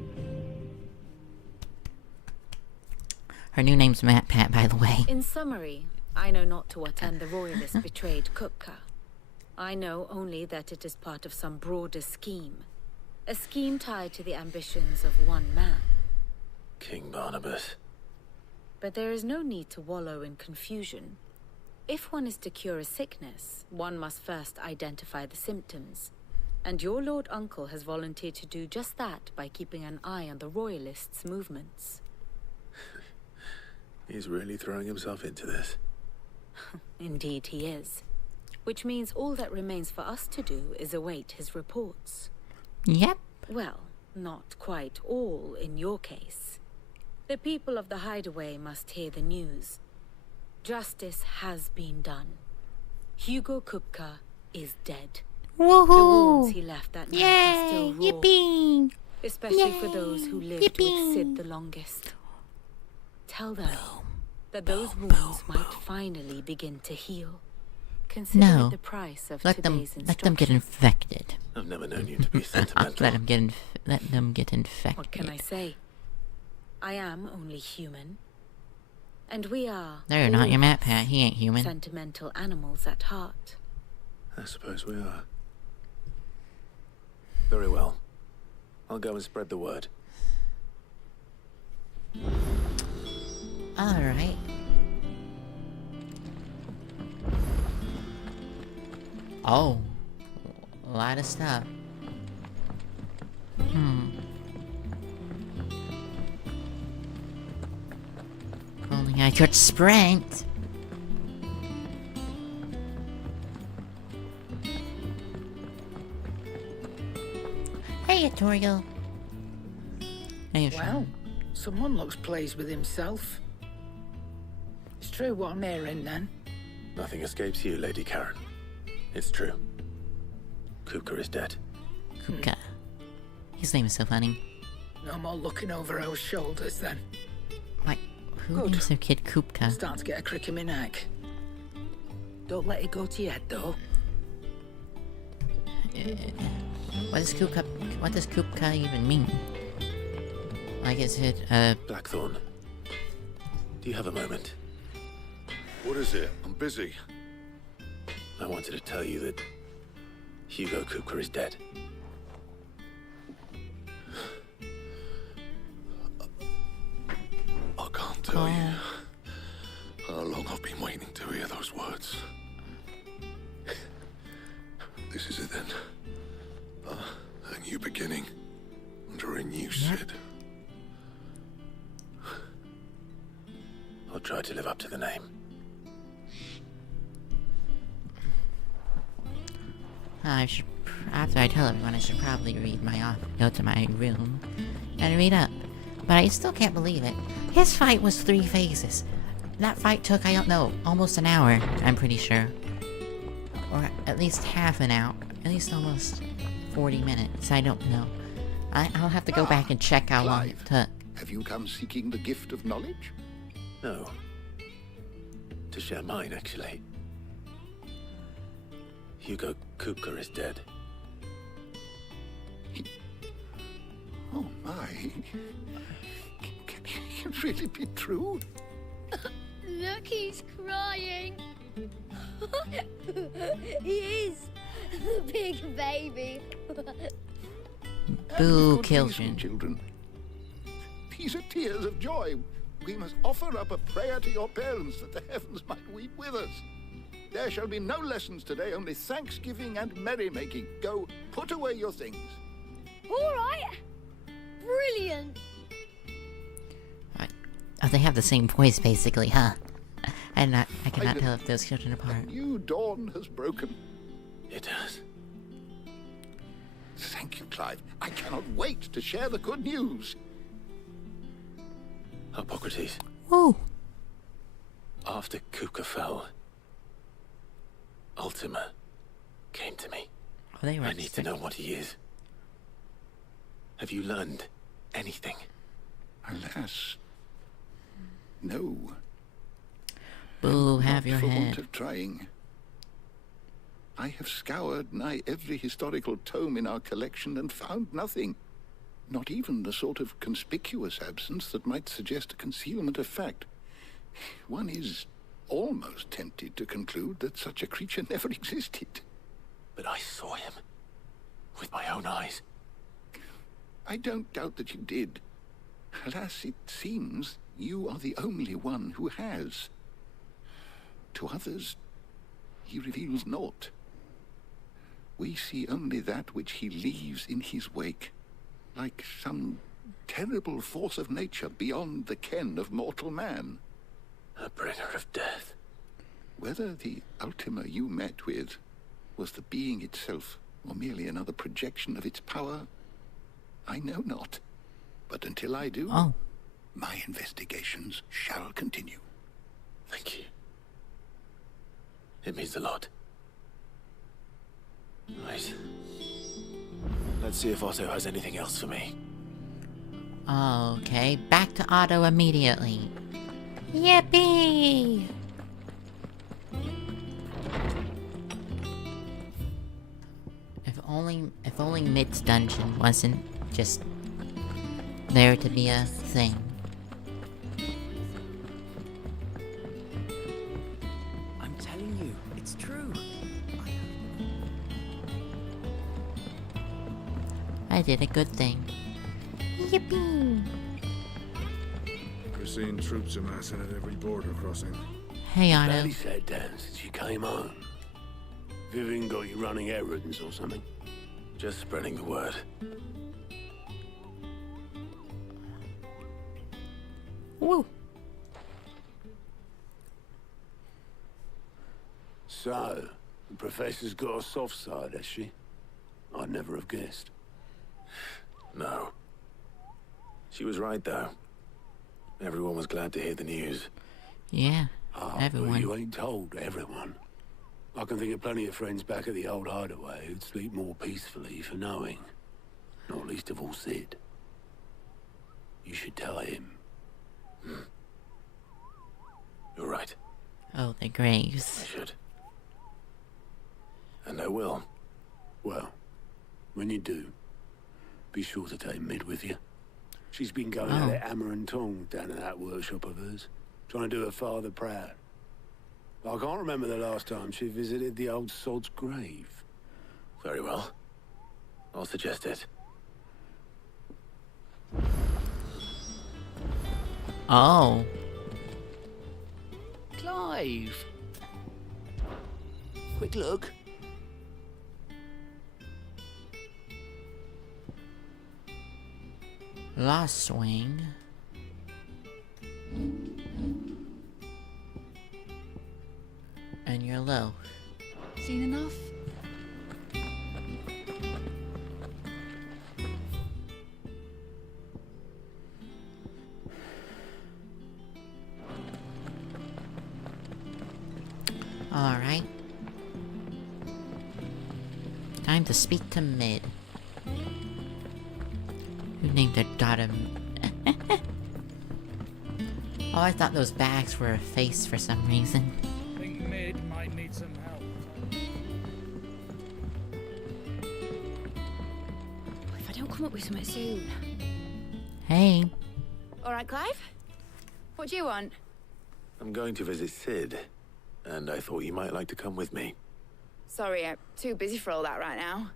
Her new name's Matt Pat, by the way. In summary, I know not to what end the Royalists betrayed Kupka. I know only that it is part of some broader scheme. A scheme tied to the ambitions of one man. King Barnabas. But there is no need to wallow in confusion. If one is to cure a sickness, one must first identify the symptoms. And your Lord Uncle has volunteered to do just that by keeping an eye on the Royalists' movements. He's really throwing himself into this. Indeed he is. Which means all that remains for us to do is await his reports. Yep. Well, not quite all in your case. The people of the Hideaway must hear the news. Justice has been done. Hugo Kupka is dead. Woohoo! The wounds he left that night are still raw. Yippee! Especially for those who lived with Sid the longest. Tell them that those wounds might finally begin to heal. Consider the price of today's instruction. Let them get infected. I've never known you to be sentimental. Let them get infected. What can I say? I am only human. And we are... No, you're not. You're Matt Pat. He ain't human. Sentimental animals at heart. I suppose we are. Very well. I'll go and spread the word. Alright. Oh. A lot of stuff. If only I could sprint. Hey, Toriel. Hey, Well, someone looks pleased with himself. It's true what I'm hearing, then. Nothing escapes you, Lady Karen. It's true. Kupka is dead. Kupka. His name is so funny. No more looking over our shoulders, then. Like, who Good. names their kid I'm Kupka? starting to get a crick in my neck. Don't let it go to your head, though. What does Kupka even mean? Like, is it, Blackthorn, do you have a moment? What is it? I'm busy. I wanted to tell you that Hugo Kupka is dead. I can't tell you how long I've been waiting to hear those words. This is it then. A new beginning under a new Sid. I'll try to live up to the name. I should, after I tell everyone, I should probably go to my room and read up. But I still can't believe it. His fight was 3 phases. That fight took, I don't know, almost an hour, I'm pretty sure. Or at least half an hour. At least almost 40 minutes, I don't know. I'll have to go back and check how long it took. Have you come seeking the gift of knowledge? No. To share mine, actually. Hugo Kupka is dead. Oh my. Can it really be true? Look, he's crying. He is. The big baby. Boo, children. Children. These are tears of joy. We must offer up a prayer to your parents that the heavens might weep with us. There shall be no lessons today, only thanksgiving and merrymaking. Go, put away your things. All right. Brilliant. Oh, they have the same voice, basically, huh? I cannot tell if those children apart. A new dawn has broken. It has. Thank you, Clive. I cannot wait to share the good news. Hippocrates. Woo! After Kupka fell, Ultima came to me. Oh, they were I need to know what he is. Have you learned anything? Alas, no. Boo, have your for head. want of trying. I have scoured nigh every historical tome in our collection and found nothing. Not even the sort of conspicuous absence that might suggest a concealment of fact. One is almost tempted to conclude that such a creature never existed. But I saw him. With my own eyes. I don't doubt that you did. Alas, it seems you are the only one who has. To others, he reveals naught. We see only that which he leaves in his wake, like some terrible force of nature beyond the ken of mortal man. A bringer of death. Whether the Ultima you met with was the being itself, or merely another projection of its power, I know not. But until I do, my investigations shall continue. Thank you. It means a lot. Right. Let's see if Otto has anything else for me. Okay, back to Otto immediately. Yippee! If only Mid's dungeon wasn't just there to be a thing. I'm telling you, it's true. I did a good thing. Yippee! We're seeing troops amassing at every border crossing. Hey, Otto. Daddy sat down since you came home. Vivian got you running errands or something? Just spreading the word. Woo! So, the Professor's got a soft side, has she? I'd never have guessed. No. She was right, though. Everyone was glad to hear the news. Yeah, everyone. But you ain't told everyone. I can think of plenty of friends back at the old hideaway who'd sleep more peacefully for knowing. Not least of all Sid. You should tell him. You're right. Oh, the graves. I should. And I will. Well, when you do, be sure to take Mid with you. She's been going at it hammer and tong down in that workshop of hers, trying to do her father proud. I can't remember the last time she visited the old sod's grave. Very well. I'll suggest it. Oh. Clive! Quick look. Lost Wing. And you're low. Seen enough? Alright. Time to speak to Mid. Who named their daughter? Oh, I thought those bags were a face for some reason. I think Mid might need some help. If I don't come up with something soon. Hey. Alright, Clive? What do you want? I'm going to visit Sid, and I thought you might like to come with me. Sorry, I'm too busy for all that right now.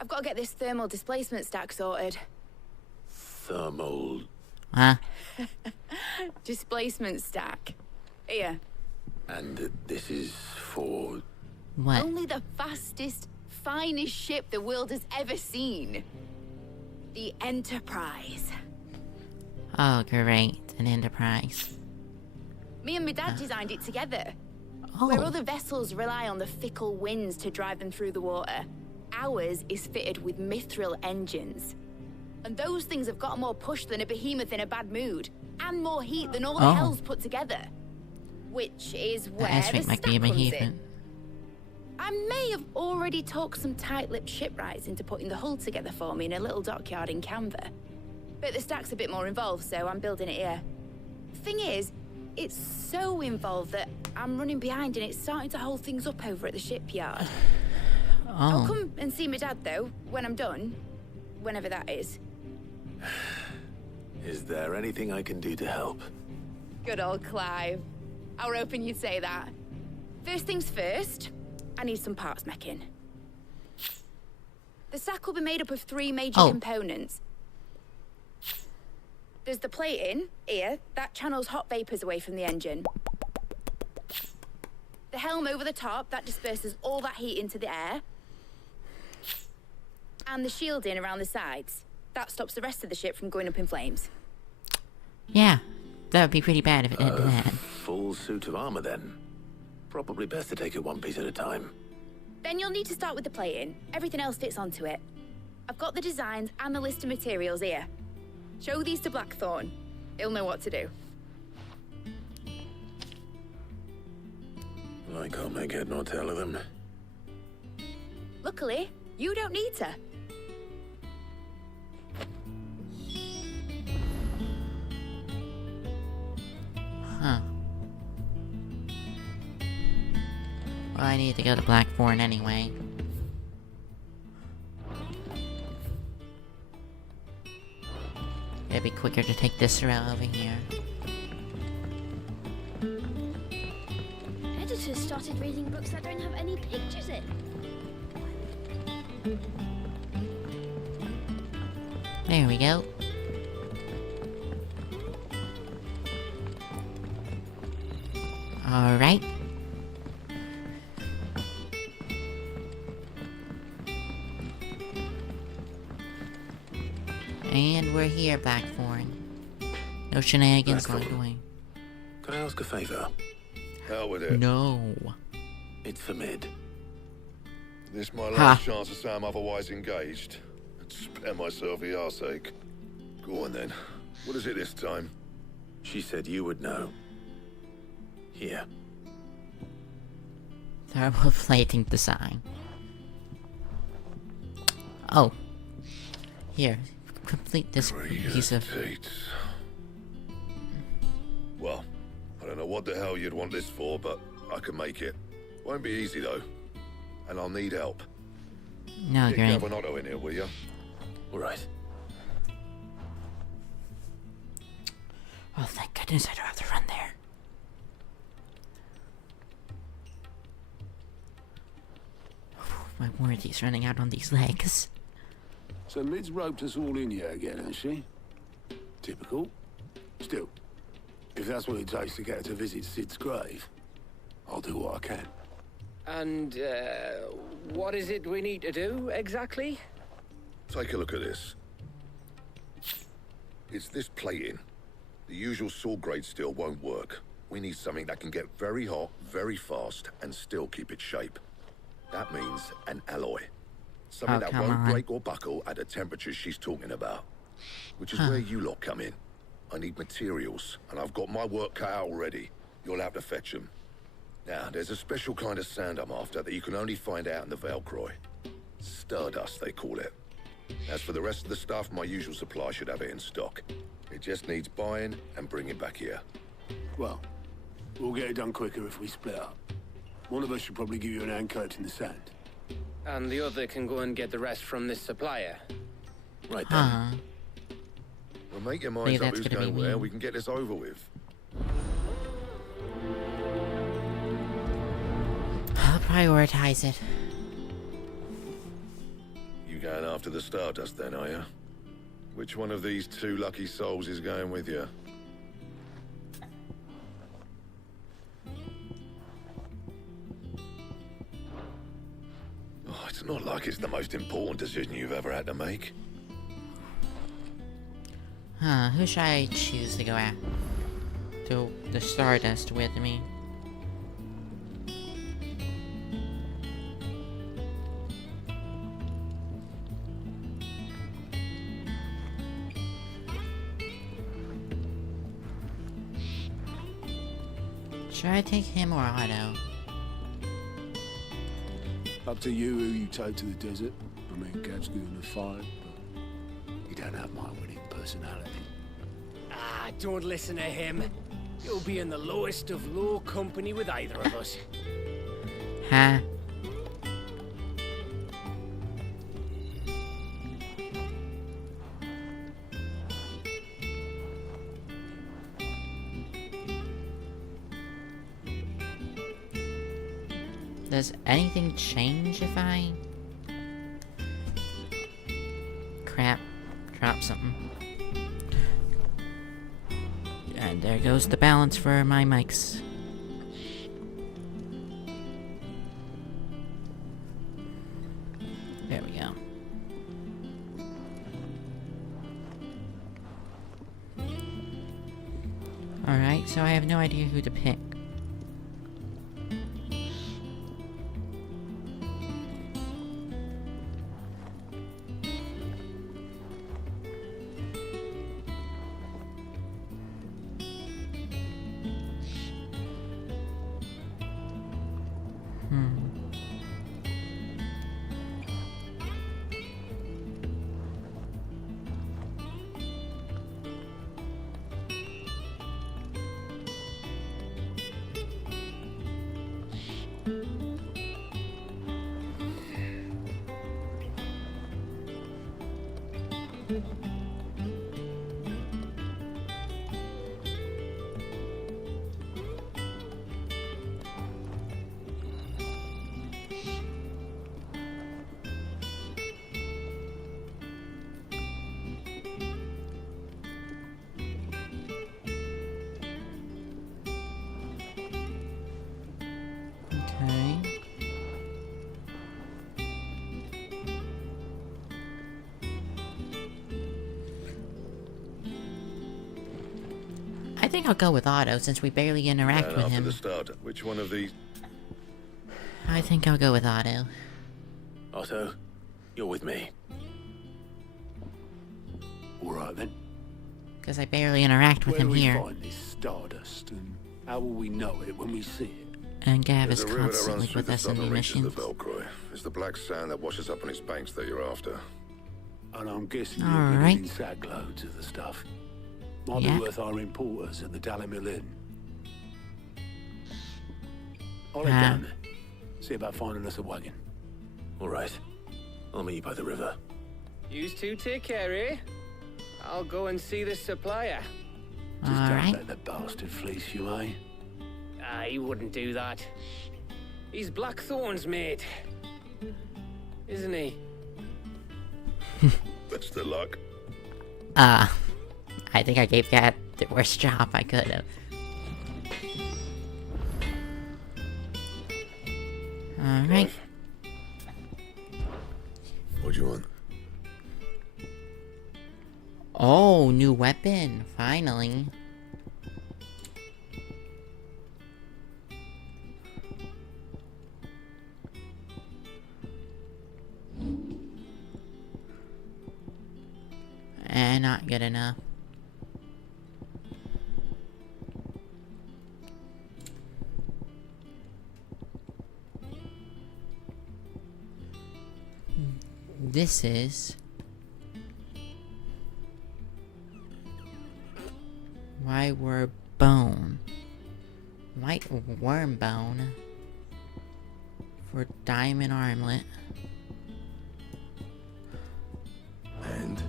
I've got to get this thermal displacement stack sorted. Thermal... Huh? Displacement stack. Here. And this is for... What? Only the fastest, finest ship the world has ever seen. The Enterprise. Oh, great. An Enterprise. Me and my dad designed it together. Oh. Where other vessels rely on the fickle winds to drive them through the water, ours is fitted with mithril engines. And those things have got more push than a behemoth in a bad mood, and more heat than all the hells put together. Which is where the S-Ring might be a stack comes behemoth. in. I may have already talked some tight-lipped shipwrights into putting the hull together for me in a little dockyard in Canva. But the stack's a bit more involved, so I'm building it here. Thing is, it's so involved that I'm running behind and it's starting to hold things up over at the shipyard. I'll come and see my dad, though, when I'm done. Whenever that is. Is there anything I can do to help? Good old Clive. I were hoping you'd say that. First things first, I need some parts meching. The stack will be made up of 3 major components. There's the plating, here, that channels hot vapors away from the engine. The helm over the top, that disperses all that heat into the air. And the shielding around the sides. That stops the rest of the ship from going up in flames. Yeah, that would be pretty bad if it didn't do that. Full suit of armor, then. Probably best to take it one piece at a time. Then you'll need to start with the plating. Everything else fits onto it. I've got the designs and the list of materials here. Show these to Blackthorn. He'll know what to do. I can't make head nor tail of them. Luckily, you don't need to. Huh. Well, I need to go to Blackthorn anyway. It'd be quicker to take this route over here. Editors started reading books that don't have any pictures in. There we go. Alright. And we're here, Blackthorn. No shenanigans going away. Can I ask a favor? Hell with it. No. It's for Mid. This my last chance to say I'm otherwise engaged. Spare myself the arseache. Go on then. What is it this time? She said you would know. Here. Thermoplating design. Oh. Here. Complete this piece of... Well, I don't know what the hell you'd want this for, but I can make it. Won't be easy though. And I'll need help. No, Get great. Gavin in here, will you? All right. Oh, thank goodness I don't have to run there. My warranty's running out on these legs. So Mid's roped us all in here again, has she? Typical. Still, if that's what it takes to get her to visit Sid's grave, I'll do what I can. And, what is it we need to do, exactly? Take a look at this. It's this plating. The usual saw grade steel won't work. We need something that can get very hot, very fast, and still keep its shape. That means an alloy. Something that won't break or buckle at the temperatures she's talking about. Which is where you lot come in. I need materials, and I've got my work cut out already. You'll have to fetch them. Now, there's a special kind of sand I'm after that you can only find out in the Valcroy. Stardust, they call it. As for the rest of the stuff, my usual supply should have it in stock. It just needs buying and bringing back here. Well, we'll get it done quicker if we split up. One of us should probably give you an hand coat in the sand. And the other can go and get the rest from this supplier. Right then. Well, make your minds up who's going where. We can get this over with. I'll prioritize it. You going after the Stardust then, are you? Which one of these two lucky souls is going with you? Oh, it's not like it's the most important decision you've ever had to make. Who should I choose to go at? To the Stardust with me? Should I take him or Otto? Up to you who you take to the desert. I mean, Gav's good in the fight, but you don't have my winning personality. Ah, don't listen to him. You'll be in the lowest of low company with either of us. Huh? Does anything change if I... Crap. Drop something. And there goes the balance for my mics. There we go. Alright, so I have no idea who to pick. think I'll go with Otto since we barely interact with him. The start. Which one of these? I think I'll go with Otto. Otto, you're with me. All right then. Because I barely interact with him here. Where will we find this stardust, and how will we know it when we see it? And Gav is There's a river that constantly runs through with the us in southern new reaches of missions. the Velcroy. It's the black sand that washes up on its banks that you're after. And I'm guessing All you're right. getting in sack loads of the stuff. Might Yeah. be worth our importers at the Dalimil Inn. I'll head down there. See about finding us a wagon. All right. I'll meet you by the river. You two take care, eh? I'll go and see the supplier. Just don't Alright. let the bastard fleece you, eh? He wouldn't do that. He's Blackthorn's mate. Isn't he? That's the luck. I think I gave Gat the worst job I could have. Alright. What do you want? Oh, new weapon, finally. Not good enough. This is white worm bone. White worm bone for diamond armlet. And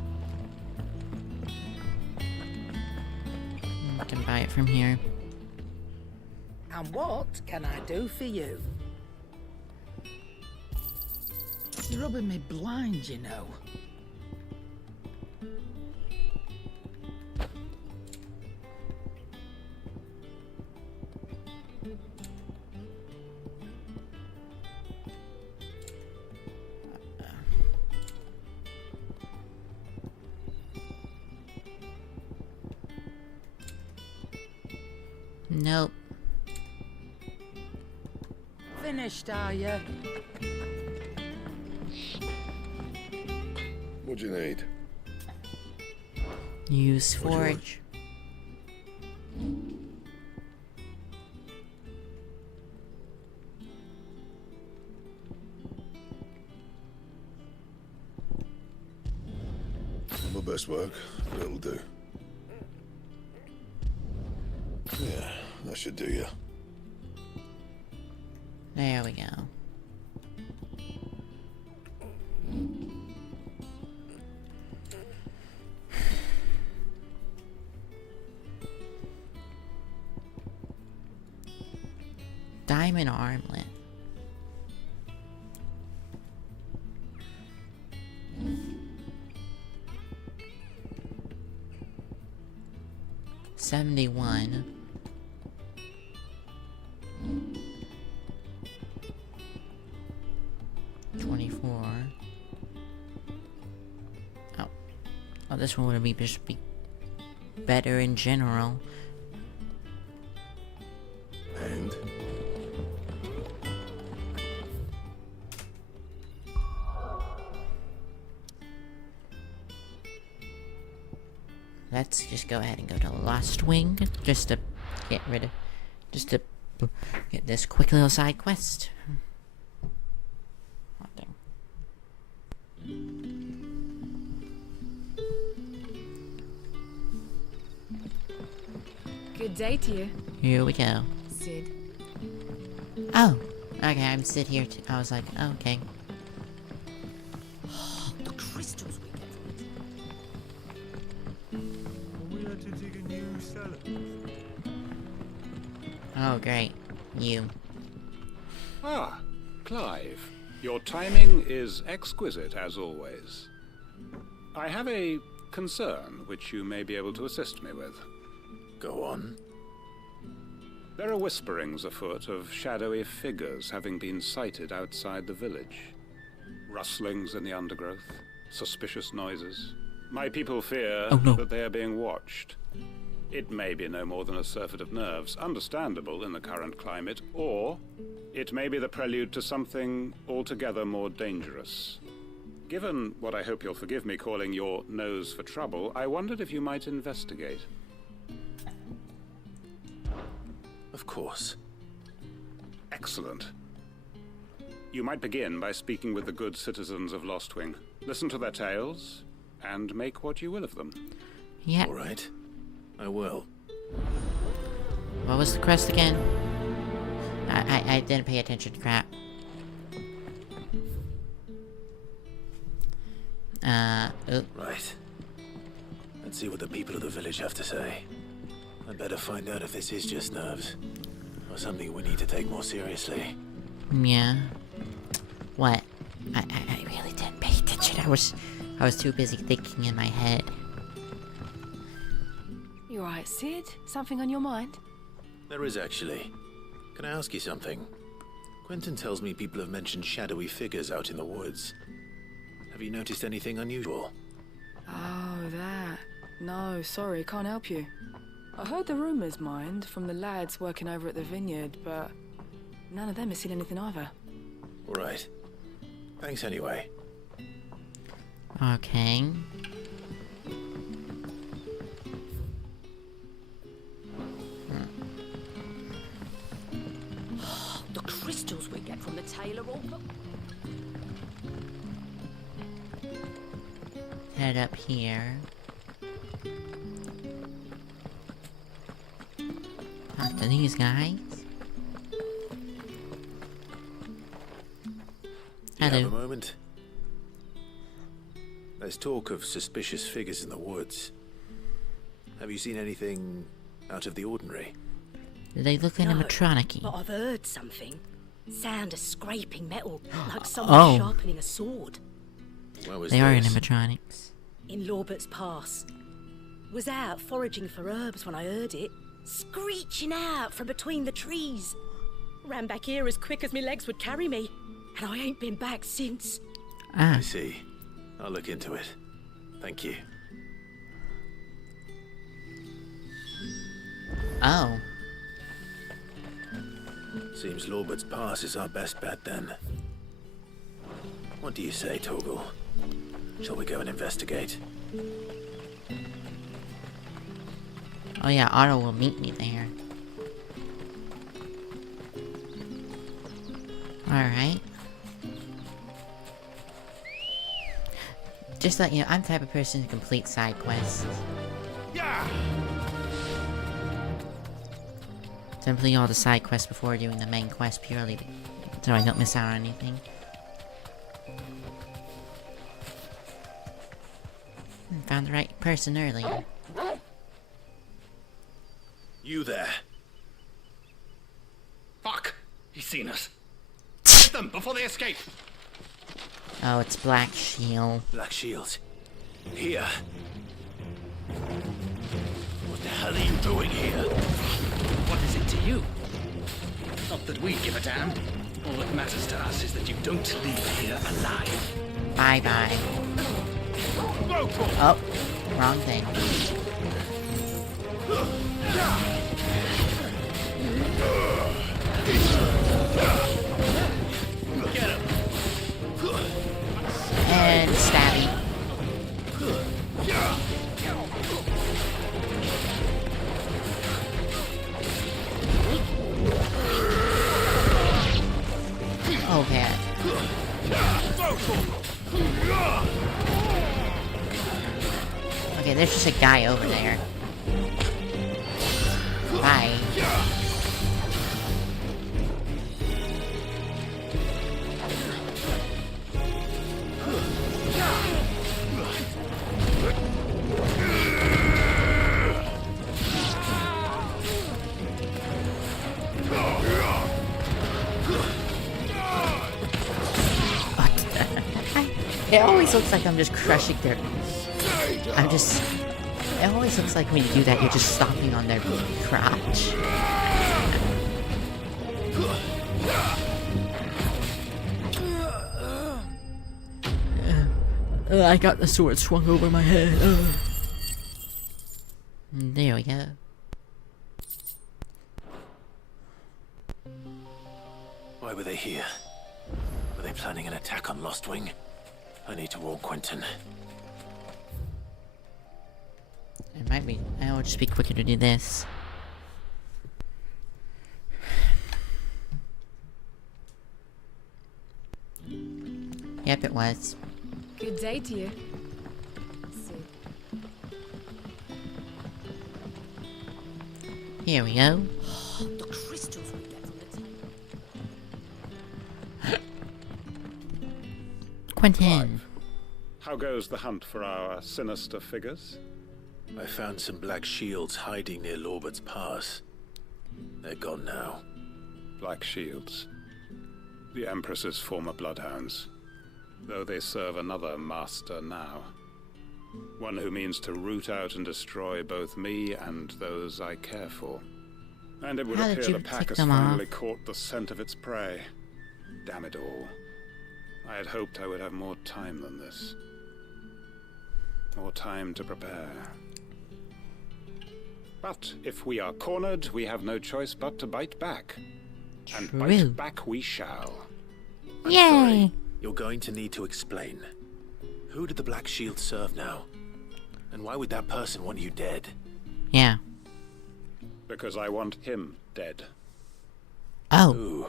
I can buy it from here. And what can I do for you? You're rubbing me blind, you know. Nope. Finished, are you? what do you need? Use What do you want? forge. My best work, but it'll do. Yeah, that should do you. There we go. Diamond armlet. $71. $24. Oh, this one would be just be better in general. And Let's just go ahead and go to Lost Wing, just to get rid of, just to get this quick little side quest. Nothing. Good day to you. Here we go. Sid. Oh, okay, I'm sit here too. I was like, oh, okay. The crystals we get from it. We had to dig a new cellar. Oh, great. You. Ah, Clive. Your timing is exquisite, as always. I have a concern which you may be able to assist me with. Go on. There are whisperings afoot of shadowy figures having been sighted outside the village. Rustlings in the undergrowth, suspicious noises. My people fear Oh, no. that they are being watched. It may be no more than a surfeit of nerves, understandable in the current climate, or it may be the prelude to something altogether more dangerous. Given what I hope you'll forgive me calling your nose for trouble, I wondered if you might investigate. Of course. Excellent. You might begin by speaking with the good citizens of Lostwing. Listen to their tales, and make what you will of them. Yeah. All right. I will. What was the quest again? I didn't pay attention to crap. Right. Let's see what the people of the village have to say. I'd better find out if this is just nerves, or something we need to take more seriously. Yeah. What? I really didn't pay attention. I was too busy thinking in my head. You alright, Sid? Something on your mind? There is actually. Can I ask you something? Quentin tells me people have mentioned shadowy figures out in the woods. Have you noticed anything unusual? Oh, that. No, sorry, can't help you. I heard the rumours, mind, from the lads working over at the vineyard, but none of them has seen anything either. All right. Thanks anyway. Okay. The crystals we get from the tailor all... Head up here. Talk to these guys. You have a Hello. moment? There's talk of suspicious figures in the woods. Have you seen anything out of the ordinary? Do they look animatronic-y? But I've heard something. Sound of scraping metal, like someone sharpening a sword. Where was They are this? animatronics. In Lorbert's Pass. Was out foraging for herbs when I heard it, screeching out from between the trees. Ran back here as quick as my legs would carry me, and I ain't been back since. I see. I'll look into it. Thank you. Oh. Seems Lorbert's Pass is our best bet then. What do you say, Torgal? Shall we go and investigate? Oh yeah, Otto will meet me there. Alright. Just to let you know, I'm the type of person to complete side quests. Yeah. To complete all the side quests before doing the main quest purely so I don't miss out on anything. Found the right person earlier. You there. Fuck! He's seen us. Get them before they escape! Oh, it's Black Shield. Black Shield. Here. What the hell are you doing here? What is it to you? Not that we give a damn. All that matters to us is that you don't leave here alive. Bye-bye. Oh, wrong thing. Get him. And stabby. Okay. Okay, there's just a guy over there. Bye. It always looks like I'm just crushing their... It always looks like when you do that, you're just stomping on their crotch. I got the sword swung over my head. There we go. Why were they here? Were they planning an attack on Lostwing? I need to warn Quentin. It might be. It will just be quicker to do this. Yep, it was. Good day to you. Here we go. The crystals we get from the Quentin. How goes the hunt for our sinister figures? I found some black shields hiding near Lorbert's Pass. They're gone now. Black Shields. The Empress's former bloodhounds. Though they serve another master now. One who means to root out and destroy both me and those I care for. And it would How did appear you the pack pick has them finally off? caught the scent of its prey. Damn it all. I had hoped I would have more time than this. More time to prepare. But if we are cornered, we have no choice but to bite back. And True. bite back we shall. I'm Yay! sorry. You're going to need to explain. Who did the Black Shield serve now? And why would that person want you dead? Yeah. Because I want him dead. Oh. Who?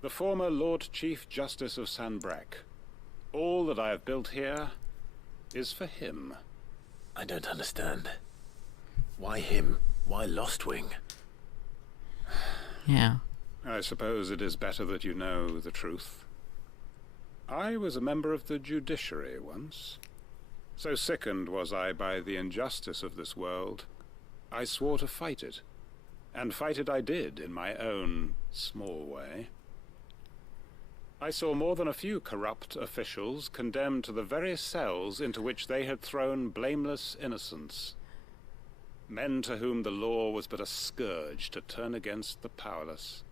The former Lord Chief Justice of Sanbreque. All that I have built here is for him. I don't understand. Why him? Why Lostwing? Yeah. I suppose it is better that you know the truth. I was a member of the judiciary once. So sickened was I by the injustice of this world, I swore to fight it. And fight it I did in my own small way. I saw more than a few corrupt officials condemned to the very cells into which they had thrown blameless innocents. Men to whom the law was but a scourge to turn against the powerless.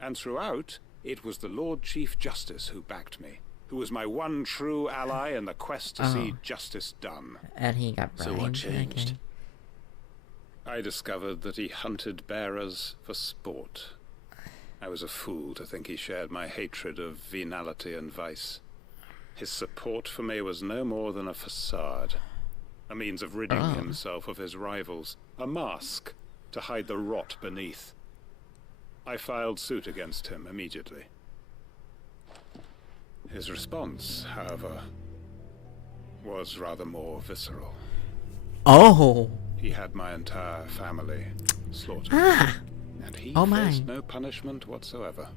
And throughout, it was the Lord Chief Justice who backed me, who was my one true ally in the quest to see justice done. And he got So what changed? Okay. I discovered that he hunted bearers for sport. I was a fool to think he shared my hatred of venality and vice. His support for me was no more than a facade, a means of ridding himself of his rivals, a mask to hide the rot beneath. I filed suit against him immediately. His response, however, was rather more visceral. Oh. He had my entire family slaughtered. And he faced no punishment whatsoever.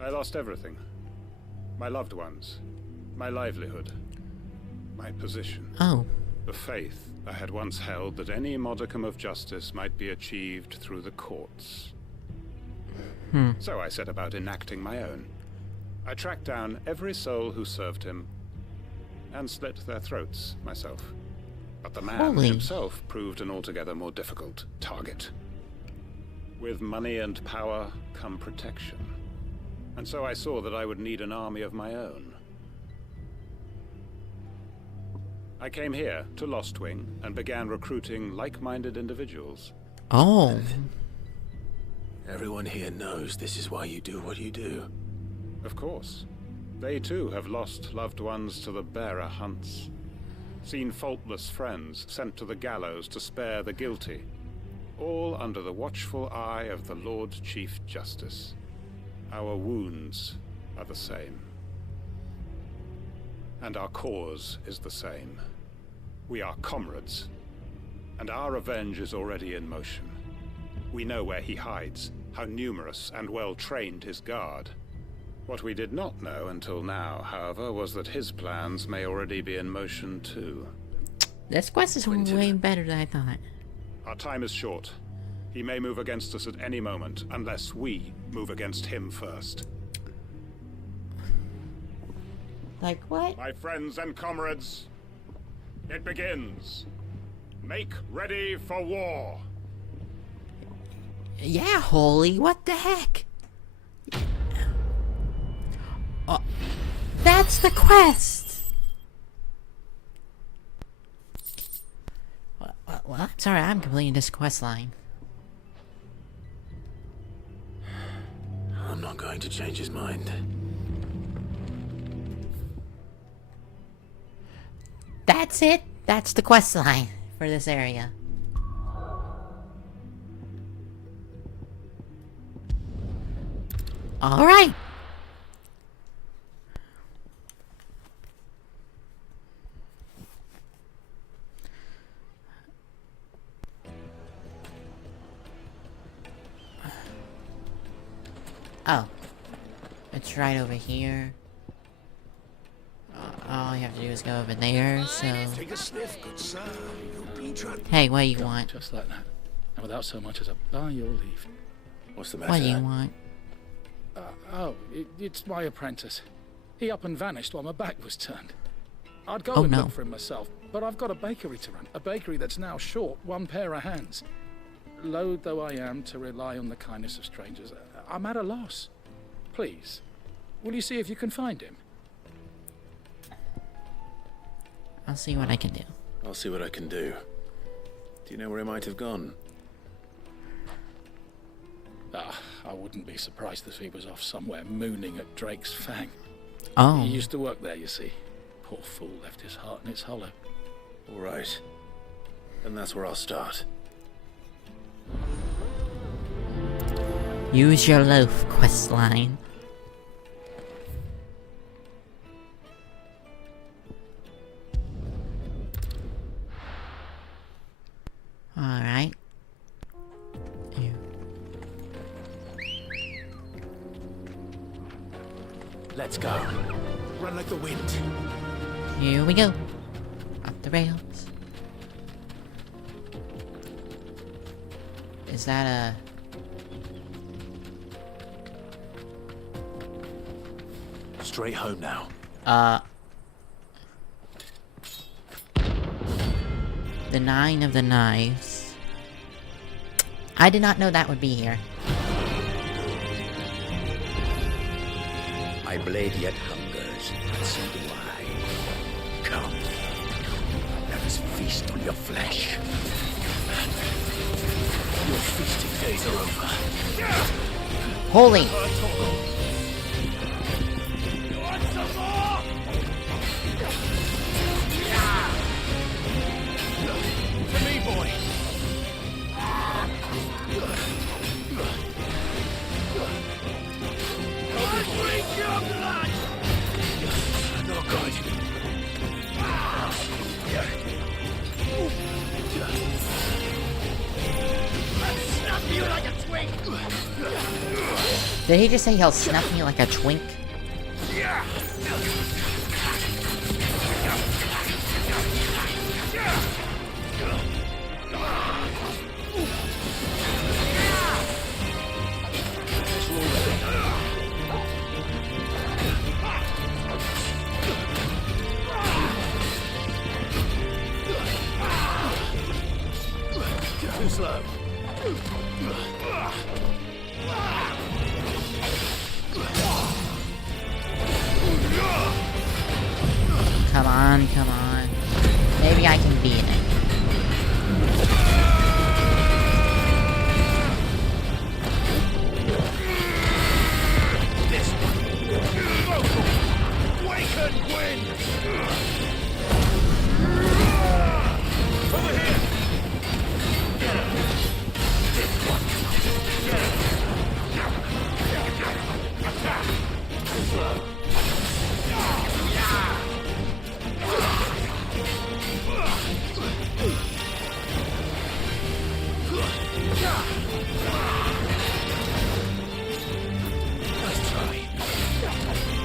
I lost everything. My loved ones, my livelihood, my position. Oh. The faith I had once held that any modicum of justice might be achieved through the courts. So I set about enacting my own. I tracked down every soul who served him and slit their throats myself. But the man himself proved an altogether more difficult target. With money and power come protection. And so I saw that I would need an army of my own. I came here to Lostwing and began recruiting like-minded individuals. Oh. Everyone here knows this is why you do what you do. Of course. They too have lost loved ones to the bearer hunts. Seen faultless friends sent to the gallows to spare the guilty. All under the watchful eye of the Lord Chief Justice. Our wounds are the same. And our cause is the same. We are comrades. And our revenge is already in motion. We know where he hides, how numerous and well-trained his guard. What we did not know until now, however, was that his plans may already be in motion too. This quest is way better than I thought. Our time is short. He may move against us at any moment, unless we move against him first. Like what? My friends and comrades, it begins. Make ready for war. Yeah, holy, what the heck? Oh, that's the quest! well, I'm sorry, I'm completing this quest line. I'm not going to change his mind. That's it. That's the quest line for this area. All right. Oh. It's right over here. All you have to do is go over there, so... Take a sniff, good sir. You'll be drunk. Hey, what do you want? Just like that. And without so much as a by your leave. What's the matter? What do you want? It's my apprentice. He up and vanished while my back was turned. I'd go Oh, and no. look for him myself, but I've got a bakery to run. A bakery that's now short one pair of hands. Loath though I am to rely on the kindness of strangers, I'm at a loss. Please, will you see if you can find him? I'll see what I can do. I'll see what I can do. Do you know where he might have gone? I wouldn't be surprised if he was off somewhere mooning at Drake's Fang. Oh. He used to work there, you see. Poor fool left his heart in its hollow. All right. And that's where I'll start. Use your loaf quest line. Alright. Let's go. Run like the wind. Here we go. Up the rails. Is that a... Straight home now. The 9 of the Knives. I did not know that would be here. My blade yet hungers, and so do I. Come, let us feast on your flesh. Your feasting days are over. Holy! To me, boy. No good. Snap you like a twink. Did he just say he'll snuff me like a twink? Too slow. Come on, come on. Maybe I can beat it. This one. Wake and win. Over here. This one. Attack. Too slow. Let's try.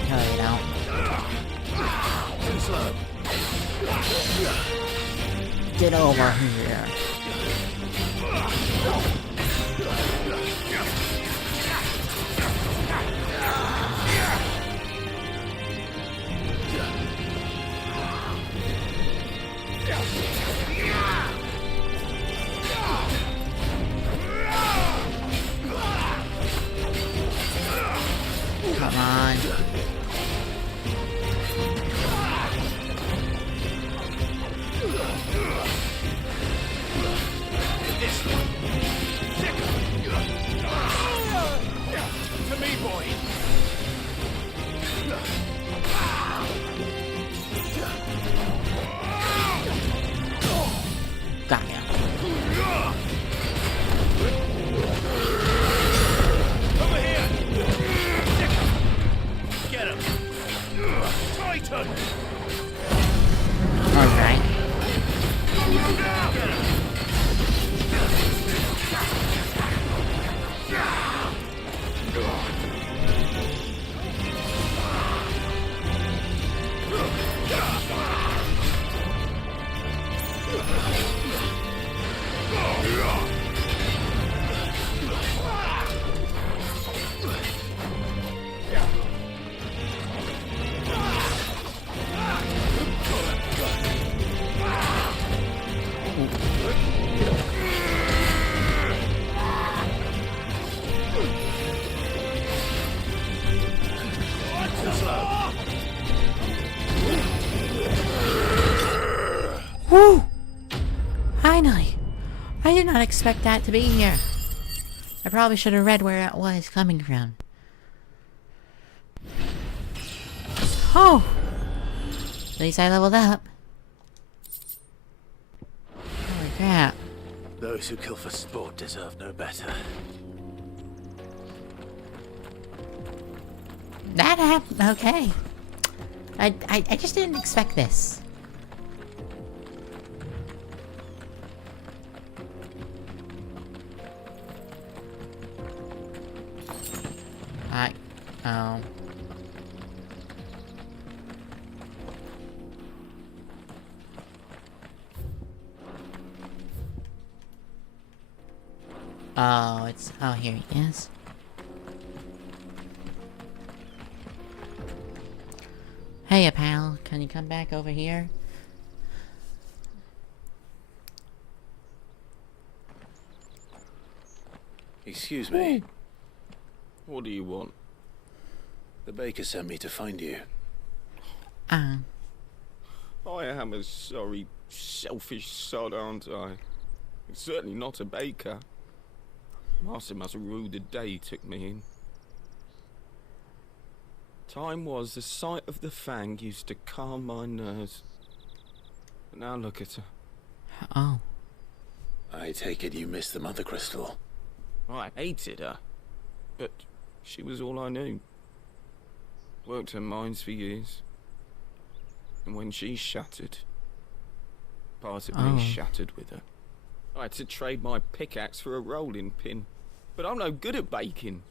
No, you don't. Too slow. Get over here. Come on. Whew! Finally! I did not expect that to be here. I probably should have read where it was coming from. Oh! At least I leveled up. Holy crap. Those who kill for sport deserve no better. That happened. Okay. I just didn't expect this. Oh. Oh, it's... Oh, here he is. Hey, pal. Can you come back over here? Excuse me. What do you want? The baker sent me to find you. I am a sorry, selfish sod, aren't I? Certainly not a baker. Master must have ruled the day he took me in. Time was the sight of the Fang used to calm my nerves. But now look at her. Oh. I take it you missed the Mother Crystal. I hated her. But she was all I knew. Worked her mines for years. And when she shattered, part of me shattered with her. I had to trade my pickaxe for a rolling pin. But I'm no good at baking.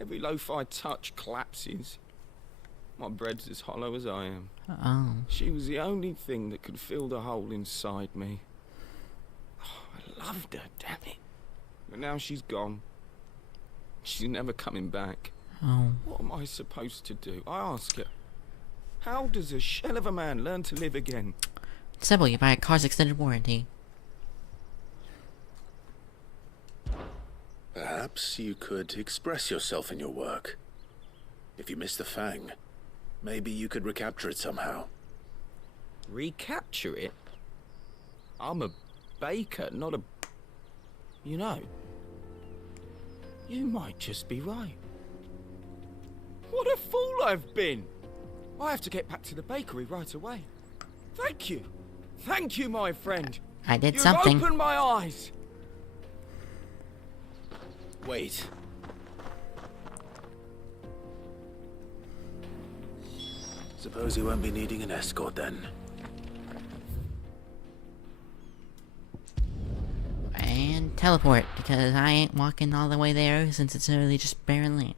Every loaf I touch collapses. My bread's as hollow as I am. Oh. She was the only thing that could fill the hole inside me. Oh, I loved her, damn it. But now she's gone. She's never coming back. Oh. What am I supposed to do? I ask her. How does a shell of a man learn to live again? Simple, you buy a car's extended warranty. Perhaps you could express yourself in your work. If you miss the Fang, maybe you could recapture it somehow. Recapture it? I'm a baker, not a... You know, you might just be right. What a fool I've been! I have to get back to the bakery right away. Thank you. Thank you, my friend. I did You've something. opened my eyes. Wait. Suppose you won't be needing an escort then. And teleport, because I ain't walking all the way there since it's really just barren land.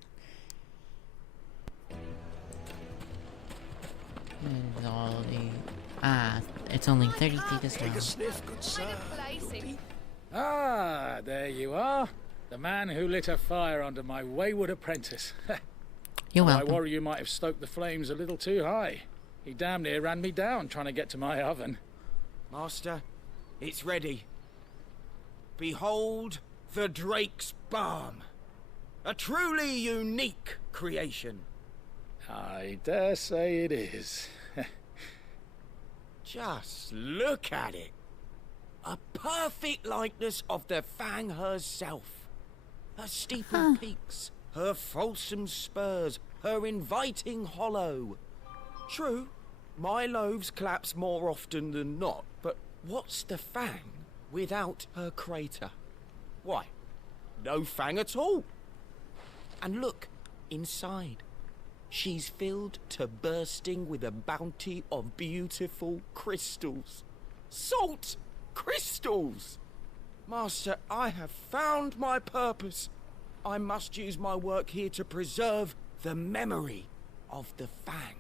It's only 30 feet this long. Ah, there you are. The man who lit a fire under my wayward apprentice. You're I welcome. worry you might have stoked the flames a little too high. He damn near ran me down trying to get to my oven. Master, it's ready. Behold the Drake's Balm. A truly unique creation. I dare say it is. Just look at it. A perfect likeness of the Fang herself. Her steepled peaks, her fulsome spurs, her inviting hollow. True, my loaves collapse more often than not, but what's the Fang without her crater? Why, no Fang at all. And look, inside. She's filled to bursting with a bounty of beautiful crystals. Salt crystals! Master, I have found my purpose. I must use my work here to preserve the memory of the Fang.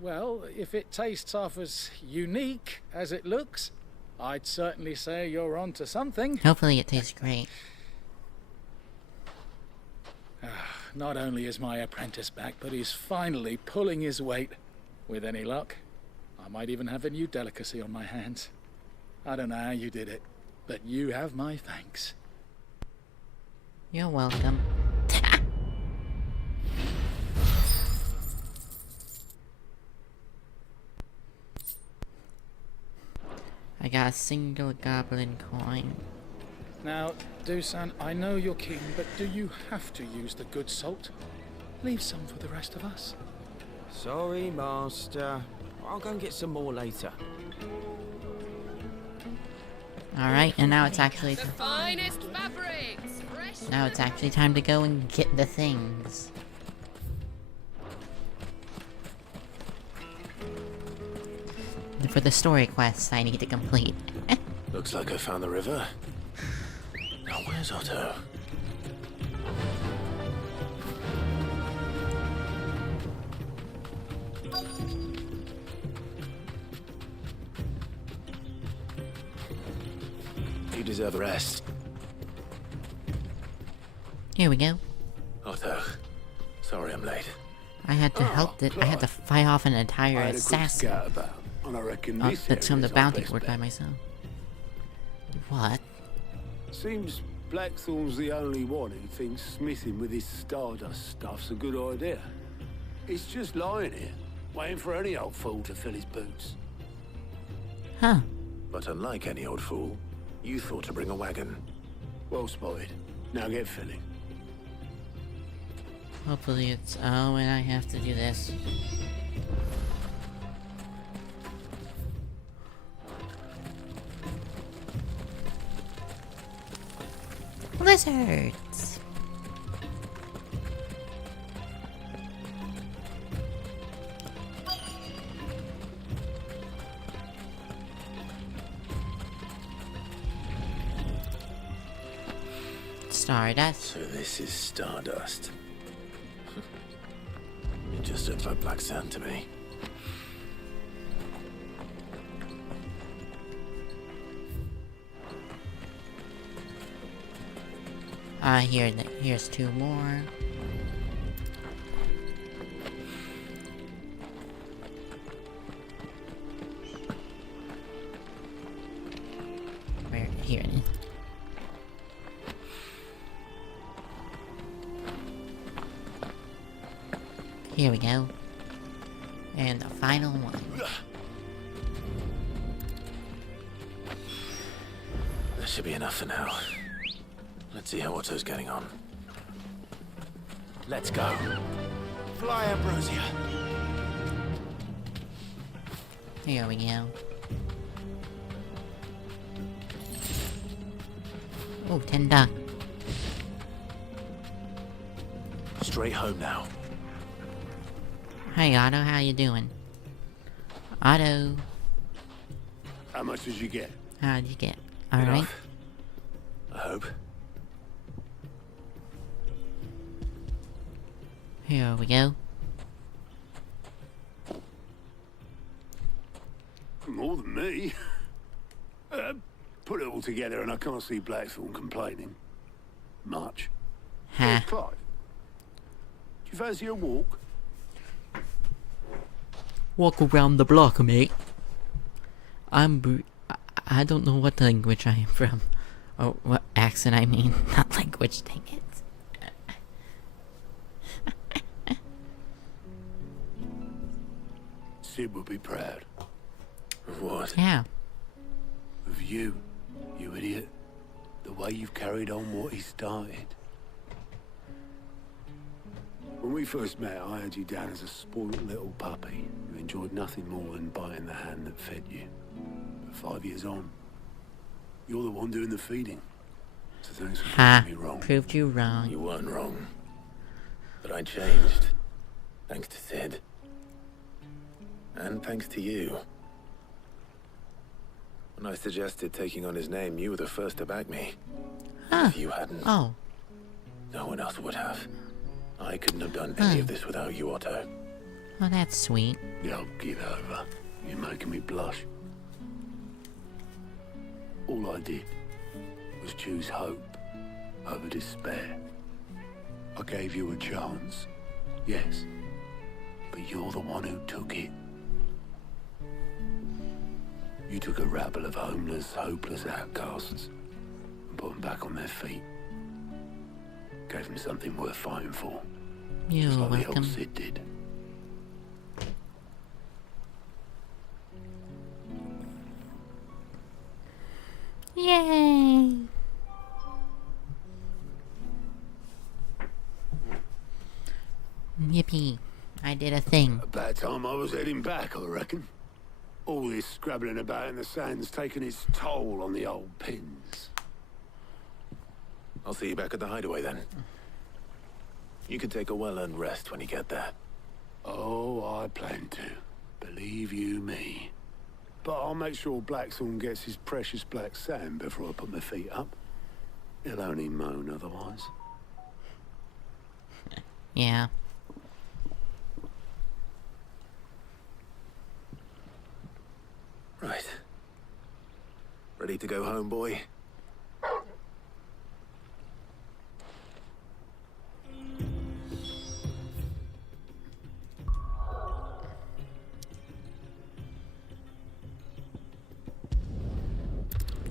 Well, if it tastes half as unique as it looks, I'd certainly say you're onto something. Hopefully it tastes great. Not only is my apprentice back, but he's finally pulling his weight. With any luck, I might even have a new delicacy on my hands. I don't know how you did it, but you have my thanks. You're welcome. got a single goblin coin. Now, Dusan, I know you're keen, but do you have to use the good salt? Leave some for the rest of us. Sorry, Master. I'll go and get some more later. Alright, and now it's actually The finest fabrics, fresh. now it's actually time to go and get the things. For the story quests I need to complete. Looks like I found the river. Now where's Otto? You deserve a rest. Here we go. Otto, sorry I'm late. I had to help it. I had to fight off an entire I had a quick assassin. scout about, and I reckon this That's some of area's the bounty our best board by bet. myself. What? Seems Blackthorn's the only one who thinks smithing with his Stardust stuff's a good idea. He's just lying here, waiting for any old fool to fill his boots. Huh. But unlike any old fool, you thought to bring a wagon. Well spotted. Now get filling. Hopefully it's... Oh, and I have to do this. Lizards! Stardust. So this is Stardust. It just looks like black sand to me. Here's two more. Where? Here it is. Here we go. And the final one. That should be enough for now. Let's see how Otto's getting on. Let's go. Fly, Ambrosia. Here we go. Oh, 10 duck. Straight home now. Hey Otto, how you doing? Otto, How much did you get? how'd you get? Alright. I hope. Here we go. More than me. Put it all together and I can't see Blackthorn complaining. Much. Ha. Hey, Clive. Do you fancy a walk? Walk around the block, mate. I don't know what language I am from. Or what accent I mean. Not language, dang it. Sid would be proud. Of what? Yeah. Of you, you idiot. The way you've carried on what he started. When we first met, I had you down as a spoiled little puppy who enjoyed nothing more than biting the hand that fed you. But 5 years on, you're the one doing the feeding. So thanks for Ha. proving me wrong. Proved you wrong. You weren't wrong. But I changed. Thanks to Sid. And thanks to you. When I suggested taking on his name, you were the first to back me. If you hadn't, Oh. no one else would have. I couldn't have done any of this without you, Otto. Oh, that's sweet. Yo, get over. You're making me blush. All I did was choose hope over despair. I gave you a chance, yes, but you're the one who took it. You took a rabble of homeless, hopeless outcasts and put them back on their feet. Gave them something worth fighting for. You're just like the welcome. old Sid did. Yippee. I did a thing. About time I was heading back, I reckon. All this scrabbling about in the sand's taken its toll on the old pins. I'll see you back at the hideaway then. You can take a well-earned rest when you get there. Oh, I plan to. Believe you me. But I'll make sure Blackthorn gets his precious black sand before I put my feet up. He'll only moan otherwise. Yeah. Right. Ready to go home, boy?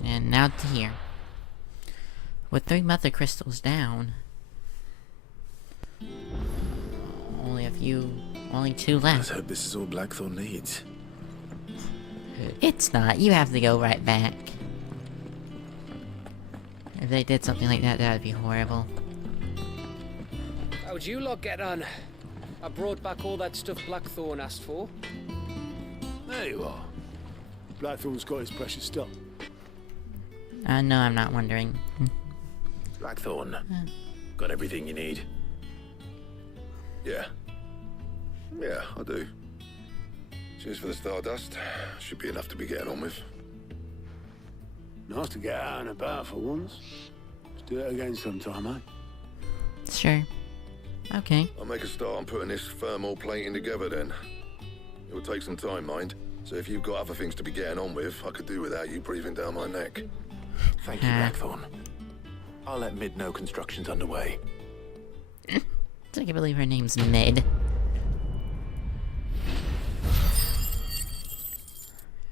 And now to here. With 3 mother crystals down, only 2 left. Let's hope this is all Blackthorn needs. It's not. You have to go right back. If they did something like that, that'd be horrible. How'd you lot get on? I brought back all that stuff Blackthorn asked for. There you are. Blackthorn's got his precious stuff. No, I'm not wondering. Blackthorn. Got everything you need? Yeah. Yeah, I do. Cheers for the Stardust. Should be enough to be getting on with. Nice to get out and about for once. Let's do it again sometime, eh? Sure. Okay. I'll make a start on putting this thermal plating together then. It will take some time, mind. So if you've got other things to be getting on with, I could do without you breathing down my neck. Thank you, Blackthorn. I'll let Mid know construction's underway. I can't believe her name's Mid.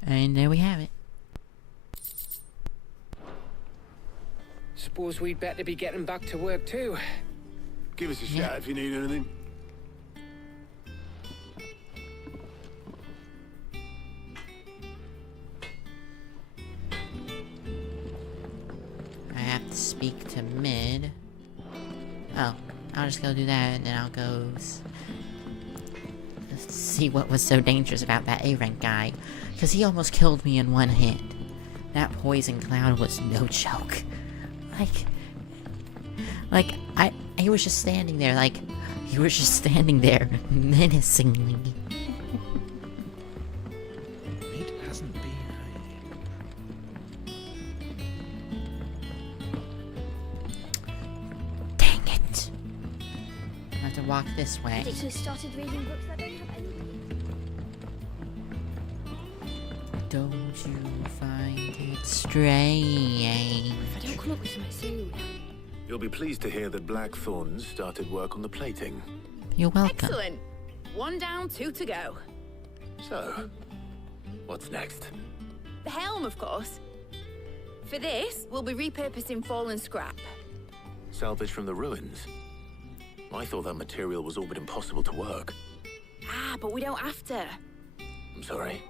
And there we have it. Suppose we'd better be getting back to work too. Give us a shout if you need anything. I have to speak to Mid. Oh, I'll just go do that, and then I'll go see what was so dangerous about that A-rank guy. Because he almost killed me in one hit. That poison cloud was no joke. He was just standing there, menacingly. It hasn't been, Dang it! I have to walk this way. I just started reading books that don't have any. Don't you find it strange? If I don't come up with something soon. You'll be pleased to hear that Blackthorn started work on the plating. You're welcome. Excellent. 1 down, 2 to go. So, what's next? The helm, of course. For this, we'll be repurposing fallen scrap. Salvage from the ruins? I thought that material was all but impossible to work. Ah, but we don't have to. I'm sorry.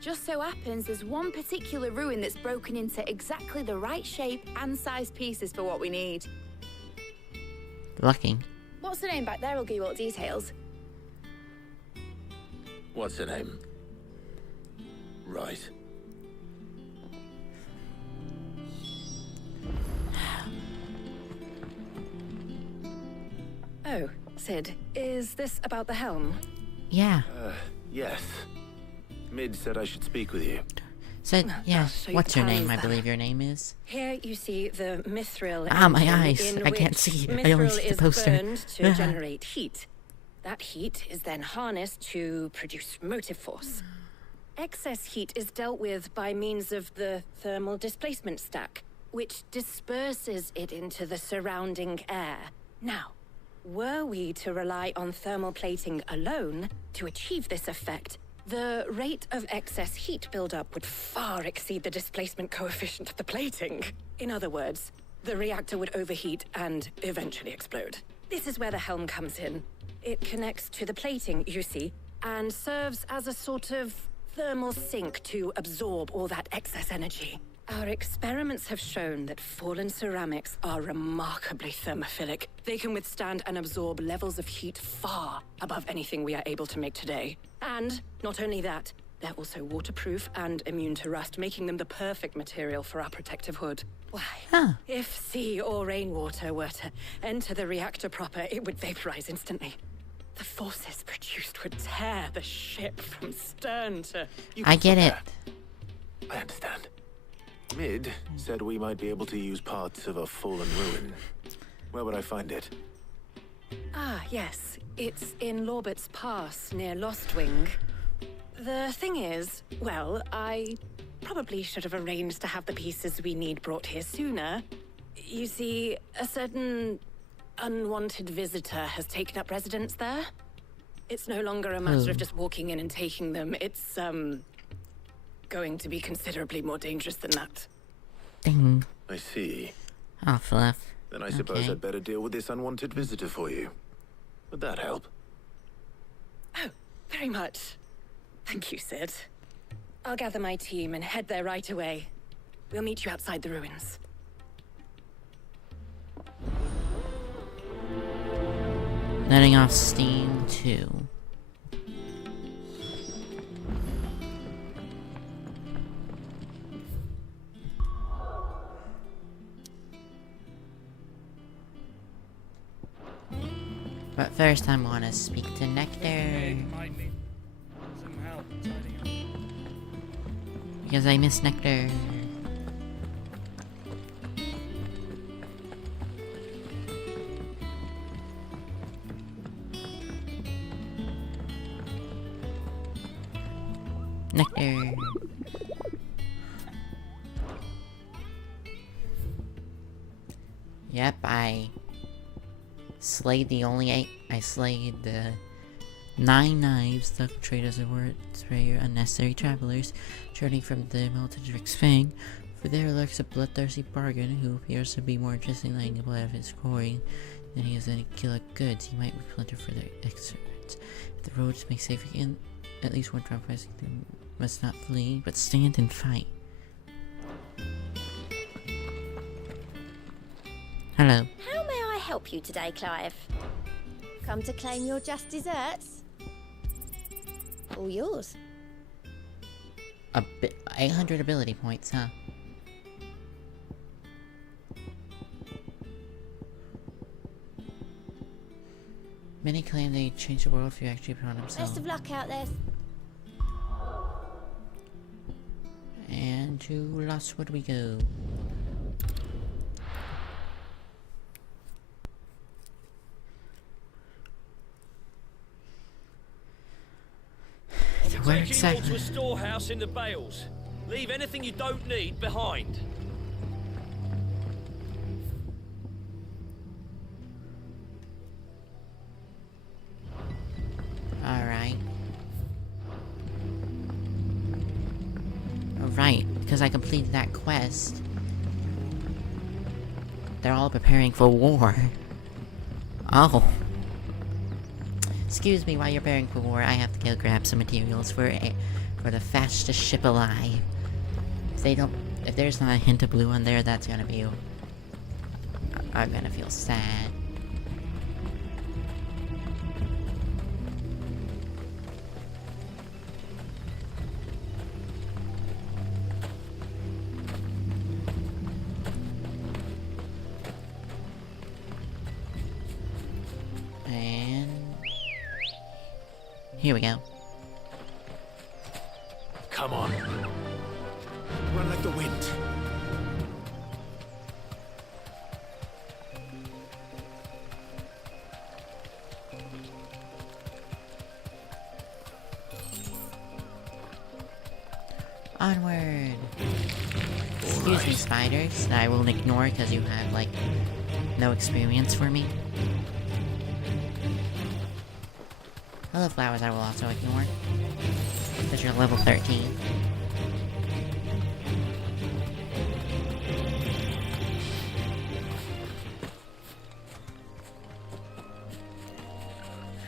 Just so happens there's one particular ruin that's broken into exactly the right shape and size pieces for what we need. Lucky. What's the name back there? I'll give you all the details. What's her name? Right. Oh, Sid, is this about the helm? Yeah. Yes. Mid said I should speak with you. Said, yeah. so you What's your can name? I use believe your name is. Here you see the mithril. Ah, my engine eyes. in I can't which see. I only mithril see the is poster. burned to generate heat. That heat is then harnessed to produce motive force. Excess heat is dealt with by means of the thermal displacement stack, which disperses it into the surrounding air. Now, were we to rely on thermal plating alone to achieve this effect, the rate of excess heat buildup would far exceed the displacement coefficient of the plating. In other words, the reactor would overheat and eventually explode. This is where the helm comes in. It connects to the plating, you see, and serves as a sort of thermal sink to absorb all that excess energy. Our experiments have shown that fallen ceramics are remarkably thermophilic. They can withstand and absorb levels of heat far above anything we are able to make today. And not only that, they're also waterproof and immune to rust, making them the perfect material for our protective hood. Why, if sea or rainwater were to enter the reactor proper, it would vaporize instantly. The forces produced would tear the ship from stern to... I get it. I understand. Mid said we might be able to use parts of a fallen ruin. Where would I find it? Ah, yes. It's in Lorbert's Pass, near Lostwing. The thing is, well, I probably should have arranged to have the pieces we need brought here sooner. You see, a certain unwanted visitor has taken up residence there. It's no longer a matter of just walking in and taking them. It's, going to be considerably more dangerous than that. Ding. I see. Oh, fluff. Then I suppose I'd better deal with this unwanted visitor for you. Would that help? Oh, very much. Thank you, Sid. I'll gather my team and head there right away. We'll meet you outside the ruins. Letting off steam 2. But first I'm gonna speak to Nectar. Because I miss Nectar. Nectar. Yep, I slayed the only 8. I slayed the 9 knives that trade as a word sprayer unnecessary travelers, journeying from the Meltedrick's Fang. For there lurks a bloodthirsty bargain who appears to be more interested in laying the blood of his quarry than he is in kill of goods. He might replunder for their excerpts. If the roads make safe again, at least one traumatizing them must not flee, but stand and fight. Hello. How may I help you today, Clive? Come to claim your just desserts? All yours. 800 ability points, huh? Many claim they change the world if you actually put on themselves. Best of luck out there. And to Lostwood we go. Where exactly? Take you all to a storehouse in the Bales. Leave anything you don't need behind. Alright. Alright, because I completed that quest. They're all preparing for war. Oh. Excuse me, while you're preparing for war, I have to go grab some materials for the fastest ship alive. If there's not a hint of blue on there, that's gonna be... I'm gonna feel sad. Here we go. Come on. Run like the wind. Onward. Excuse me, spiders, that I will ignore because you have, like, no experience for me. Hello, flowers, I will also ignore. Because you're level 13.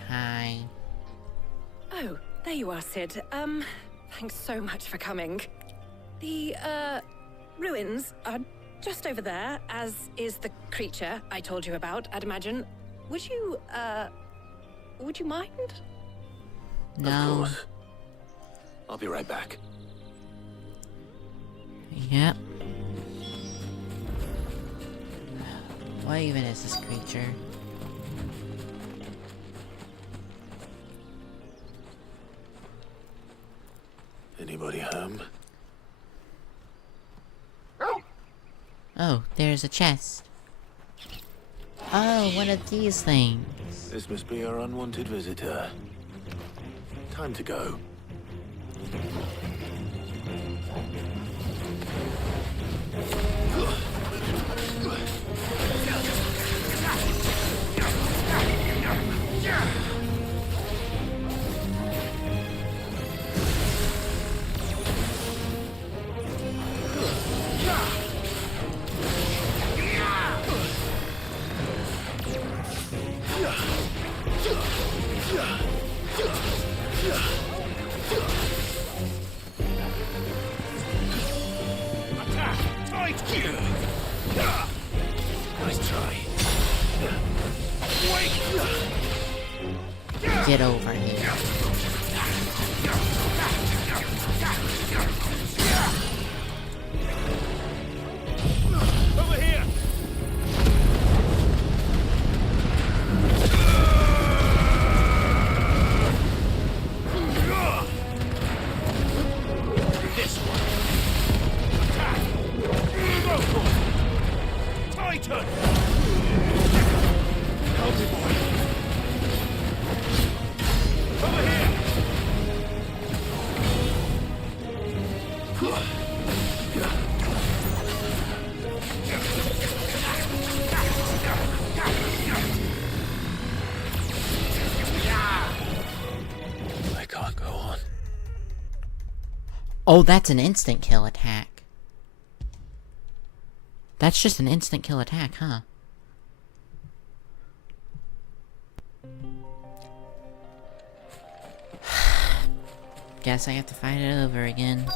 Hi. Oh, there you are, Sid. Thanks so much for coming. The, ruins are just over there, as is the creature I told you about, I'd imagine. Would you mind? No. Of course. I'll be right back. Yep. What even is this creature? Anybody home? Oh, there's a chest. Oh, one of these things. This must be our unwanted visitor. Time to go. Nice try. Get over here. Over here! This one. Attack! Titan! Help me, boy. Over here! I can't go on. Oh, that's an instant kill attack. That's just an instant kill attack, huh? Guess I have to fight it over again.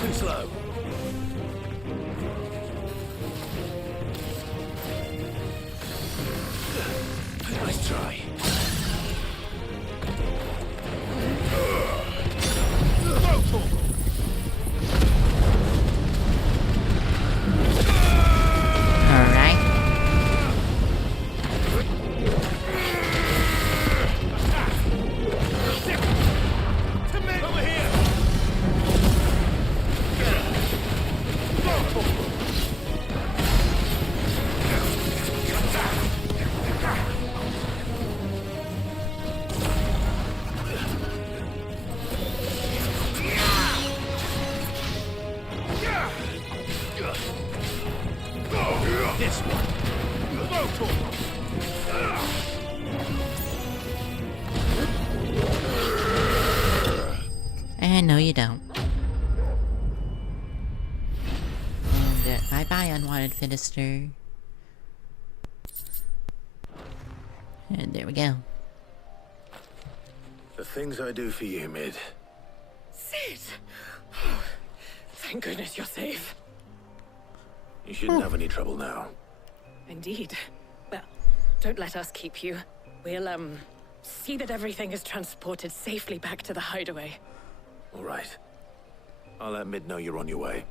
Too slow. Nice try. Alright. Over here! This one. And no, you don't. And bye-bye, unwanted Finister. And there we go. The things I do for you, Mid. Sid! Thank goodness you're safe. You shouldn't have any trouble now. Indeed. Well, don't let us keep you. We'll, see that everything is transported safely back to the hideaway. All right. I'll let Mid know you're on your way.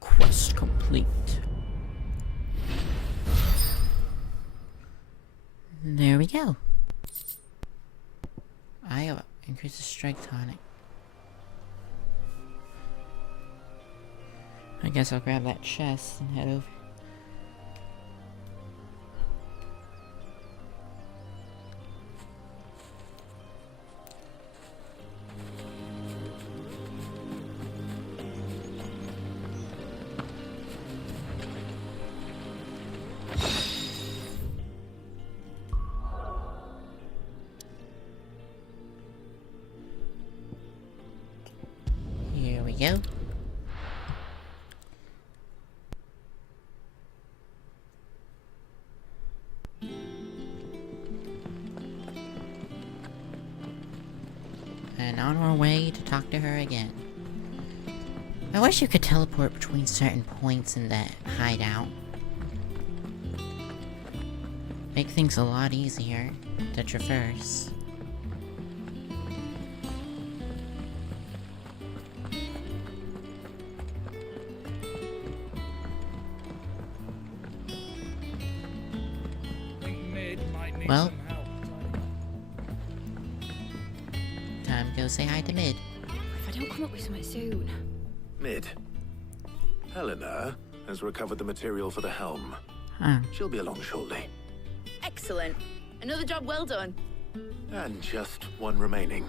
Quest complete. There we go. I have increased the strike tonic. I guess I'll grab that chest and head over. you go. And on our way to talk to her again. I wish you could teleport between certain points in that hideout. Make things a lot easier to traverse. Well, time to go say hi to Mid. If I don't come up with something soon. Mid. Helena has recovered the material for the helm. Huh. She'll be along shortly. Excellent. Another job well done. And just one remaining.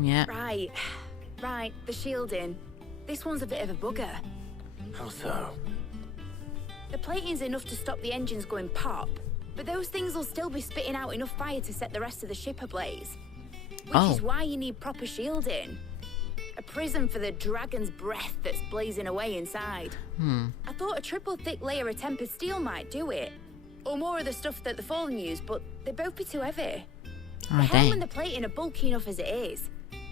Yeah. Right, the shielding. This one's a bit of a bugger. How so? The plating's enough to stop the engines going pop, but those things will still be spitting out enough fire to set the rest of the ship ablaze. Which is why you need proper shielding. A prism for the dragon's breath that's blazing away inside. I thought a triple thick layer of tempered steel might do it. Or more of the stuff that the Fallen use, but they'd both be too heavy. The helm and the plating are bulky enough as it is.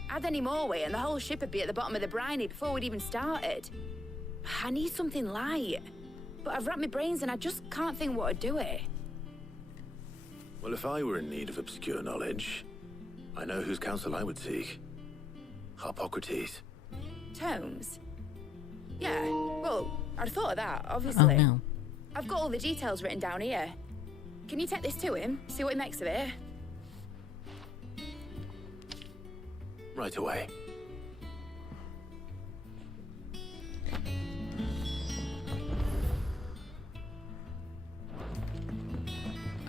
Add any more weight and the whole ship would be at the bottom of the briny before we'd even started. I need something light. But I've wrapped my brains and I just can't think what would do it. Well, if I were in need of obscure knowledge, I know whose counsel I would seek. Harpocrates. Tomes? Yeah, well, I'd thought of that, obviously. Oh, no. I've got all the details written down here. Can you take this to him, see what he makes of it? Right away.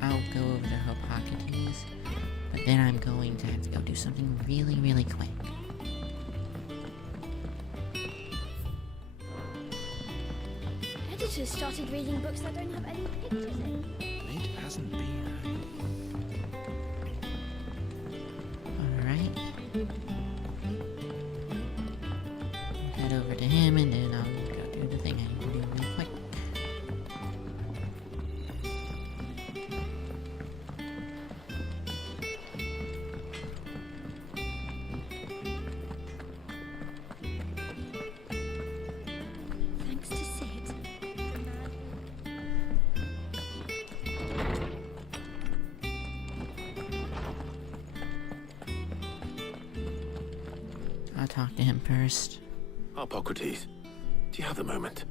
I'll go over to Harpocrates, but then I'm going to have to go do something really, really quick. Editors started reading books that don't have any pictures in. It hasn't been. Alright. Head over to him and then I'll go do the thing I need to do really quick. Thanks to Sid. I'll talk to him first. Harpocrates, do you have a moment?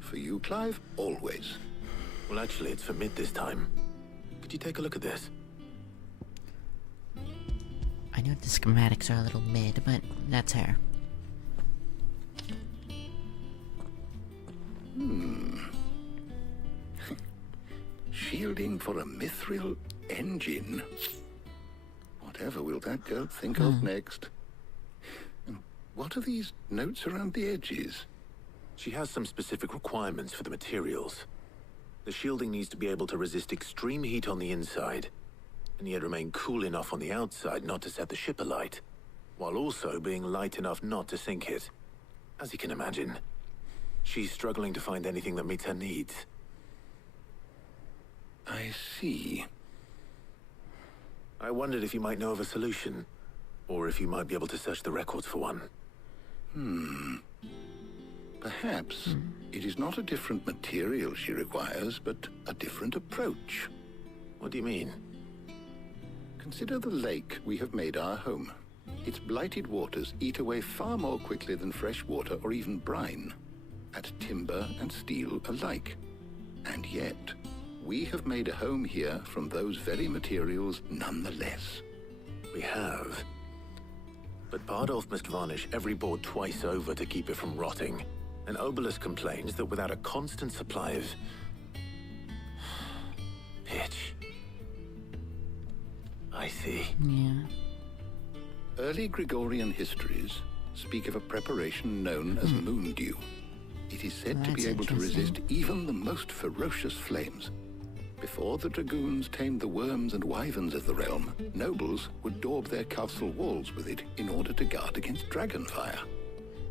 For you, Clive? Always. Well, actually, it's for Mid this time. Could you take a look at this? I know the schematics are a little mid, but that's her. Shielding for a mithril engine. Whatever will that girl think of next? And what are these notes around the edges? She has some specific requirements for the materials. The shielding needs to be able to resist extreme heat on the inside, and yet remain cool enough on the outside not to set the ship alight, while also being light enough not to sink it. As you can imagine, she's struggling to find anything that meets her needs. I see. I wondered if you might know of a solution, or if you might be able to search the records for one. Perhaps it is not a different material she requires, but a different approach. What do you mean? Consider the lake we have made our home. Its blighted waters eat away far more quickly than fresh water or even brine, at timber and steel alike. And yet, we have made a home here from those very materials nonetheless. We have. But Bardolph must varnish every board twice over to keep it from rotting. And Obelisk complains that without a constant supply of pitch. I see. Yeah. Early Gregorian histories speak of a preparation known as moondew. It is said to be able to resist even the most ferocious flames. Before the dragoons tamed the worms and wyverns of the realm, nobles would daub their castle walls with it in order to guard against dragon fire.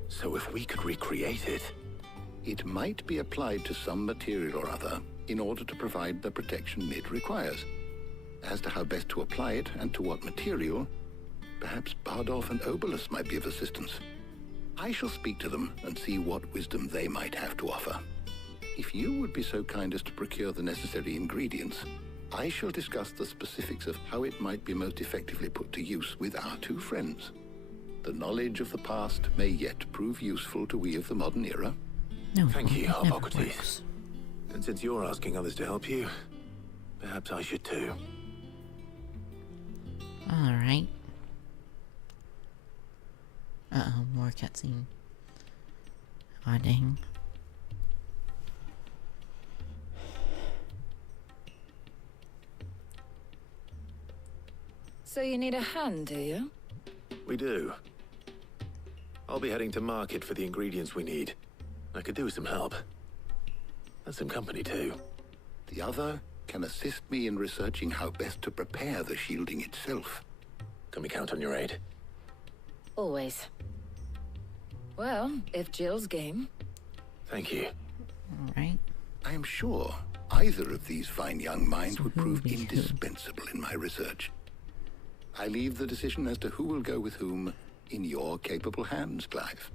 So if we could recreate it... It might be applied to some material or other in order to provide the protection Mid requires. As to how best to apply it and to what material, perhaps Bardolph and Obolus might be of assistance. I shall speak to them and see what wisdom they might have to offer. If you would be so kind as to procure the necessary ingredients, I shall discuss the specifics of how it might be most effectively put to use with our two friends. The knowledge of the past may yet prove useful to we of the modern era. No, thank you, it never Hippocrates. works. And since you're asking others to help you, perhaps I should too. Alright. Uh-oh, more cutscene. Aw, dang. So you need a hand, do you? We do. I'll be heading to market for the ingredients we need. I could do with some help. And some company too. The other can assist me in researching how best to prepare the shielding itself. Can we count on your aid? Always. Well, if Jill's game. Thank you. Alright. I am sure either of these fine young minds would prove indispensable in my research. I leave the decision as to who will go with whom in your capable hands, Clive.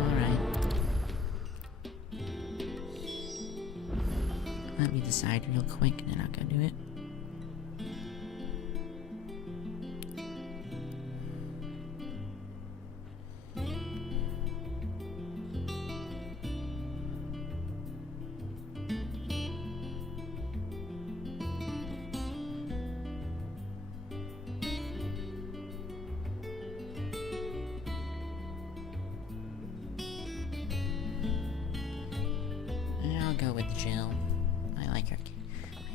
Alright. Let me decide real quick and then I'll go do it. I'll go with Jill. I like her.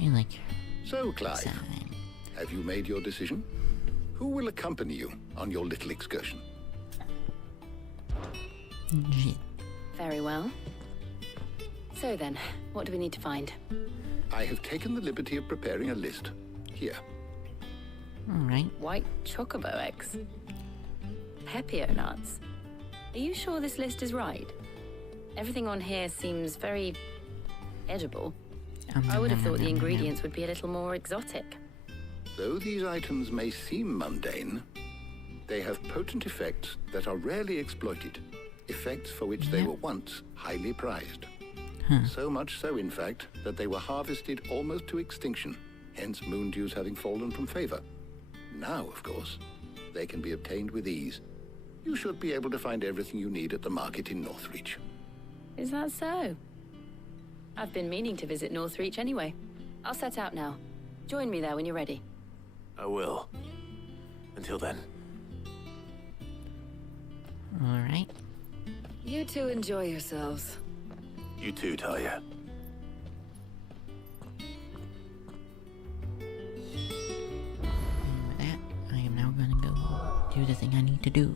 I like her. So, Clive, design. have you made your decision? Who will accompany you on your little excursion? Jill. Very well. So then, what do we need to find? I have taken the liberty of preparing a list. Here. Alright. White chocobo eggs. Pepio nuts. Are you sure this list is right? Everything on here seems very edible. I would have thought the ingredients would be a little more exotic. Though these items may seem mundane, they have potent effects that are rarely exploited. Effects for which they were once highly prized. So much so, in fact, that they were harvested almost to extinction, hence moon dews having fallen from favor. Now, of course, they can be obtained with ease. You should be able to find everything you need at the market in Northreach. Is that so? I've been meaning to visit Northreach anyway. I'll set out now. Join me there when you're ready. I will. Until then. Alright. You two enjoy yourselves. You too, Talia. And with that, I am now gonna go do the thing I need to do.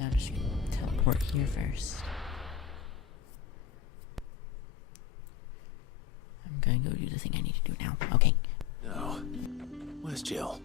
I'll just teleport here first. I'm gonna go do the thing I need to do now. Okay. No. Where's Jill?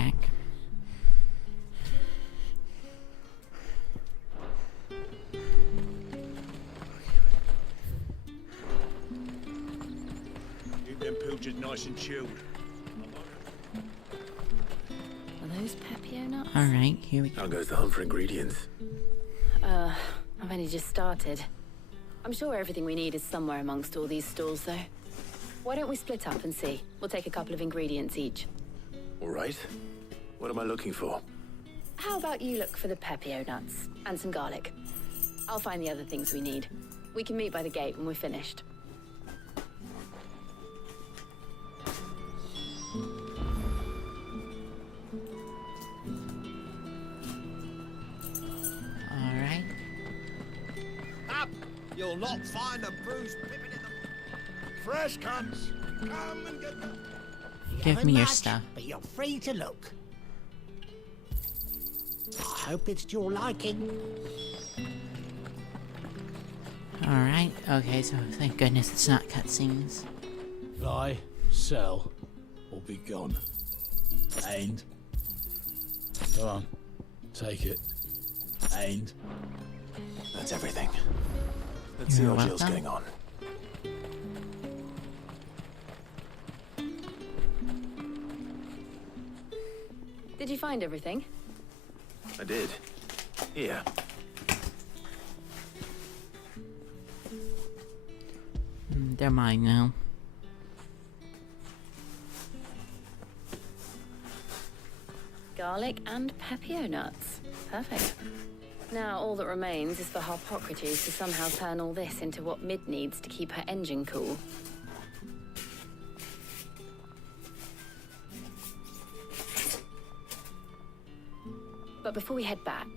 back. Keep them pilchards nice and chilled. Are those Pepio nuts? Alright, here we go. How goes the hunt for ingredients? I've only just started. I'm sure everything we need is somewhere amongst all these stalls, though. Why don't we split up and see? We'll take a couple of ingredients each. All right. What am I looking for? How about you look for the Pepio nuts and some garlic? I'll find the other things we need. We can meet by the gate when we're finished. Alright. Up! You'll not find a bruised pippin in the... Fresh cunts! Come and get them! Give me your stuff. But you're free to look. I hope it's to your liking. Alright, okay, so thank goodness it's not cutscenes. Buy, sell, or be gone. Ain't. Go on. Take it. Ain't. That's everything. Let's You're see how Jill's welcome. getting on. Did you find everything? I did. Here. They're mine now. Garlic and Pepio nuts. Perfect. Now all that remains is for Harpocrates to somehow turn all this into what Mid needs to keep her engine cool. But before we head back,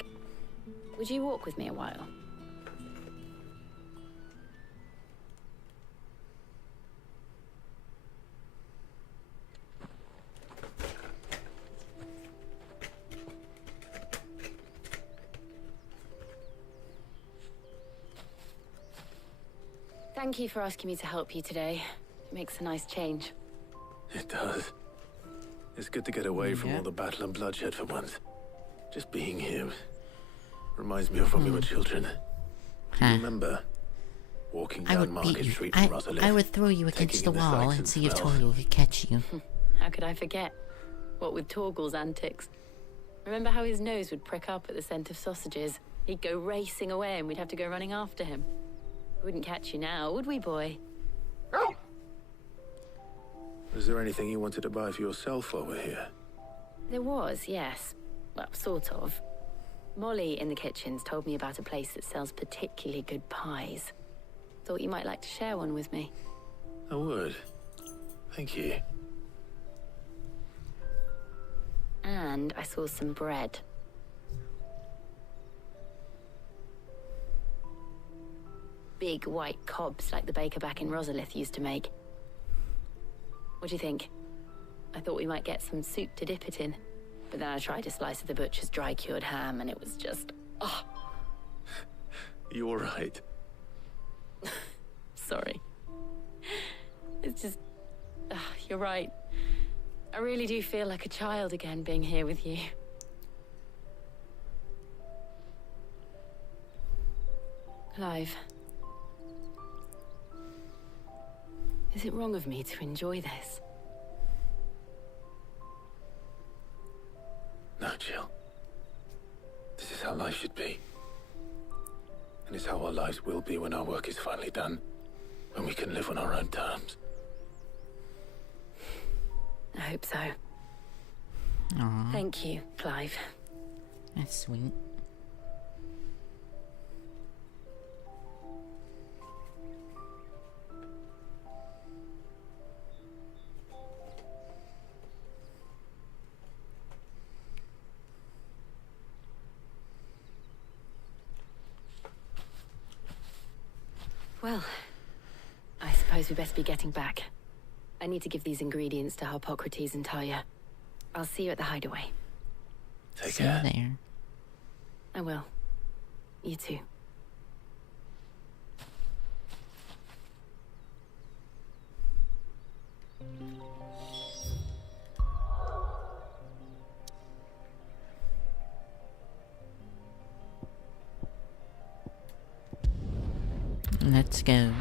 would you walk with me a while? Thank you for asking me to help you today. It makes a nice change. It does. It's good to get away from all the battle and bloodshed for once. Just being here reminds me of when we were children. Do you remember walking I down would Market beat you. Street from Rosalind? I would throw you against taking the in the wall sights and see if smells? Torgal could catch you. How could I forget? What with Torgal's antics. Remember how his nose would prick up at the scent of sausages? He'd go racing away and we'd have to go running after him. We wouldn't catch you now, would we, boy? Was there anything you wanted to buy for yourself while we're here? There was, yes. Well, sort of. Molly in the kitchens told me about a place that sells particularly good pies. Thought you might like to share one with me. I would. Thank you. And I saw some bread. Big white cobs like the baker back in Rosalith used to make. What do you think? I thought we might get some soup to dip it in. But then I tried a slice of the butcher's dry-cured ham and it was just... oh, You're right. sorry. It's just... you're right. I really do feel like a child again being here with you. Clive. Is it wrong of me to enjoy this? No, Jill. This is how life should be. And it's how our lives will be when our work is finally done. When we can live on our own terms. I hope so. Aww. Thank you, Clive. That's sweet. Well, I suppose we best be getting back. I need to give these ingredients to Harpocrates and Talia. I'll see you at the hideaway. Take See you care. there. I will. You too. Let's go.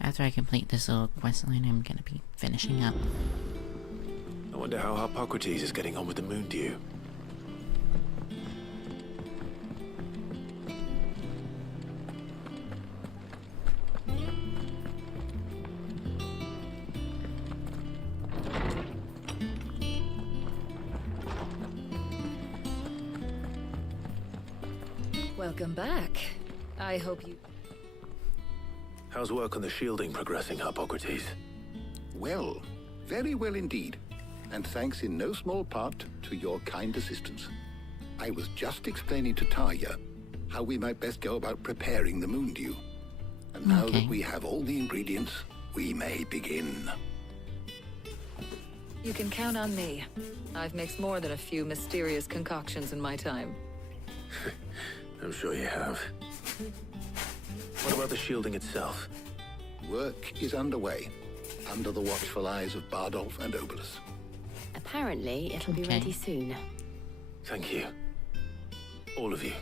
After I complete this little quest line, I'm gonna be finishing up. I wonder how Harpocrates is getting on with the Moondew. Welcome back. I hope you... How's work on the shielding progressing, Harpocrates? Well, very well indeed. And thanks in no small part to your kind assistance. I was just explaining to Tarja how we might best go about preparing the Moondew. And now that we have all the ingredients, we may begin. You can count on me. I've mixed more than a few mysterious concoctions in my time. I'm sure you have. What about the shielding itself? Work is underway, under the watchful eyes of Bardolph and Obolus. Apparently, it'll be ready soon. Thank you. All of you.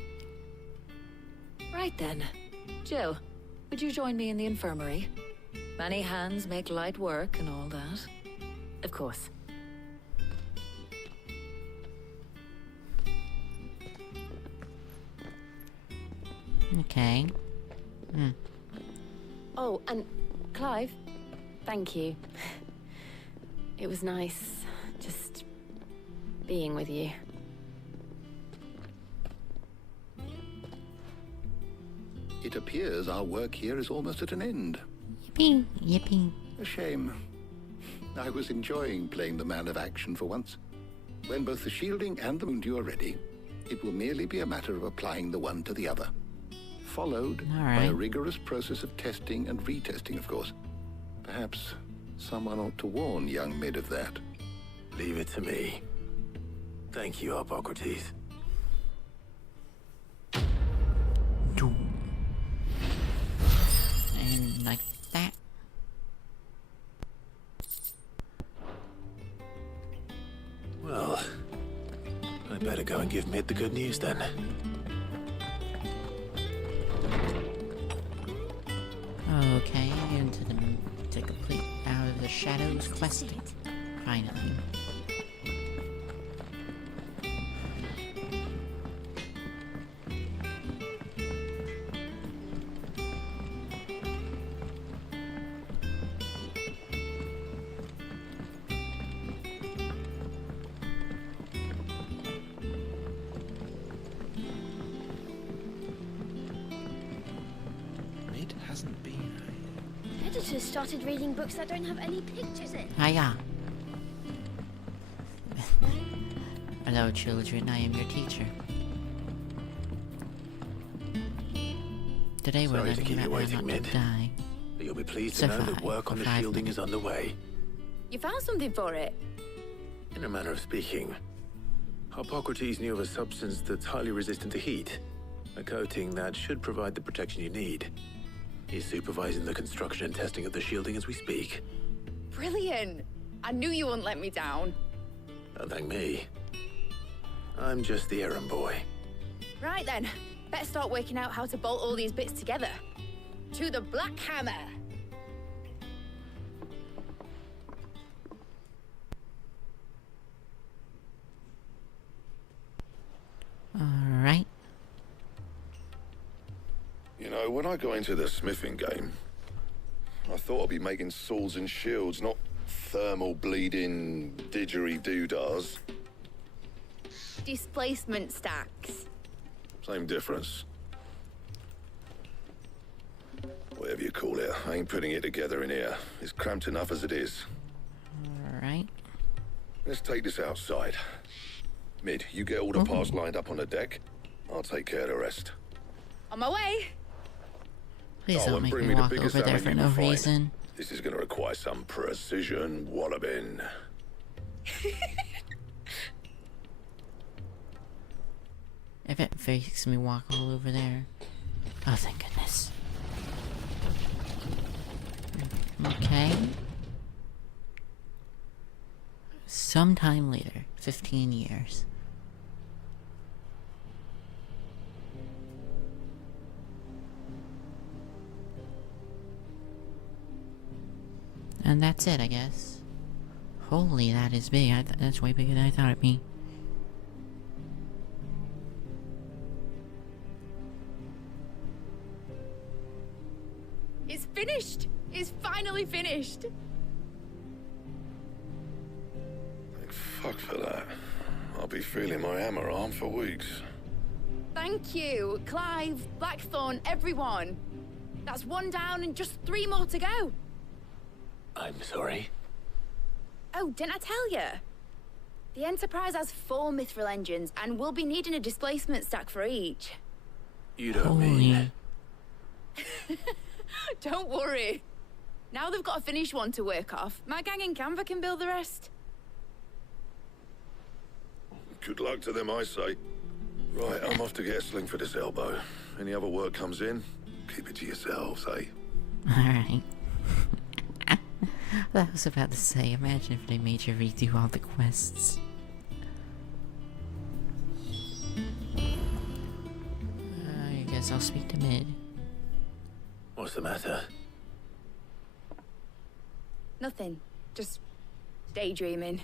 Right then. Jill, would you join me in the infirmary? Many hands make light work and all that. Of course. Okay. Oh, and Clive, thank you. It was nice just being with you. It appears our work here is almost at an end. Yippee, yippee. A shame. I was enjoying playing the man of action for once. When both the shielding and the Moondew are ready, it will merely be a matter of applying the one to the other. Followed by a rigorous process of testing and retesting, of course. Perhaps someone ought to warn young Mid of that. Leave it to me. Thank you, Harpocrates. And like that. Well, I better go and give Mid the good news then. Okay, into the to complete Out of the Shadows quest. Finally. Editors started reading books that don't have any pictures in. Hiya. Hello, children. I am your teacher. Today we're Sorry to learning keep you about how waiting, not Mid. to die. But you'll be pleased to know that work on the shielding is underway. You found something for it? In a manner of speaking, Harpocrates knew of a substance that's highly resistant to heat. A coating that should provide the protection you need. He's supervising the construction and testing of the shielding as we speak. Brilliant! I knew you wouldn't let me down. Don't thank me. I'm just the errand boy. Right then, better start working out how to bolt all these bits together. To the Black Hammer! Alright. You know, when I got into the smithing game, I thought I'd be making swords and shields, not thermal bleeding didgeridoo-dahs. Displacement stacks. Same difference. Whatever you call it, I ain't putting it together in here. It's cramped enough as it is. Alright. Let's take this outside. Mid, you get all the parts lined up on the deck. I'll take care of the rest. On my way! Please Oh, don't and make bring me me the walk biggest over there hammer for you no can find. reason. This is gonna require some precision walloping. If it makes me walk all over there. Oh, thank goodness. Okay. Sometime later, 15 years. And that's it, I guess. Holy, that is big. That's way bigger than I thought it'd be. It's finished! It's finally finished! Thank fuck for that. I'll be feeling my hammer arm for weeks. Thank you, Clive, Blackthorn, everyone. That's one down and just 3 more to go. I'm sorry. Oh, didn't I tell you? The Enterprise has 4 mithril engines, and we'll be needing a displacement stack for each. You don't mean... Don't worry. Now they've got a finished one to work off. My gang in Canva can build the rest. Good luck to them, I say. Right, I'm off to get a sling for this elbow. Any other work comes in, keep it to yourselves, eh? Alright. I was about to say, imagine if they made you redo all the quests. I guess I'll speak to Mid. What's the matter? Nothing. Just daydreaming.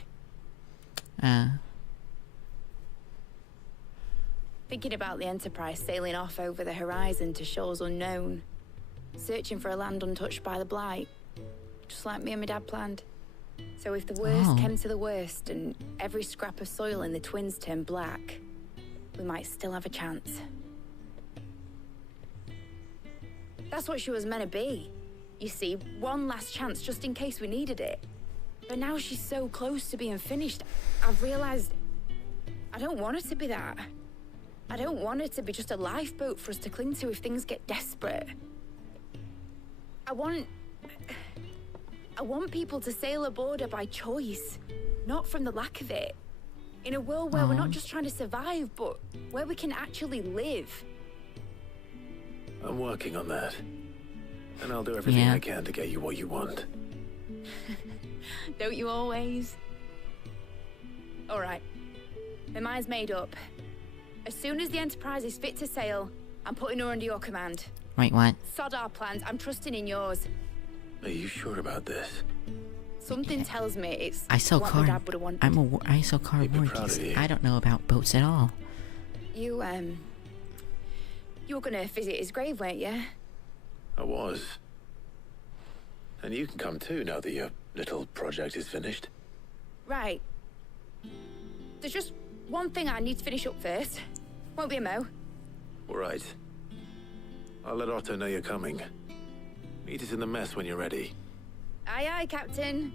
Thinking about the Enterprise sailing off over the horizon to shores unknown. Searching for a land untouched by the Blight. Just like me and my dad planned. So if the worst came to the worst and every scrap of soil in the Twins turned black, we might still have a chance. That's what she was meant to be. You see, one last chance just in case we needed it. But now she's so close to being finished, I've realized I don't want her to be that. I don't want her to be just a lifeboat for us to cling to if things get desperate. I want people to sail aboard her by choice, not from the lack of it. In a world where we're not just trying to survive, but where we can actually live. I'm working on that. And I'll do everything I can to get you what you want. Don't you always? All right. My mind's made up. As soon as the Enterprise is fit to sail, I'm putting her under your command. Wait, what? Sod our plans. I'm trusting in yours. Are you sure about this? Something tells me it's I sell what my dad would have wanted. I sell car warranties. I don't know about boats at all. You were gonna visit his grave, weren't you? I was. And you can come too now that your little project is finished. Right. There's just one thing I need to finish up first. Won't be a mo. All right. I'll let Otto know you're coming. Meet us in the mess when you're ready. Aye, aye, Captain.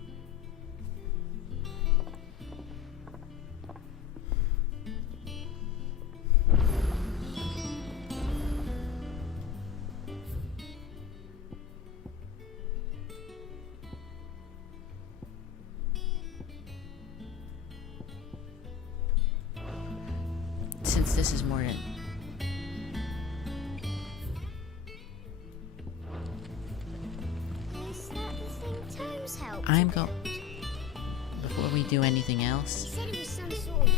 Since this is more I'm go. Before we do anything else,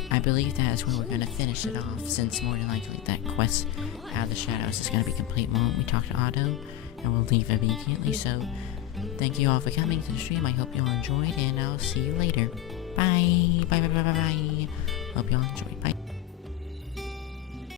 I believe that is where we're going to finish it off, since more than likely that quest out of the shadows is going to be complete the moment we talk to Otto, and we'll leave immediately. So, thank you all for coming to the stream. I hope you all enjoyed, and I'll see you later. Bye. Bye. Bye. Bye. Bye. Bye. Hope you all enjoyed. Bye.